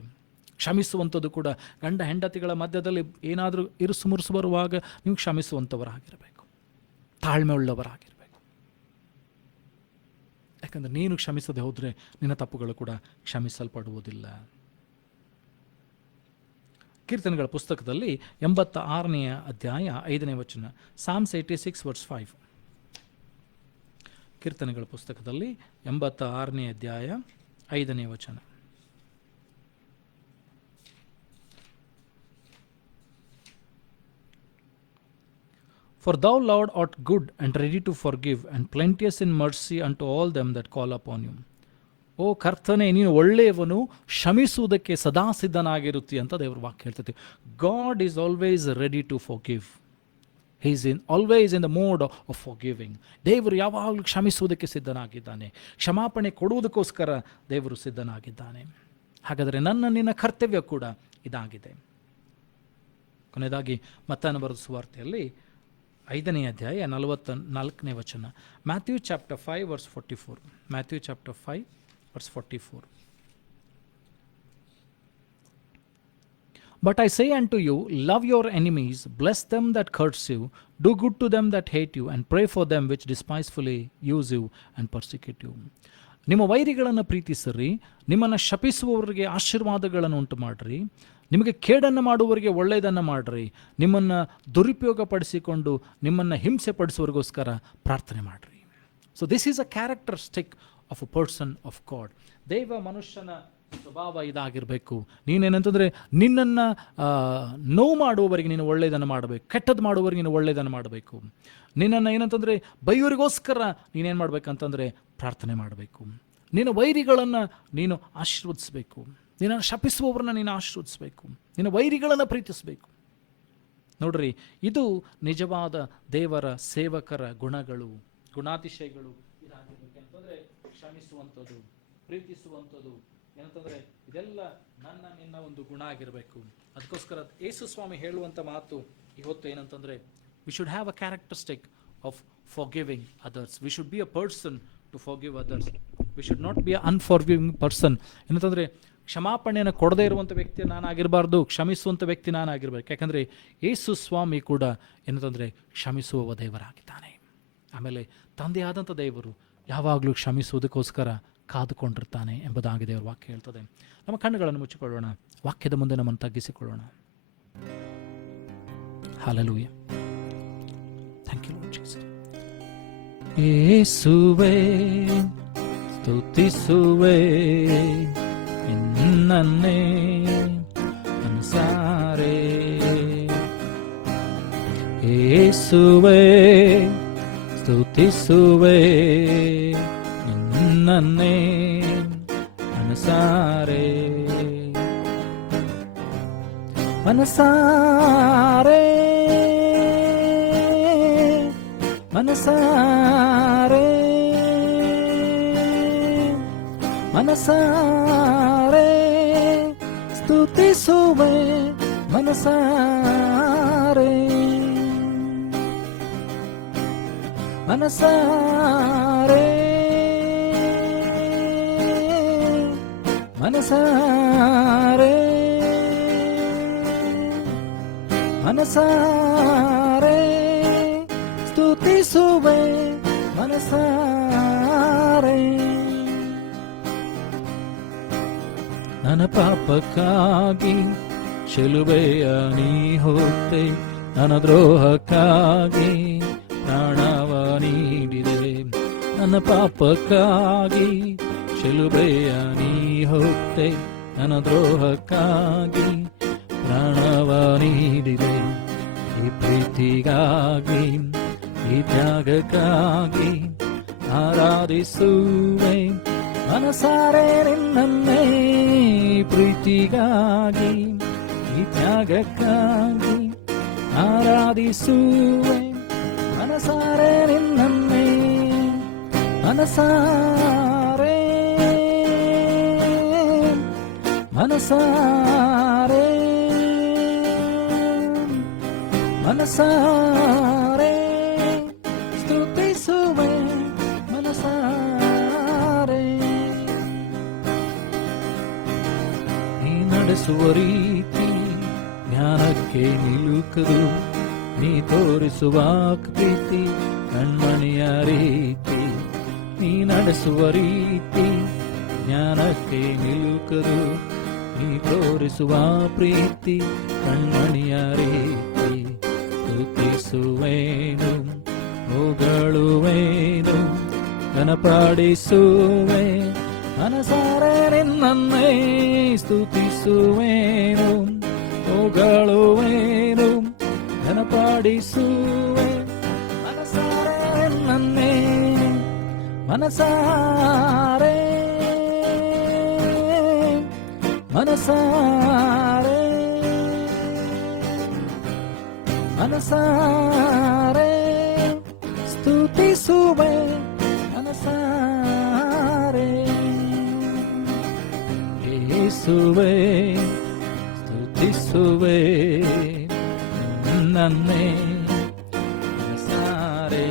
ಕ್ಷಮಿಸುವಂಥದ್ದು ಕೂಡ ಗಂಡ ಹೆಂಡತಿಗಳ ಮಧ್ಯದಲ್ಲಿ ಏನಾದರೂ ಇರುಸು ಮುರುಸು ಬರುವಾಗ ನೀವು ಕ್ಷಮಿಸುವಂಥವರಾಗಿರಬೇಕು, ತಾಳ್ಮೆ ಉಳ್ಳವರಾಗಿರಬೇಕು. ಯಾಕಂದರೆ ನೀನು ಕ್ಷಮಿಸದೆ ಹೋದರೆ ನಿನ್ನ ತಪ್ಪುಗಳು ಕೂಡ ಕ್ಷಮಿಸಲ್ಪಡುವುದಿಲ್ಲ. ಕೀರ್ತನೆಗಳ ಪುಸ್ತಕದಲ್ಲಿ 86ನೇ ಅಧ್ಯಾಯ 5ನೇ ವಚನ, ಸಾಮ್ಸ್ 86:5. ಕೀರ್ತನೆಗಳ ಪುಸ್ತಕದಲ್ಲಿ 86ನೇ ಅಧ್ಯಾಯ 5ನೇ ವಚನ. For thou, Lord, art good and ready to forgive, and plenteous in mercy unto all them that call upon you. ಓ ಕರ್ತನೆ, ನೀನು ಒಳ್ಳೆಯವನು, ಕ್ಷಮಿಸುವುದಕ್ಕೆ ಸದಾ ಸಿದ್ಧನಾಗಿರುತ್ತಿ ಅಂತ ದೇವರ ವಾಕ್ಯ ಹೇಳ್ತದೆ. God is always ready to forgive. He is always in the mode of forgiving. ದೇವರು ಯಾವಾಗಲೂ ಕ್ಷಮಿಸುವುದಕ್ಕೆ ಸಿದ್ಧನಾಗಿದ್ದಾನೆ, ಕ್ಷಮಾಪಣೆ ಕೊಡುವುದಕ್ಕೋಸ್ಕರ ದೇವರು ಸಿದ್ಧನಾಗಿದ್ದಾನೆ. ಹಾಗಾದರೆ ನಿನ್ನ ಕರ್ತವ್ಯ ಕೂಡ ಇದಾಗಿದೆ. ಕೊನೆಯದಾಗಿ ಮತ್ತಾಯನ ಬರೆದ ಸುವಾರ್ತೆಯಲ್ಲಿ 5ನೇ ಅಧ್ಯಾಯ 44ನೇ ವಚನ, Matthew chapter 5:44. Matthew chapter 5:44. But I say unto you, love your enemies, bless them that curse you, do good to them that hate you, and pray for them which despitefully use you and persecute you. ನಿಮ್ಮ ವೈರಿಗಳನ್ನು ಪ್ರೀತಿಸಿರಿ, ನಿಮ್ಮನ್ನು ಶಪಿಸುವವರಿಗೆ ಆಶೀರ್ವಾದಗಳನ್ನು ಉಂಟು ಮಾಡಿರಿ, ನಿಮಗೆ ಕೇಡನ್ನು ಮಾಡುವವರಿಗೆ ಒಳ್ಳೆಯದನ್ನು ಮಾಡಿರಿ, ನಿಮ್ಮನ್ನು ದುರುಪಯೋಗಪಡಿಸಿಕೊಂಡು ನಿಮ್ಮನ್ನು ಹಿಂಸೆ ಪಡಿಸುವವರಿಗೋಸ್ಕರ ಪ್ರಾರ್ಥನೆ ಮಾಡಿರಿ. So this is a characteristic of a person of god. ದೈವ ಮನುಷ್ಯನ ಸ್ವಭಾವ ಇದಾಗಿರಬೇಕು. ನೀನೇನಂತಂದರೆ ನಿನ್ನನ್ನು ನೋವು ಮಾಡುವವರಿಗೆ ನೀನು ಒಳ್ಳೆಯದನ್ನು ಮಾಡಬೇಕು, ಕೆಟ್ಟದ್ದು ಮಾಡುವವರಿಗೆ ನೀನು ಒಳ್ಳೆಯದನ್ನು ಮಾಡಬೇಕು. ನಿನ್ನನ್ನು ಏನಂತಂದರೆ ಬೈಯವರಿಗೋಸ್ಕರ ನೀನೇನು ಮಾಡಬೇಕಂತಂದರೆ ಪ್ರಾರ್ಥನೆ ಮಾಡಬೇಕು. ನಿನ್ನ ವೈರಿಗಳನ್ನು ನೀನು ಆಶೀರ್ವದಿಸಬೇಕು, ನಿನ್ನನ್ನು ಶಪಿಸುವವರನ್ನ ನೀನು ಆಶೀರ್ವದಿಸಬೇಕು, ನಿನ್ನ ವೈರಿಗಳನ್ನು ಪ್ರೀತಿಸಬೇಕು. ನೋಡ್ರಿ, ಇದು ನಿಜವಾದ ದೇವರ ಸೇವಕರ ಗುಣಗಳು, ಗುಣಾತಿಶಯಗಳು ಇದಾಗಿರ್ಬೇಕು. ಅಂತಂದರೆ ಕ್ಷಮಿಸುವಂಥದ್ದು, ಪ್ರೀತಿಸುವಂಥದ್ದು ಏನಂತಂದರೆ ಇದೆಲ್ಲ ನಿನ್ನ ಒಂದು ಗುಣ ಆಗಿರಬೇಕು. ಅದಕ್ಕೋಸ್ಕರ ಯೇಸು ಸ್ವಾಮಿ ಹೇಳುವಂಥ ಮಾತು ಇವತ್ತು ಏನಂತಂದರೆ, we should have a characteristic of forgiving others. We should be a person to forgive others. We should not be a unforgiving person. ಏನಂತಂದರೆ ಕ್ಷಮಾಪಣೆಯನ್ನು ಕೊಡದೇ ಇರುವಂಥ ವ್ಯಕ್ತಿ ನಾನಾಗಿರಬಾರ್ದು, ಕ್ಷಮಿಸುವಂಥ ವ್ಯಕ್ತಿ ನಾನಾಗಿರ್ಬೇಕು. ಯಾಕಂದರೆ ಯೇಸು ಸ್ವಾಮಿ ಕೂಡ ಏನಂತಂದರೆ ಕ್ಷಮಿಸುವ ದೇವರಾಗಿದ್ದಾನೆ. ಆಮೇಲೆ ತಂದೆಯಾದಂಥ ದೇವರು ಯಾವಾಗಲೂ ಕ್ಷಮಿಸುವುದಕ್ಕೋಸ್ಕರ ಕಾದುಕೊಂಡಿರ್ತಾನೆ ಎಂಬುದಾಗಿ ದೇವರ ವಾಕ್ಯ ಹೇಳ್ತದೆ. ನಮ್ಮ ಕಣ್ಣುಗಳನ್ನು ಮುಚ್ಚಿಕೊಳ್ಳೋಣ, ವಾಕ್ಯದ ಮುಂದೆ ನಮ್ಮನ್ನು ತಗ್ಗಿಸಿಕೊಳ್ಳೋಣ. Hallelujah. Thank you Lord Jesus. ಯೇಸುವೇ ಸ್ತುತಿಸುವೆ ನಿನ್ನನ್ನೇ ಮನಸಾರೆ, ಯೇಸುವೇ ಸ್ತುತಿಸುವೆ ನಿನ್ನನ್ನೇ ಮನಸಾರೆ, ಮನಸಾರೆ ಮನಸಾರೆ ಮನಸಾರೆ ಸ್ತುತಿಸುವೆ ಮನಸಾರೆ, ಮನಸಾರೆ ಮನಸಾರೆ ಮನಸಾರೆ ಸ್ತುತಿಸುವೆ ಮನಸಾರೆ. ನನ್ನ ಪಾಪಕ್ಕಾಗಿ ಶಿಲುಬೆಯ ನೀ ಹೊತ್ತೆ, ನನ್ನ ದ್ರೋಹಕ್ಕಾಗಿ ಪ್ರಾಣವ ನೀಡಿದೆ. ನನ್ನ ಪಾಪಕ್ಕಾಗಿ ಶಿಲುಬೆಯ ನೀ ಹೊತ್ತೆ, ನನ್ನ ದ್ರೋಹಕ್ಕಾಗಿ ಪ್ರಾಣವ ನೀಡಿದೆ. ಈ ಪ್ರೀತಿಗಾಗಿ ಈ ತ್ಯಾಗಕ್ಕಾಗಿ ಆರಾಧಿಸುವೆ ಮನಸಾರೆ ನಿನ್ನನ್ನೇ. ಪ್ರೀತಿಗಾಗಿ ಈ ತ್ಯಾಗಕ್ಕಾಗಿ ಆರಾಧಿಸುವೆ ಮನಸಾರೆ ನಿನ್ನನ್ನೇ. ಮನಸಾರೆ ಮನಸಾರೆ ಮನಸಾರೆ ಸ್ತುತಿಸುವೆ ಮನಸಾರೆ. ನೀ ನಡೆಸುವ ರೀತಿ ಜ್ಞಾನಕ್ಕೆ ನಿಲುಕದು, ನೀ ತೋರಿಸುವ ಪ್ರೀತಿ ಕಣ್ಮಣಿಯ ರೀತಿ. ನೀ ನಡೆಸುವ ರೀತಿ ಜ್ಞಾನಕ್ಕೆ ನಿಲುಕದು, ನೀ ತೋರಿಸುವ ಪ್ರೀತಿ ಕಣ್ಮಣಿಯ ರೀತಿ. ಸ್ತುತಿಸುವೇನು ಹೊಗಳುವೇನು ಘನಪಡಿಸುವೆ ಮನಸಾರೆ ನಿನ್ನನ್ನೇ. ಸ್ತುತಿಸುವೇನು ಹೊಗಳುವೇನು ಘನಪಡಿಸುವೆ ಮನಸಾರೆ ನಿನ್ನನ್ನೇ. ಮನಸಾರೆ ಮನಸಾರೆ ಮನಸಾರೆ ಸ್ತುತಿಸುವೆ ಮನಸಾರೆ. ಯೇಸುವೆ ಸ್ತುತಿಸುವೆ ನನ್ನೇ ಮನಸಾರೆ.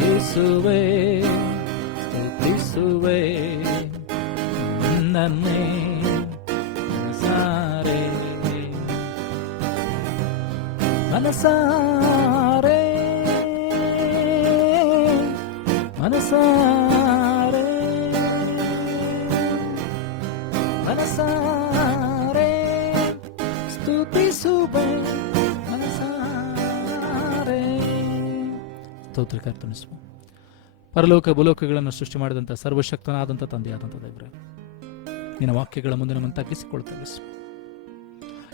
ಯೇಸುವೆ ಸ್ತುತಿಸುವೆ ನನ್ನೇ ಮನಸಾರೆ. ಮನಸಾರೆ ಮನಸಾರೆ ಮನಸಾರೆ ಸ್ತುತಿಸುವೆ ಮನಸಾರೆ. ಸ್ತೋತ್ರ ಕರ್ತನೇ. ಪರಲೋಕ ಭೂಲೋಕಗಳನ್ನು ಸೃಷ್ಟಿ ಮಾಡಿದಂಥ ಸರ್ವಶಕ್ತನಾದಂಥ ತಂದೆಯಾದಂಥ ದೇವರೇ, ನಿನ್ನ ವಾಕ್ಯಗಳ ಮುಂದೆ ನಮ್ಮನ್ನು ತಗ್ಗಿಸಿಕೊಳ್ತೇವೆ.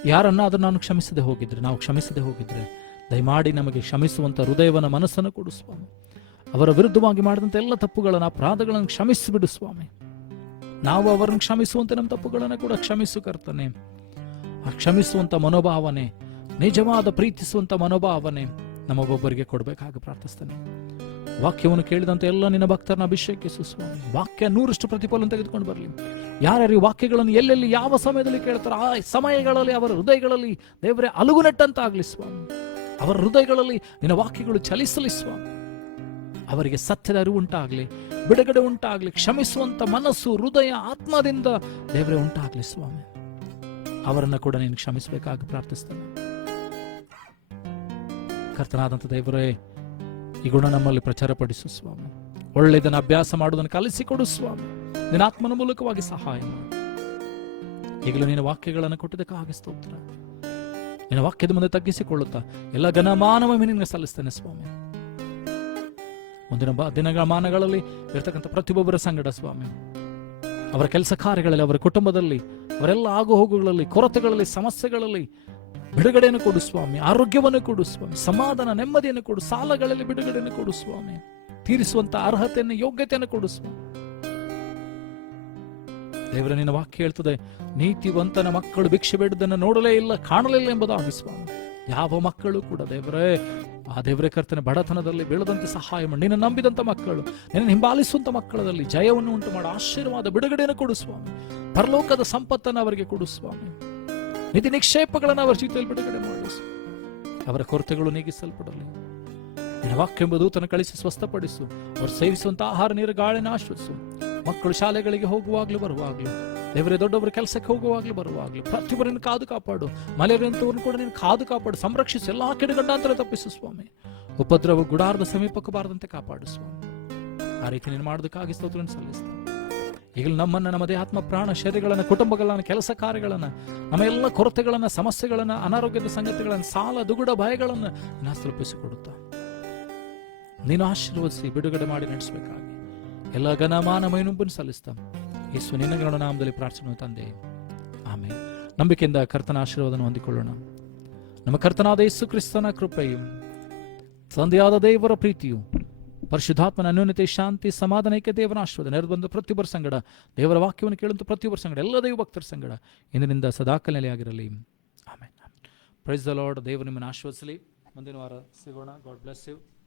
ಯಾರನ್ನಾದರೂ ನಾನು ಕ್ಷಮಿಸದೆ ಹೋಗಿದ್ರೆ, ನಾವು ಕ್ಷಮಿಸದೆ ಹೋಗಿದ್ರೆ ದಯಮಾಡಿ ನಮಗೆ ಕ್ಷಮಿಸುವಂಥ ಹೃದಯವನ್ನು ಮನಸ್ಸನ್ನು ಕೊಡು ಸ್ವಾಮಿ. ಅವರ ವಿರುದ್ಧವಾಗಿ ಮಾಡಿದಂಥ ಎಲ್ಲ ತಪ್ಪುಗಳನ್ನು ಅಪರಾಧಗಳನ್ನು ಕ್ಷಮಿಸಿಬಿಡು ಸ್ವಾಮಿ. ನಾವು ಅವರನ್ನು ಕ್ಷಮಿಸುವಂತೆ ನಮ್ಮ ತಪ್ಪುಗಳನ್ನು ಕೂಡ ಕ್ಷಮಿಸು ಕರ್ತನೆ. ಆ ಕ್ಷಮಿಸುವಂಥ ಮನೋಭಾವನೆ, ನಿಜವಾದ ಪ್ರೀತಿಸುವಂಥ ಮನೋಭಾವನೆ ನಮ್ಮೊಬ್ಬೊಬ್ಬರಿಗೆ ಕೊಡಬೇಕಾಗ ಪ್ರಾರ್ಥಿಸ್ತೇನೆ. ವಾಕ್ಯವನ್ನು ಕೇಳಿದಂತೆ ಎಲ್ಲ ನಿನ್ನ ಭಕ್ತರನ್ನ ಅಭಿಷೇಕಿಸು ಸ್ವಾಮಿ. ವಾಕ್ಯ 100% ಪ್ರತಿಫಲವನ್ನು ತೆಗೆದುಕೊಂಡು ಬರಲಿ. ಯಾರ್ಯಾರು ವಾಕ್ಯಗಳನ್ನು ಎಲ್ಲೆಲ್ಲಿ ಯಾವ ಸಮಯದಲ್ಲಿ ಕೇಳ್ತಾರೋ ಆ ಸಮಯಗಳಲ್ಲಿ ಅವರ ಹೃದಯಗಳಲ್ಲಿ ದೇವರೇ ಅಲುಗುನೆಟ್ಟಂತಾಗಲಿ ಸ್ವಾಮಿ. ಅವರ ಹೃದಯಗಳಲ್ಲಿ ನಿನ್ನ ವಾಕ್ಯಗಳು ಚಲಿಸಲಿ ಸ್ವಾಮಿ. ಅವರಿಗೆ ಸತ್ಯದ ಅರಿವು ಉಂಟಾಗಲಿ, ಬಿಡುಗಡೆ ಉಂಟಾಗಲಿ, ಕ್ಷಮಿಸುವಂತ ಮನಸ್ಸು, ಹೃದಯ, ಆತ್ಮದಿಂದ ದೇವರೇ ಉಂಟಾಗಲಿ ಸ್ವಾಮಿ. ಅವರನ್ನ ಕೂಡ ನೀನು ಕ್ಷಮಿಸಬೇಕಾಗಿ ಪ್ರಾರ್ಥಿಸ್ತೇನೆ. ಕರ್ತನಾದಂಥ ದೇವರೇ, ಈ ಗುಣ ನಮ್ಮಲ್ಲಿ ಪ್ರಚಾರಪಡಿಸು ಸ್ವಾಮಿ. ಒಳ್ಳೆಯದನ್ನು ಅಭ್ಯಾಸ ಮಾಡುವುದನ್ನು ಕಲಿಸಿಕೊಡು ಸ್ವಾಮಿ. ನಿನ್ನ ಆತ್ಮನ ಮೂಲಕವಾಗಿ ಸಹಾಯ ಮಾಡು. ಈಗಲೂ ನಿನ್ನ ವಾಕ್ಯಗಳನ್ನು ಕೊಟ್ಟಿದ್ದಕ್ಕಾಗಿ ಸ್ತೋತ್ರ. ನಿನ್ನ ವಾಕ್ಯದ ಮುಂದೆ ತಗ್ಗಿಸಿಕೊಳ್ಳುತ್ತಾ ಎಲ್ಲ ಘನಮಾನವ ನಿನಗೆ ಸಲ್ಲಿಸ್ತೇನೆ ಸ್ವಾಮಿ. ಮುಂದಿನ ದಿನಗಳ ಮಾನಗಳಲ್ಲಿ ಇರ್ತಕ್ಕಂಥ ಪ್ರತಿಯೊಬ್ಬರ ಸಂಗಡ ಸ್ವಾಮಿ, ಅವರ ಕೆಲಸ ಕಾರ್ಯಗಳಲ್ಲಿ, ಅವರ ಕುಟುಂಬದಲ್ಲಿ, ಅವರೆಲ್ಲ ಆಗು ಹೋಗುಗಳಲ್ಲಿ, ಕೊರತೆಗಳಲ್ಲಿ, ಸಮಸ್ಯೆಗಳಲ್ಲಿ ಬಿಡುಗಡೆಯನ್ನು ಕೊಡು ಸ್ವಾಮಿ. ಆರೋಗ್ಯವನ್ನು ಕೊಡು ಸ್ವಾಮಿ. ಸಮಾಧಾನ, ನೆಮ್ಮದಿಯನ್ನು ಕೊಡು. ಸಾಲಗಳಲ್ಲಿ ಬಿಡುಗಡೆಯನ್ನು ಕೊಡು ಸ್ವಾಮಿ. ತೀರಿಸುವಂತ ಅರ್ಹತೆಯನ್ನು, ಯೋಗ್ಯತೆಯನ್ನು ಕೊಡು ಸ್ವಾಮಿ. ದೇವರ ನಿನ್ನ ವಾಕ್ಯ ಹೇಳ್ತದೆ, ನೀತಿವಂತನ ಮಕ್ಕಳು ಭಿಕ್ಷೆ ಬೇಡುವುದನ್ನು ನೋಡಲೇ ಇಲ್ಲ, ಕಾಣಲೇ ಇಲ್ಲ ಎಂಬುದಾಗಿ ಸ್ವಾಮಿ. ಯಾವ ಮಕ್ಕಳು ಕೂಡ ದೇವರೇ, ಆ ದೇವರೇ ಕರ್ತನೆ, ಬಡತನದಲ್ಲಿ ಬೀಳದಂತೆ ಸಹಾಯ ಮಾಡಿ. ನಿನ್ನ ನಂಬಿದಂತ ಮಕ್ಕಳು, ನಿನ್ನ ಹಿಂಬಾಲಿಸುವಂತ ಮಕ್ಕಳಲ್ಲಿ ಜಯವನ್ನು ಉಂಟು ಮಾಡಿ ಆಶೀರ್ವಾದ, ಬಿಡುಗಡೆಯನ್ನು ಕೊಡು ಸ್ವಾಮಿ. ಪರಲೋಕದ ಸಂಪತ್ತನ್ನು ಅವರಿಗೆ ಕೊಡು ಸ್ವಾಮಿ. ನಿಧಿ ನಿಕ್ಷೇಪಗಳನ್ನು ಅವರ ಜೀವಿತದಲ್ಲಿ ಬಿಡುಗಡೆ ಮಾಡು. ಅವರ ಕೊರತೆಗಳು ನೀಗಿಸಲ್ಪಡಲಿ. ನಿನ್ನ ವಾಕ್ಯ ಎಂಬ ದೂತನ ಕಳಿಸಿ ಸ್ವಸ್ಥಪಡಿಸು. ಅವರು ಸೇವಿಸುವಂತ ಆಹಾರ, ನೀರು, ಗಾಳಿನ ಆಶ್ವಸಿಸು. ಮಕ್ಕಳು ಶಾಲೆಗಳಿಗೆ ಹೋಗುವಾಗ್ಲೂ ಬರುವಾಗ್ಲೂ ದೇವರೇ, ದೊಡ್ಡೊಬ್ಬರು ಕೆಲಸಕ್ಕೆ ಹೋಗುವಾಗಲೂ ಬರುವಾಗಲೂ ಪ್ರತಿಯೊಬ್ಬರನ್ನು ಕಾದು ಕಾಪಾಡು. ಮಲೆಯಂತವ್ರನ್ನು ಕೂಡ ನೀನು ಕಾದು ಕಾಪಾಡು, ಸಂರಕ್ಷಿಸಿ, ಎಲ್ಲಾ ಕೆಡುಗಂಡಾಂತರ ತಪ್ಪಿಸು ಸ್ವಾಮಿ. ಉಪದ್ರವ ಗುಡಾರದ ಸಮೀಪಕ್ಕೆ ಬಾರದಂತೆ ಕಾಪಾಡು ಸ್ವಾಮಿ. ಆ ರೀತಿ ನೀನು ಮಾಡೋದಕ್ಕಾಗಿ ಸ್ತೋತ್ರವನ್ನು ಸಲ್ಲಿಸ್ತೀನಿ. ಈಗಲೂ ನಮ್ಮನ್ನು, ನಮ್ಮದೇ ಆತ್ಮ ಪ್ರಾಣ ಶರೀರಗಳನ್ನು, ಕುಟುಂಬಗಳನ್ನು, ಕೆಲಸ ಕಾರ್ಯಗಳನ್ನು, ನಮ್ಮ ಎಲ್ಲ ಕೊರತೆಗಳನ್ನು, ಸಮಸ್ಯೆಗಳನ್ನು, ಅನಾರೋಗ್ಯದ ಸಂಗತಿಗಳನ್ನು, ಸಾಲ ದುಗುಡ ಭಯಗಳನ್ನು ನಾನು ತಲುಪಿಸಿಕೊಡುತ್ತಾ ನೀನು ಆಶೀರ್ವದಿಸಿ ಬಿಡುಗಡೆ ಮಾಡಿ ನಡೆಸಬೇಕಾಗಿ ಎಲ್ಲ ಘನಮಾನ ಮೈನುಂಬನ್ನು ಸಲ್ಲಿಸ್ತಾ ಯೇಸು ನಿನ್ನ ನಾಮದಲ್ಲಿ ಪ್ರಾರ್ಥನೆ ತಂದೆ, ಆಮೇಲೆ. ನಂಬಿಕೆಯಿಂದ ಕರ್ತನ ಆಶೀರ್ವಾದವನ್ನು ಹೊಂದಿಕೊಳ್ಳೋಣ. ನಮ್ಮ ಕರ್ತನಾದ ಯೇಸು ಕ್ರಿಸ್ತನ ಕೃಪೆಯು, ತಂದೆಯಾದ ದೇವರ ಪ್ರೀತಿಯು, ಪರಿಶುದ್ಧಾತ್ಮನ ಅನ್ಯೋನ್ಯತೆ, ಶಾಂತಿ, ಸಮಾಧಾನಕ್ಕೆ ದೇವರ ಆಶೀರ್ವಾದ ನೆರೆದು ಬಂದ ಪ್ರತಿಯೊಬ್ಬರ ಸಂಗಡ, ದೇವರ ವಾಕ್ಯವನ್ನು ಕೇಳುವಂಥ ಪ್ರತಿಯೊಬ್ಬರ ಸಂಗಡ, ಎಲ್ಲ ದೈವ ಭಕ್ತರ ಸಂಗಡ ಇಂದಿನಿಂದ ಸದಾಕಾಲ ಆಗಿರಲಿ. ಆಮೇಲೆ. Praise the Lord. ದೇವರು ನಿಮ್ಮನ್ನು ಆಶೀರ್ವದಿಸಲಿ. ಮುಂದಿನ ವಾರ ಸಿಗೋಣ. God bless you.